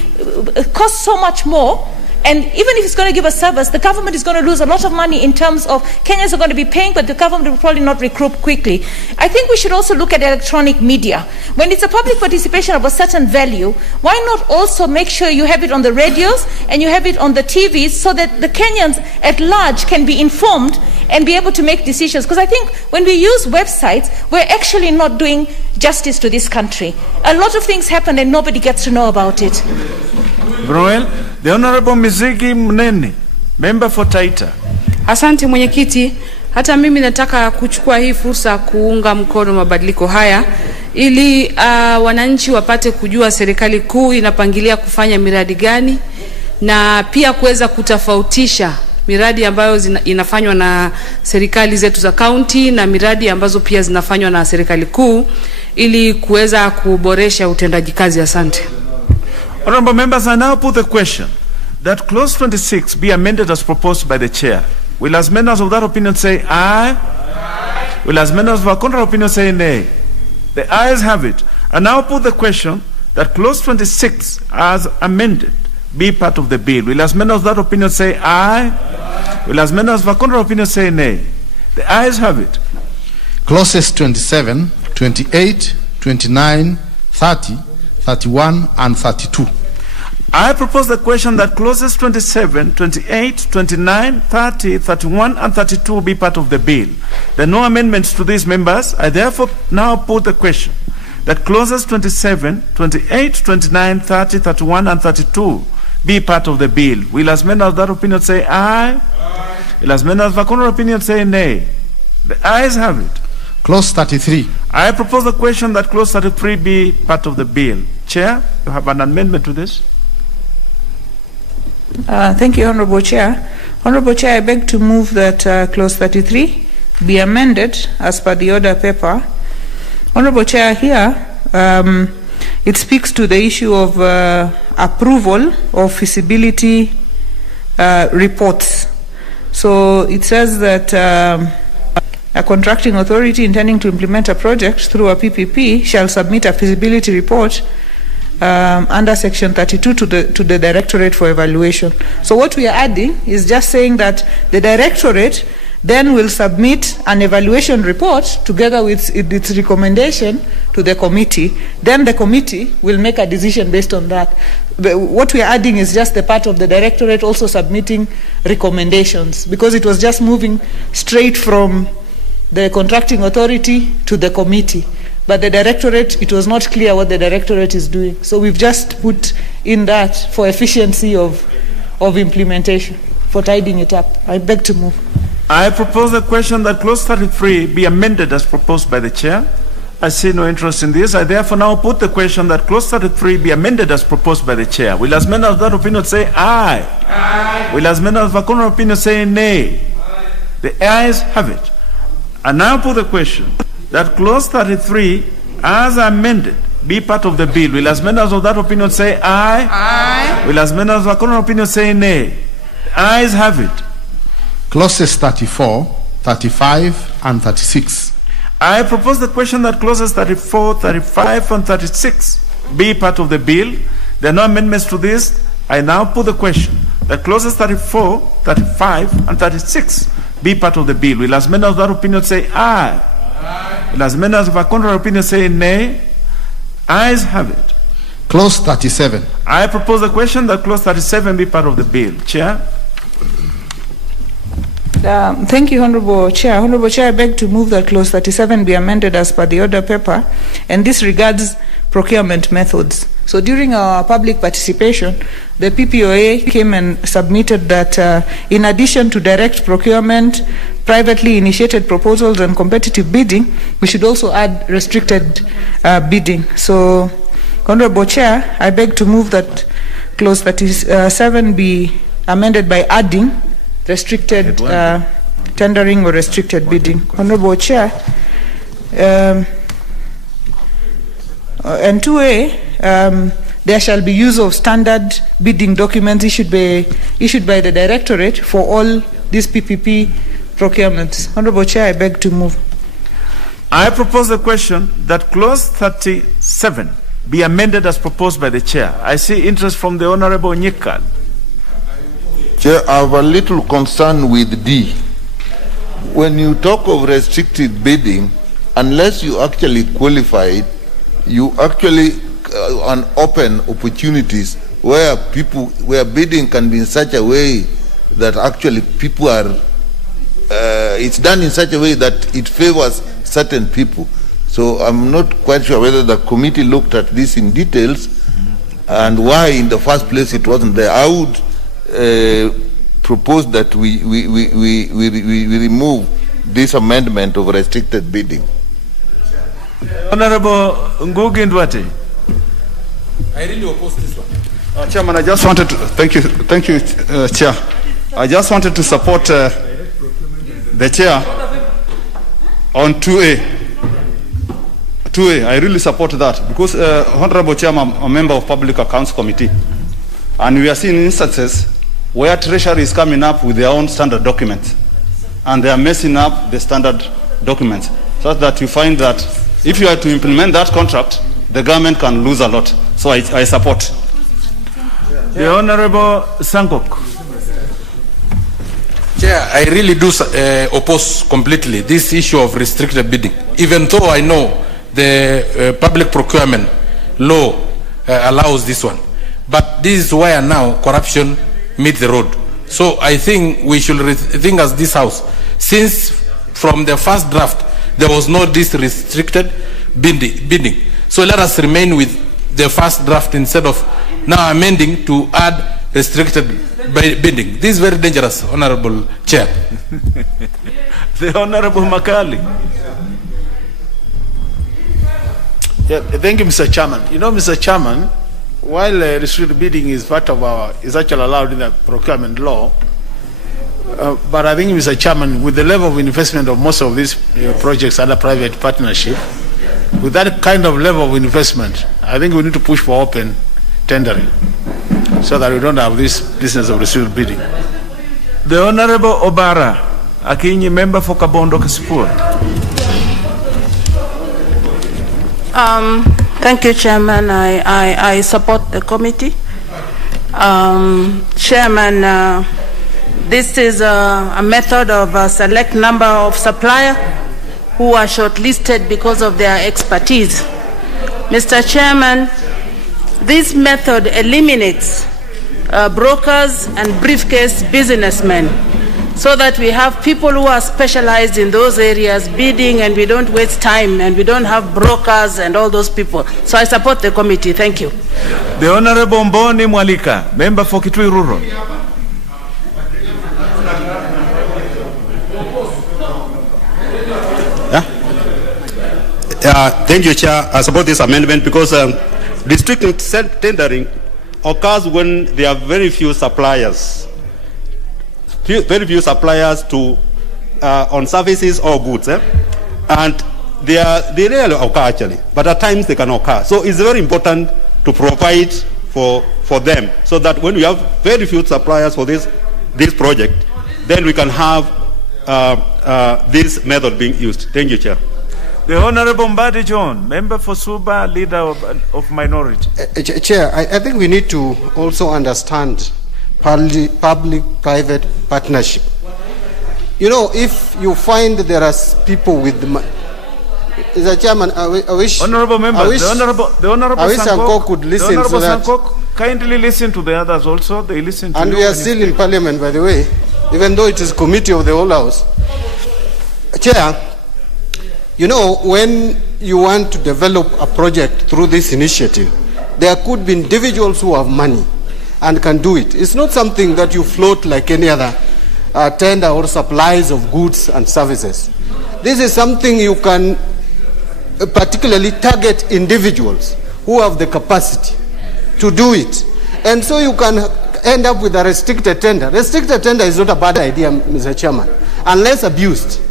cost so much more, and even if it's going to give a service, the government is going to lose a lot of money in terms of Kenyans are going to be paying, but the government will probably not recoup quickly. I think we should also look at electronic media. When it's a public participation of a certain value, why not also make sure you have it on the radios and you have it on the TVs, so that the Kenyans at large can be informed and be able to make decisions? Because I think when we use websites, we're actually not doing justice to this country. A lot of things happen and nobody gets to know about it. Well, the Honorable Mizigi Mneni, member for Taita. Asante mwenyekiti, Hata mimi nataka kuchukua hii fursa kuunga mkono mabadiliko haya ili wananchi wapate kujua serikali kuu inapangilia kufanya miradi gani, na pia kuweza kutofautisha miradi ambayo inafanywa na serikali zetu za county na miradi ambazo pia zinafanywa na serikali kuu ili kuweza kuboresha utendaji kazi. Asante. Honorable members, I now put the question that clause 26 be amended as proposed by the chair. Will as members of that opinion say aye? Aye. Will as members of our contrary opinion say nay? The ayes have it. I now put the question that clause 26 as amended be part of the bill. Will as members of that opinion say aye? Aye. Will as members of our contrary opinion say nay? The ayes have it. Clauses 27, 28, 29, 30, 31, and 32. I propose the question that clauses 27, 28, 29, 30, 31, and 32 be part of the bill. There are no amendments to these, members. I therefore now put the question that clauses 27, 28, 29, 30, 31, and 32 be part of the bill. Will as members of that opinion say aye? Aye. Will as members of the contrary opinion say nay? The ayes have it. Clause 33. I propose the question that clause 33 be part of the bill. Chair, you have an amendment to this? Thank you, Honorable Chair. Honorable Chair, I beg to move that clause 33 be amended as per the order paper. Honorable Chair, here it speaks to the issue of approval of feasibility reports. So it says that a contracting authority intending to implement a project through a PPP shall submit a feasibility report under section 32 to the Directorate for evaluation. So what we are adding is just saying that the Directorate then will submit an evaluation report together with its recommendation to the committee. Then the committee will make a decision based on that. What we are adding is just the part of the Directorate also submitting recommendations, because it was just moving straight from the contracting authority to the committee. But the Directorate, it was not clear what the Directorate is doing. So we've just put in that for efficiency of implementation, for tidying it up. I beg to move. I propose the question that clause 33 be amended as proposed by the chair. I see no interest in this. I therefore now put the question that clause 33 be amended as proposed by the chair. Will as members of that opinion say aye? Aye. Will as members of the contrary opinion say nay? Aye. The ayes have it. I now put the question that clause 33 as amended be part of the bill. Will as members of that opinion say aye? Aye. Will as members of the contrary opinion say nay? The ayes have it. Clauses 34, 35, and 36. I propose the question that clauses 34, 35, and 36 be part of the bill. There are no amendments to this. I now put the question that clauses 34, 35, and 36 be part of the bill. Will as members of that opinion say aye? Aye. Will as members of a contrary opinion say nay? Ayes have it. Clause 37. I propose the question that clause 37 be part of the bill. Chair. Thank you, Honorable Chair. Honorable Chair, I beg to move that clause 37 be amended as per the order paper, and this regards procurement methods. So during our public participation, the PPOA came and submitted that in addition to direct procurement, privately initiated proposals, and competitive bidding, we should also add restricted bidding. So, Honorable Chair, I beg to move that clause 37 be amended by adding restricted tendering or restricted bidding. Honorable Chair, and 2A, there shall be use of standard bidding documents issued by the Directorate for all these PPP procurements. Honorable Chair, I beg to move. I propose the question that clause 37 be amended as proposed by the chair. I see interest from the Honorable Nyikal. Chair, I have a little concern with D. When you talk of restricted bidding, unless you actually qualify it, you actually open opportunities where bidding can be in such a way that actually people are, it's done in such a way that it favors certain people. So I'm not quite sure whether the committee looked at this in details and why in the first place it wasn't there. I would propose that we remove this amendment of restricted bidding. Honorable Ngugi Ndwate. I really oppose this one. Chairman, I just wanted to, thank you, Chair. I just wanted to support the Chair on 2A. 2A, I really support that because Honorable Chairman, I'm a member of Public Accounts Committee, and we are seeing instances where Treasury is coming up with their own standard documents, and they are messing up the standard documents, so that you find that if you are to implement that contract, the government can lose a lot. So I support. The Honorable Sankok. Chair, I really do oppose completely this issue of restricted bidding, even though I know the public procurement law allows this one. But this is where now corruption meets the road. So I think we should think as this house, since from the first draft there was no this restricted bidding. So let us remain with the first draft instead of now amending to add restricted bidding. This is very dangerous, Honorable Chair. The Honorable Makali. Yeah, thank you, Mr. Chairman. You know, Mr. Chairman, while restricted bidding is part of is actually allowed in the procurement law, but I think, Mr. Chairman, with the level of investment of most of these projects under private partnership, with that kind of level of investment, I think we need to push for open tendering so that we don't have this business of restricted bidding. The Honorable Obara Akinyi, member for Kabondo Kasipur. Thank you, Chairman. I support the committee. Chairman, this is a method of a select number of suppliers who are shortlisted because of their expertise. Mr. Chairman, this method eliminates brokers and briefcase businessmen so that we have people who are specialized in those areas bidding, and we don't waste time and we don't have brokers and all those people. So I support the committee. Thank you. The Honorable Mboni Mwalika, member for Kitui Rural. Thank you, Chair. I support this amendment because restricted tendering occurs when there are very few suppliers to on services or goods, and they rarely occur actually, but at times they can occur. So it's very important to provide for them, so that when we have very few suppliers for this project, then we can have this method being used. Thank you, Chair. The Honorable Mbadi John, member for Suba, leader of minority. Chair, I think we need to also understand public-private partnership. You know, if you find there are people with Mr. Chairman, I wish Honorable member, the Honorable Sankok could listen. The Honorable Sankok, kindly listen to the others also. They listen to and you. We are still in Parliament, by the way, even though it is committee of the whole House. Chair, you know, when you want to develop a project through this initiative, there could be individuals who have money and can do it. It's not something that you float like any other tender or supplies of goods and services. This is something you can particularly target individuals who have the capacity to do it. And so you can end up with a restricted tender. Restricted tender is not a bad idea, Mr. Chairman, unless abused.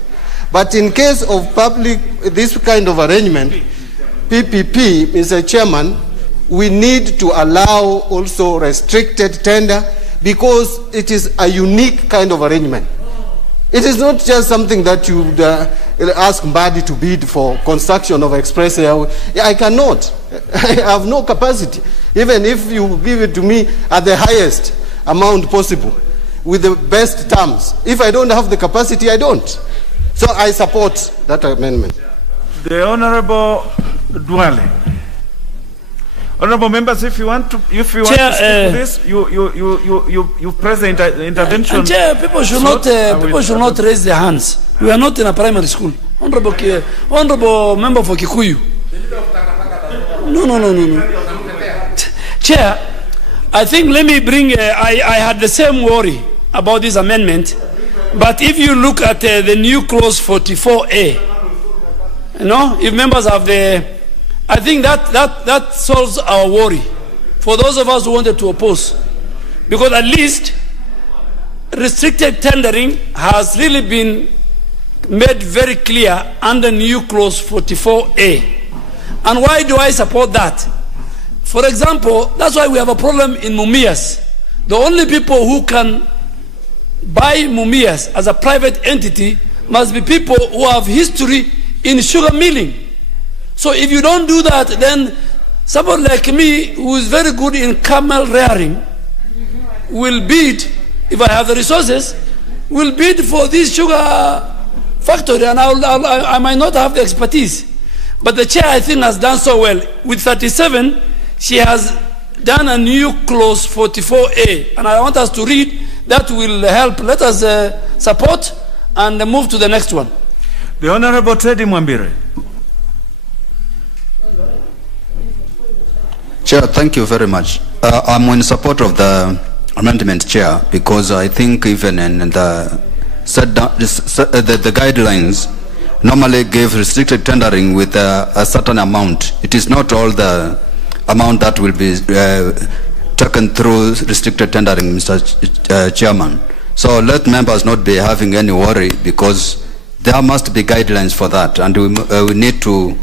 But in case of this kind of arrangement, PPP, Mr. Chairman, we need to allow also restricted tender because it is a unique kind of arrangement. It is not just something that you ask Mbadi to bid for construction of express airway. I cannot. I have no capacity. Even if you give it to me at the highest amount possible, with the best terms. If I don't have the capacity, I don't. So I support that amendment. The Honorable Duale. Honorable members, if you want to, Chair, to speak to this, you press the intervention. Chair, people should not raise their hands. We are not in a primary school. Honorable member for Kikuyu. No. Chair, I think let me bring. I had the same worry about this amendment But if you look at the new clause 44A, if members have I think that solves our worry for those of us who wanted to oppose. Because at least restricted tendering has really been made very clear under new clause 44A. And why do I support that? For example, that's why we have a problem in Mumias. The only people who can buy Mumias as a private entity must be people who have history in sugar milling. So if you don't do that, then someone like me who is very good in camel rearing will bid, if I have the resources, will bid for this sugar factory, and I might not have the expertise. But the chair, I think, has done so well. With 37, she has done a new clause 44A, and I want us to read. That will help. Let us support and move to the next one. The Honorable Teddy Mwambire. Chair, thank you very much. I'm in support of the amendment, Chair, because I think even in the guidelines normally give restricted tendering with a certain amount. It is not all the amount that will be taken through restricted tendering, Mr. Chairman. So let members not be having any worry, because there must be guidelines for that, and we need to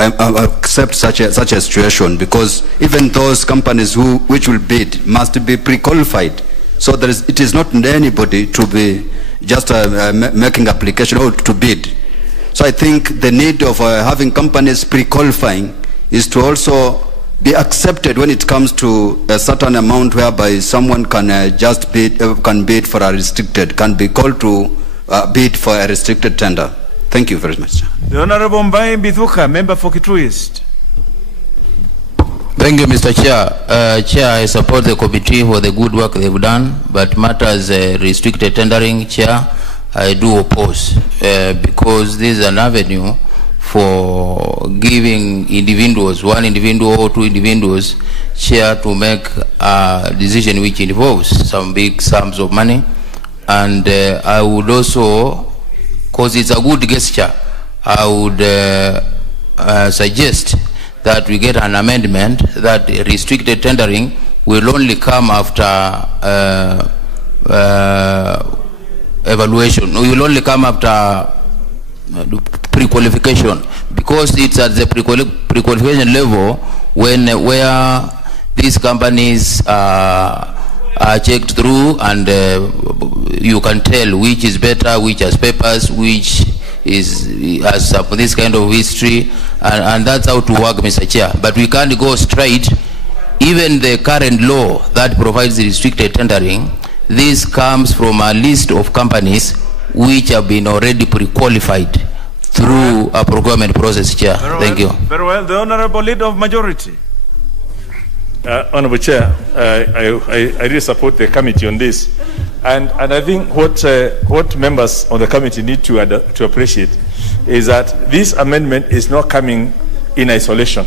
accept such a situation, because even those companies which will bid must be pre-qualified. So it is not anybody to be just making application or to bid. So I think the need of having companies pre-qualifying is to also be accepted when it comes to a certain amount, whereby someone can just bid, can be called to bid for a restricted tender. Thank you very much. The Honorable Mbai Mbithuka, member for Kitui East. Thank you, Mr. Chair. Chair, I support the committee for the good work they've done, but matters restricted tendering, Chair, I do oppose, because this is an avenue for giving individuals, one individual or two individuals, Chair, to make a decision which involves some big sums of money. And I would also, because it's a good gesture, I would suggest that we get an amendment that restricted tendering will only come after evaluation. It will only come after pre-qualification, because it's at the pre-qualification level where these companies are checked through, and you can tell which is better, which has papers, which has this kind of history, and that's how to work, Mr. Chair. But we can't go straight. Even the current law that provides restricted tendering, this comes from a list of companies which have been already pre-qualified through a procurement process, Chair. Thank you. Very well. The Honorable Leader of Majority. Honorable Chair, I really support the committee on this, and I think what members on the committee need to appreciate is that this amendment is not coming in isolation.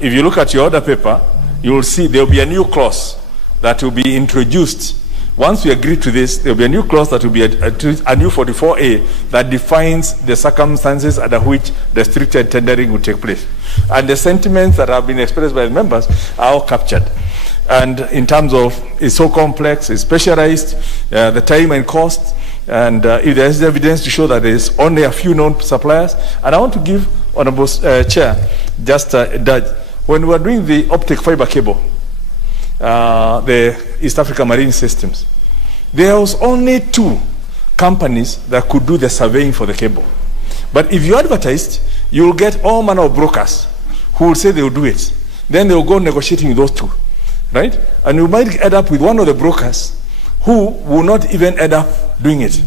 If you look at your order paper, you will see there will be a new clause that will be introduced. Once we agree to this, there will be a new clause that will be a new 44A that defines the circumstances under which the restricted tendering will take place. And the sentiments that have been expressed by the members are all captured. And in terms of, it's so complex, it's specialized, the time and cost, and if there is evidence to show that there is only a few known suppliers. And I want to give Honorable Chair just that when we were doing the optic fiber cable, the East Africa Marine Systems, there was only 2 companies that could do the surveying for the cable. But if you advertised, you will get all manner of brokers who will say they will do it. Then they will go negotiating with those 2, right? And you might end up with one of the brokers who will not even end up doing it.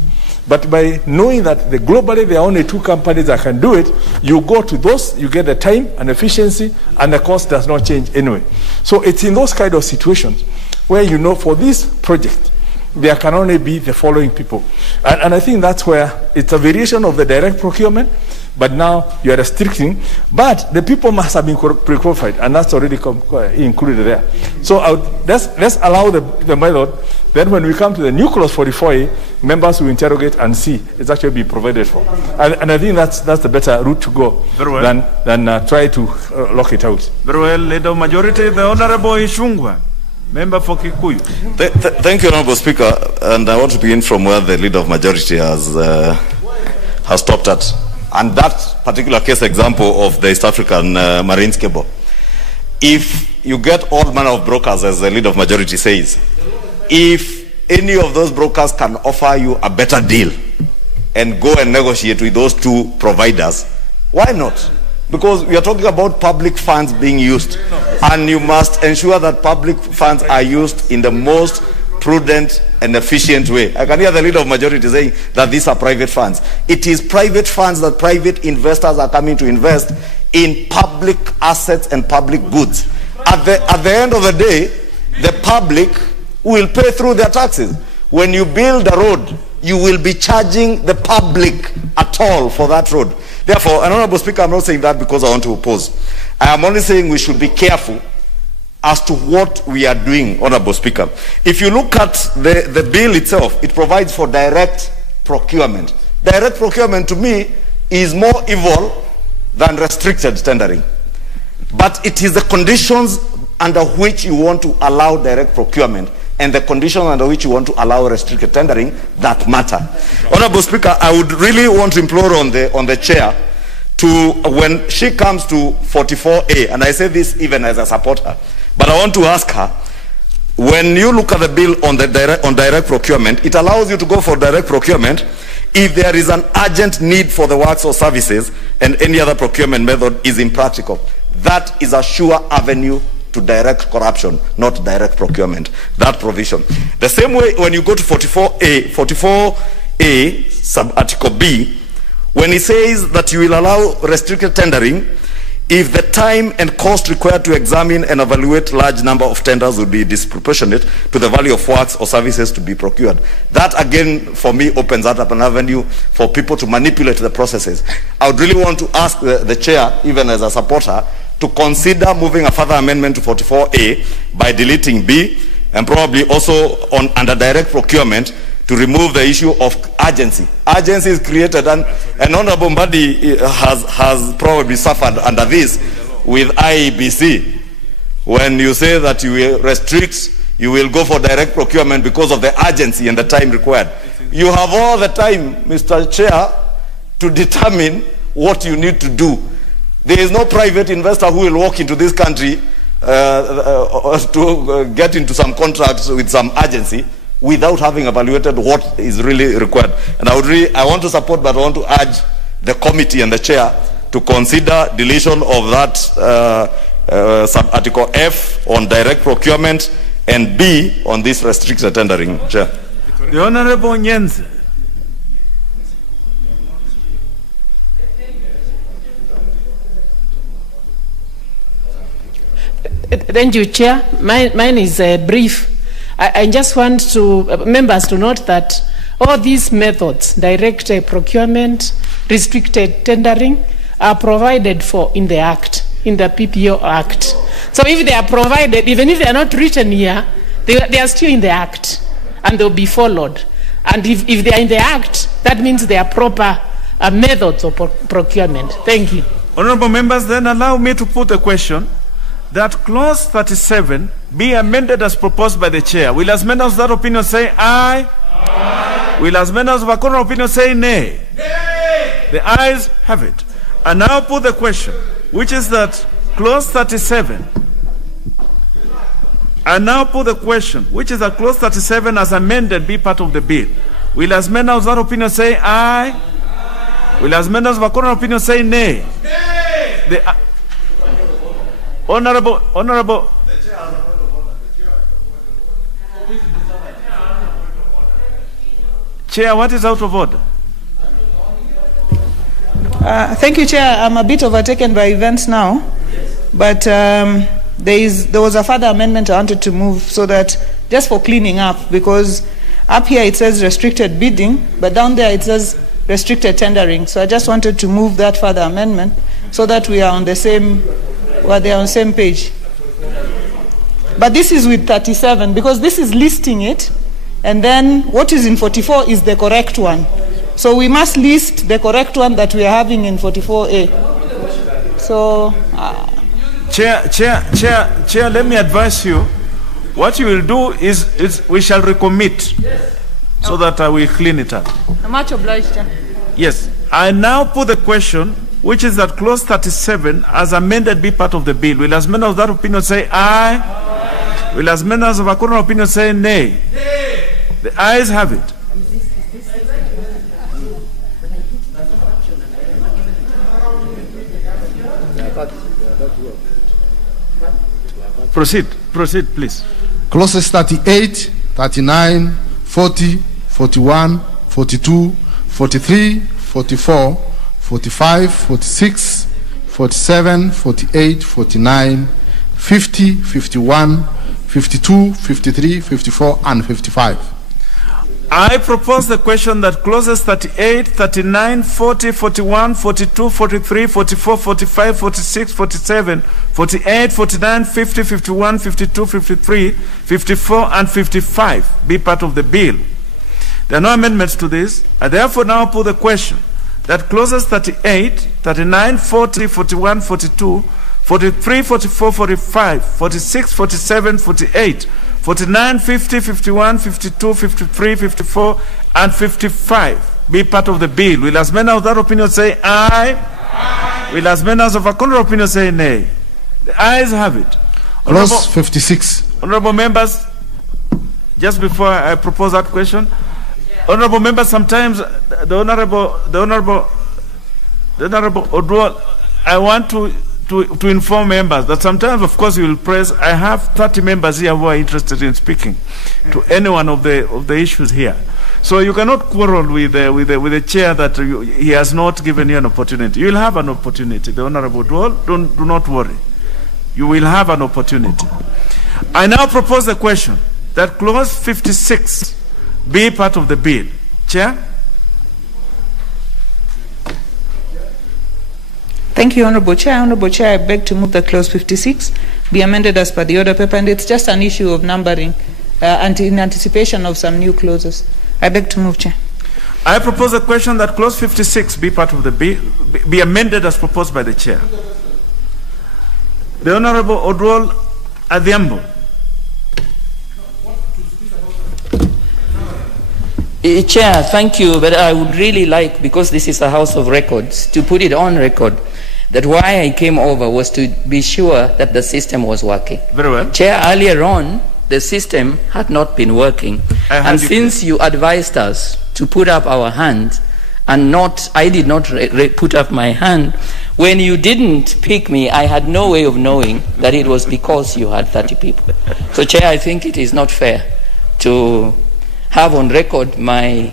But by knowing that globally there are only 2 companies that can do it, you go to those, you get the time and efficiency, and the cost does not change anyway. So it's in those kind of situations where, you know, for this project, there can only be the following people. And I think that's where it's a variation of the direct procurement, But now you are restricting, but the people must have been pre-qualified, and that's already included there. So let's allow the method. Then when we come to the new clause 44A, members will interrogate and see it's actually be provided for. And I think that's the better route to go than try to lock it out. Very well, Leader of Majority, the Honorable Ishungwa, member for Kikuyu. Thank you, Honorable Speaker. And I want to begin from where the Leader of Majority has stopped at. And that particular case example of the East African Marines cable. If you get all manner of brokers, as the Leader of Majority says, if any of those brokers can offer you a better deal and go and negotiate with those two providers, why not? Because we are talking about public funds being used, and you must ensure that public funds are used in the most prudent and efficient way. I can hear the Leader of Majority saying that these are private funds. It is private funds that private investors are coming to invest in public assets and public goods. At the end of the day, the public will pay through their taxes. When you build a road, you will be charging the public at all for that road. Therefore, Honorable Speaker, I'm not saying that because I want to oppose. I am only saying we should be careful as to what we are doing, Honorable Speaker. If you look at the bill itself, it provides for direct procurement. Direct procurement, to me, is more evil than restricted tendering. But it is the conditions under which you want to allow direct procurement and the conditions under which you want to allow restricted tendering that matter. Honorable Speaker, I would really want to implore on the chair to, when she comes to 44A, and I say this even as a supporter, but I want to ask her, when you look at the bill on direct procurement, it allows you to go for direct procurement if there is an urgent need for the works or services and any other procurement method is impractical. That is a sure avenue to direct corruption, not direct procurement, that provision. The same way when you go to 44A, sub-article B, when it says that you will allow restricted tendering if the time and cost required to examine and evaluate large number of tenders would be disproportionate to the value of works or services to be procured. That again, for me, opens up an avenue for people to manipulate the processes. I would really want to ask the chair, even as a supporter, to consider moving a further amendment to 44A by deleting B, and probably also under direct procurement to remove the issue of urgency. Urgency is created, and Honorable Mbadi has probably suffered under this with IEBC. When you say that you will restrict, you will go for direct procurement because of the urgency and the time required. You have all the time, Mr. Chair, to determine what you need to do. There is no private investor who will walk into this country to get into some contracts with some urgency without having evaluated what is really required. And I want to support, but I want to urge the committee and the chair to consider deletion of that sub-article F on direct procurement and B on this restricted tendering, Chair. The Honorable Nyenze. Thank you, Chair. Mine is brief. I just want members to note that all these methods, direct procurement, restricted tendering, are provided for in the Act, in the PPO Act. So if they are provided, even if they are not written here, they are still in the Act and they'll be followed. And if they are in the Act, that means they are proper methods of procurement. Thank you. Honorable members, then allow me to put a question. That clause 37 be amended as proposed by the chair. Will as members of that opinion say aye? Aye. Will as members of a corner opinion say nay? Nay. The ayes have it. And now put the question, which is that clause 37. And now put the question, which is that clause 37 as amended be part of the bill. Will as members of that opinion say aye? Aye. Will as members of a corner opinion say nay? Nay. The Honorable. Chair, what is out of order? Thank you, Chair. I'm a bit overtaken by events now, but there was a further amendment I wanted to move so that just for cleaning up, because up here it says restricted bidding, but down there it says restricted tendering. So I just wanted to move that further amendment so that we are on the same, they are on the same page. But this is with 37 because this is listing it, and then what is in 44 is the correct one. So we must list the correct one that we are having in 44A. So, Chair, let me advise you. What you will do is we shall recommit so that I will clean it up. I'm much obliged, Chair. Yes. I now put the question, which is that clause 37 as amended be part of the bill. Will as many of that opinion say aye? Will as many of a corner opinion say nay? The ayes have it. Proceed, please. Clauses 38, 39, 40, 41, 42, 43, 44, 45, 46, 47, 48, 49, 50, 51, 52, 53, 54, and 55. I propose the question that clauses 38, 39, 40, 41, 42, 43, 44, 45, 46, 47, 48, 49, 50, 51, 52, 53, 54, and 55 be part of the bill. There are no amendments to this. I therefore now put the question that clauses 38, 39, 40, 41, 42, 43, 44, 45, 46, 47, 48, 49, 50, 51, 52, 53, 54, and 55 be part of the bill. Will as many of that opinion say aye? Aye. Will as many of a contrary opinion say nay? The ayes have it. Clause 56. Honorable members, just before I propose that question, honorable members, sometimes the honorable Odwal, I want to inform members that sometimes, of course, you will press. I have 30 members here who are interested in speaking to any one of the issues here. So you cannot quarrel with the chair that he has not given you an opportunity. You will have an opportunity. The Honorable Odwal, do not worry. You will have an opportunity. I now propose the question that clause 56 be part of the bill. Chair? Thank you, Honorable Chair. Honorable Chair, I beg to move that clause 56 be amended as per the order paper, and it's just an issue of numbering and in anticipation of some new clauses. I beg to move, Chair. I propose a question that clause 56 be part of the bill, be amended as proposed by the Chair. The Honorable Odwal Adhiambo. Chair, thank you, but I would really like, because this is a House of Records, to put it on record that why I came over was to be sure that the system was working. Very well. Chair, earlier on, the system had not been working. And since you advised us to put up our hand, and I did not put up my hand, when you didn't pick me, I had no way of knowing that it was because you had 30 people. So, Chair, I think it is not fair to have on record my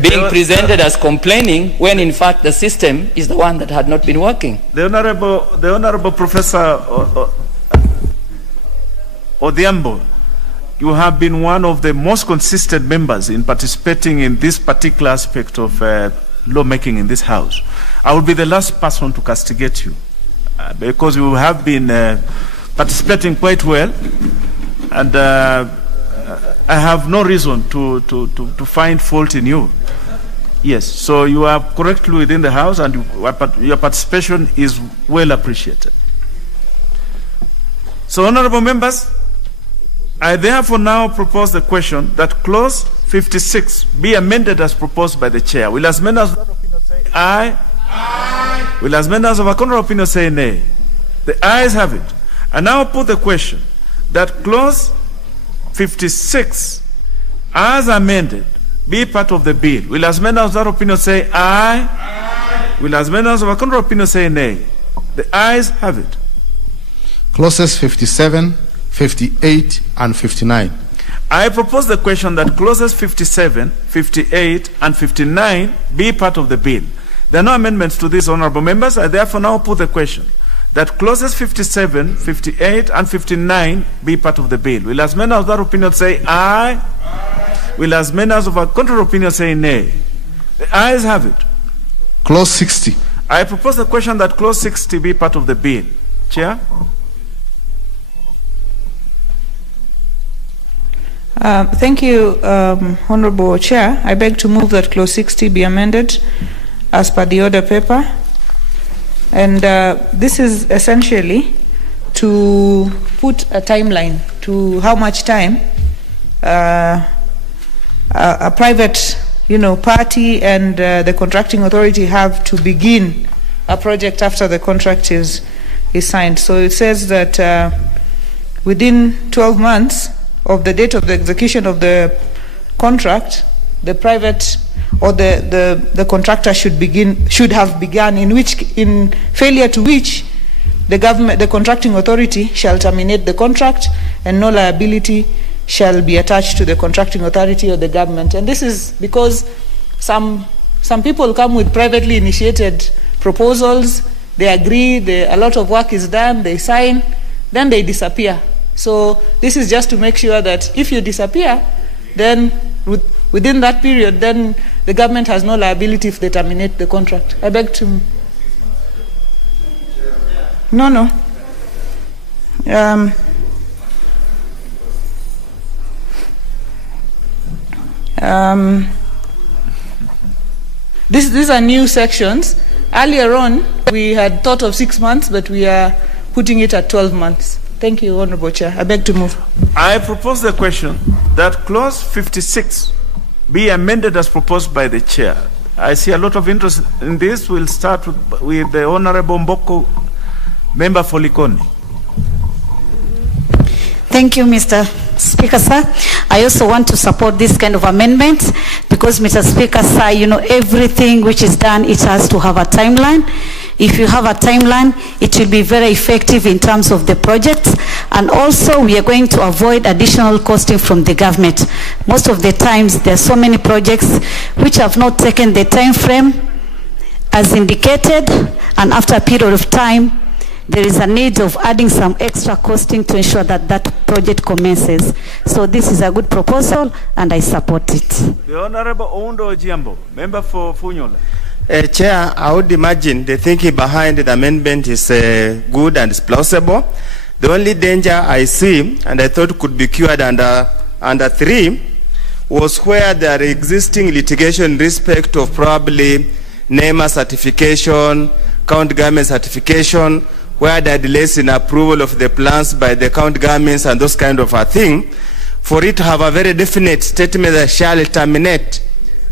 being presented as complaining when in fact the system is the one that had not been working. The Honorable Professor Odhiambo, you have been one of the most consistent members in participating in this particular aspect of lawmaking in this House. I will be the last person to castigate you because you have been participating quite well, and I have no reason to find fault in you. Yes, so you are correctly within the House, and your participation is well appreciated. So, honorable members, I therefore now propose the question that clause 56 be amended as proposed by the Chair. Will as many as that opinion say aye? Aye. Will as many as of a contrary opinion say nay? The ayes have it. I now put the question that clause 56 as amended be part of the bill. Will as many as that opinion say aye? Aye. Will as many as of a contrary opinion say nay? The ayes have it. Clauses 57, 58, and 59. I propose the question that clauses 57, 58, and 59 be part of the bill. There are no amendments to these, honorable members. I therefore now put the question that clauses 57, 58, and 59 be part of the bill. Will as many as that opinion say aye? Aye. Will as many as of a contrary opinion say nay? The ayes have it. Clause 60. I propose the question that clause 60 be part of the bill. Chair? Thank you, Honorable Chair. I beg to move that clause 60 be amended as per the order paper. And this is essentially to put a timeline to how much time a private party and the contracting authority have to begin a project after the contract is signed. So it says that within 12 months of the date of the execution of the contract, the private or the contractor should have begun, in failure to which the contracting authority shall terminate the contract and no liability shall be attached to the contracting authority or the government. And this is because some people come with privately initiated proposals, they agree, a lot of work is done, they sign, then they disappear. So this is just to make sure that if you disappear, then within that period, then the government has no liability if they terminate the contract. I beg to... No. These are new sections. Earlier on, we had thought of 6 months, but we are putting it at 12 months. Thank you, Honorable Chair. I beg to move. I propose the question that clause 56 be amended as proposed by the chair. I see a lot of interest in this. We'll start with the Honorable Mboko, member for Likoni. Thank you, Mr. Speaker, sir. I also want to support this kind of amendment because, Mr. Speaker, sir, everything which is done, it has to have a timeline. If you have a timeline, it will be very effective in terms of the projects. And also, we are going to avoid additional costing from the government. Most of the times, there are so many projects which have not taken the time frame as indicated, and after a period of time, there is a need of adding some extra costing to ensure that that project commences. So this is a good proposal, and I support it. The Honorable Oundo Ojiambo, member for Funyola. Chair, I would imagine the thinking behind the amendment is good and is plausible. The only danger I see, and I thought could be cured under 3, was where there are existing litigation in respect of probably NEMA certification, county government certification, where there are delays in approval of the plans by the county governments and those kind of a thing. For it to have a very definite statement that shall terminate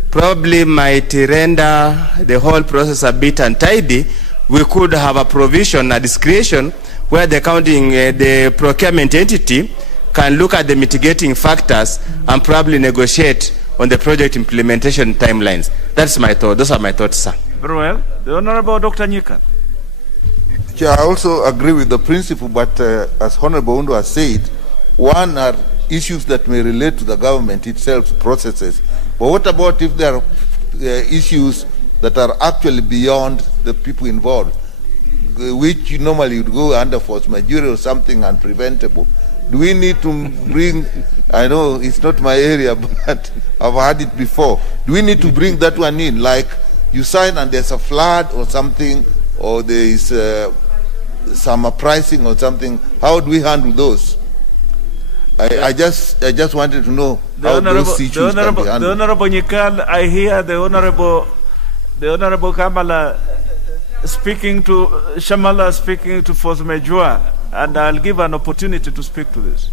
probably might render the whole process a bit untidy. We could have a provision, a discretion, where the procurement entity can look at the mitigating factors and probably negotiate on the project implementation timelines. That's my thought. Those are my thoughts, sir. Very well. The Honorable Dr. Nyika. Chair, I also agree with the principle, but as Honorable Undo has said, one are issues that may relate to the government itself, processes. But what about if there are issues that are actually beyond the people involved, which you normally would go under force majeure or something unpreventable? Do we need to bring, I know it's not my area, but I've had it before. Do we need to bring that one in? Like you sign and there's a flood or something, or there is some uprising or something. How do we handle those? I just wanted to know how those issues can be handled. The Honorable Nyikal, I hear the Honorable Kamala speaking to Shamala speaking to force majeure, and I'll give an opportunity to speak to this.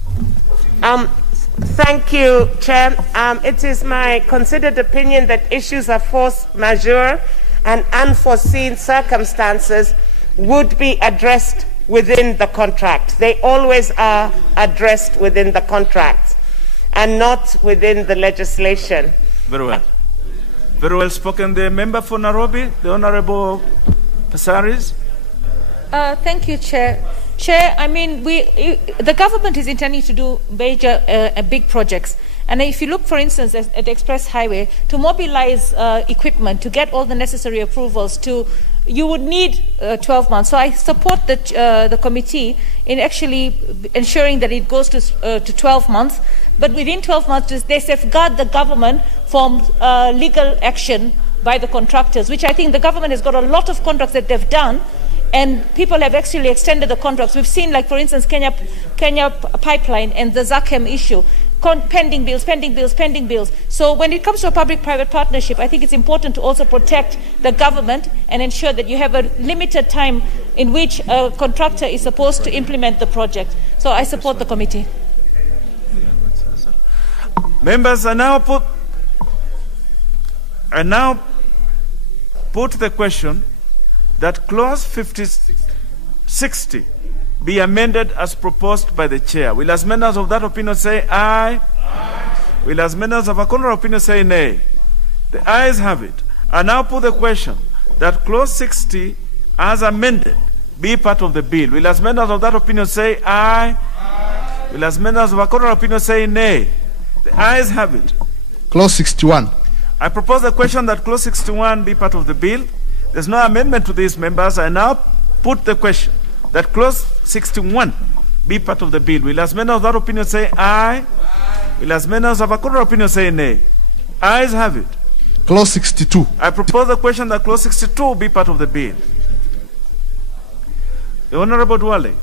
Thank you, Chair. It is my considered opinion that issues of force majeure and unforeseen circumstances would be addressed within the contract. They always are addressed within the contract and not within the legislation. Very well. Very well spoken. The member for Nairobi, the Honorable Pasaris. Thank you, Chair. Chair, I mean, the government is intending to do major, big projects. And if you look, for instance, at Express Highway, to mobilize equipment, to get all the necessary approvals, you would need 12 months. So I support the committee in actually ensuring that it goes to 12 months. But within 12 months, they safeguard the government from legal action by the contractors, which I think the government has got a lot of contracts that they've done, and people have actually extended the contracts. We've seen, like, for instance, Kenya Pipeline and the Zakem issue, pending bills. So when it comes to a public-private partnership, I think it's important to also protect the government and ensure that you have a limited time in which a contractor is supposed to implement the project. So I support the committee. Members, I now put the question that clause 60 be amended as proposed by the chair. Will as members of that opinion say aye? Aye. Will as members of a contrary opinion say nay? The ayes have it. I now put the question that clause 60 as amended be part of the bill. Will as members of that opinion say aye? Aye. Will as members of a contrary opinion say nay? The ayes have it. Clause 61. I propose the question that clause 61 be part of the bill. There's no amendment to these, members. I now put the question that clause 61 be part of the bill. Will as members of that opinion say aye? Aye. Will as members of a contrary opinion say nay? Ayes have it. Clause 62. I propose the question that clause 62 be part of the bill. The Honorable Duale,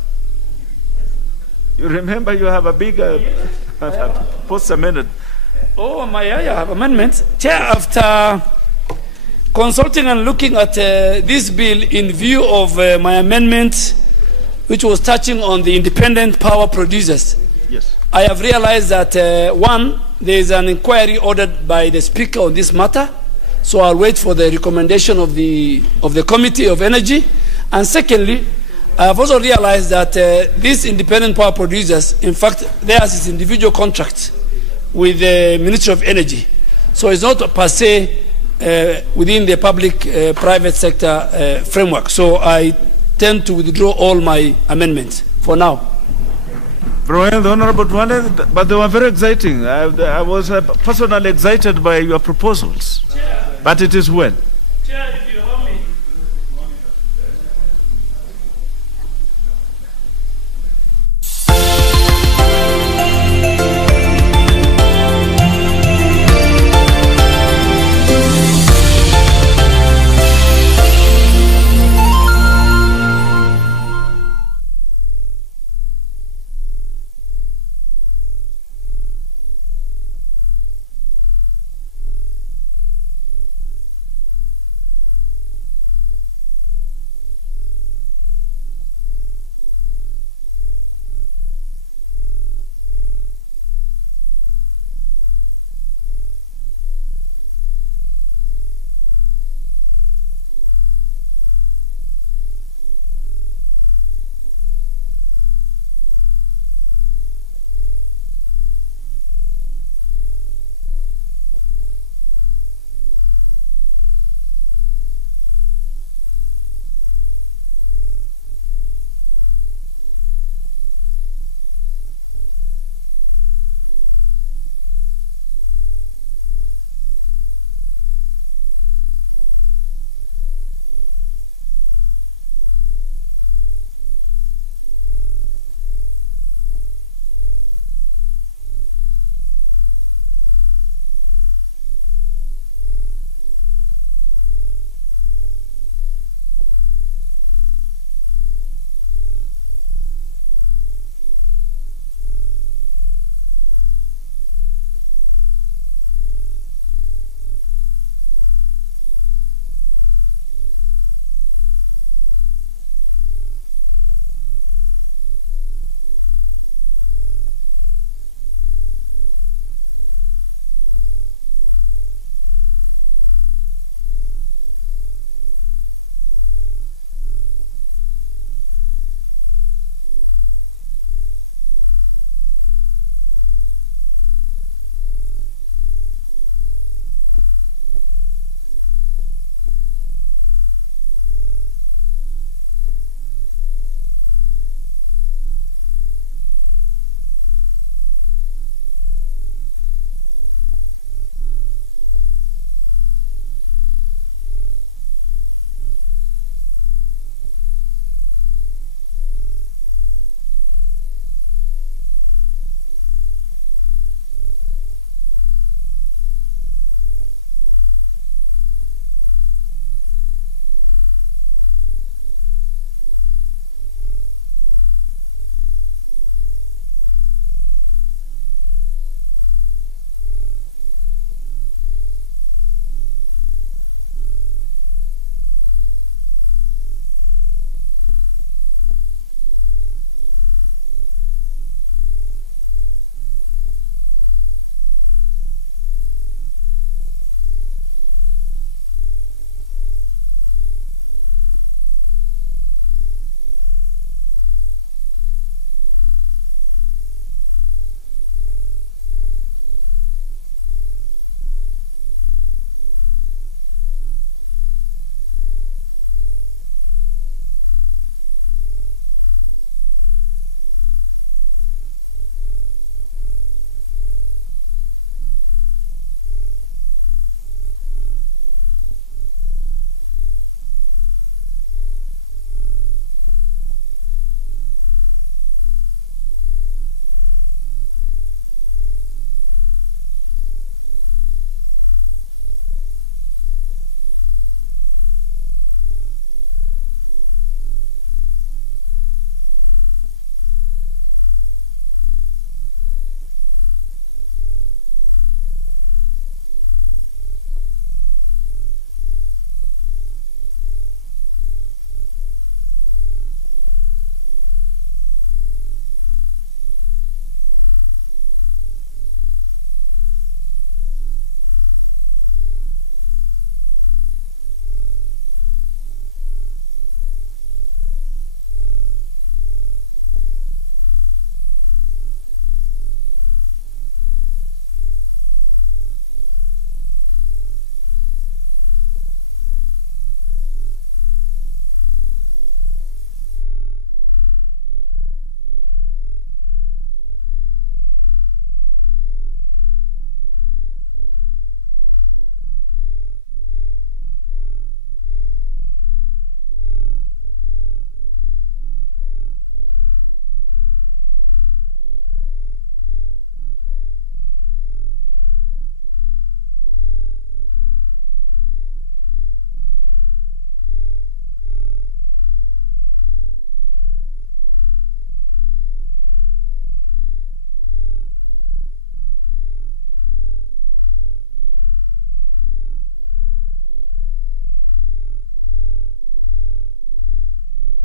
you remember you have a big post-amended. Oh, I have amendments. Chair, after consulting and looking at this bill in view of my amendment, which was touching on the independent power producers, yes, I have realized that, one, there is an inquiry ordered by the Speaker on this matter, so I'll wait for the recommendation of the Committee of Energy. And secondly, I have also realized that these independent power producers, in fact, theirs is individual contracts with the Ministry of Energy. So it's not per se within the public-private sector framework. So I tend to withdraw all my amendments for now. The Honorable Duale, but they were very exciting. I was personally excited by your proposals. But it is well.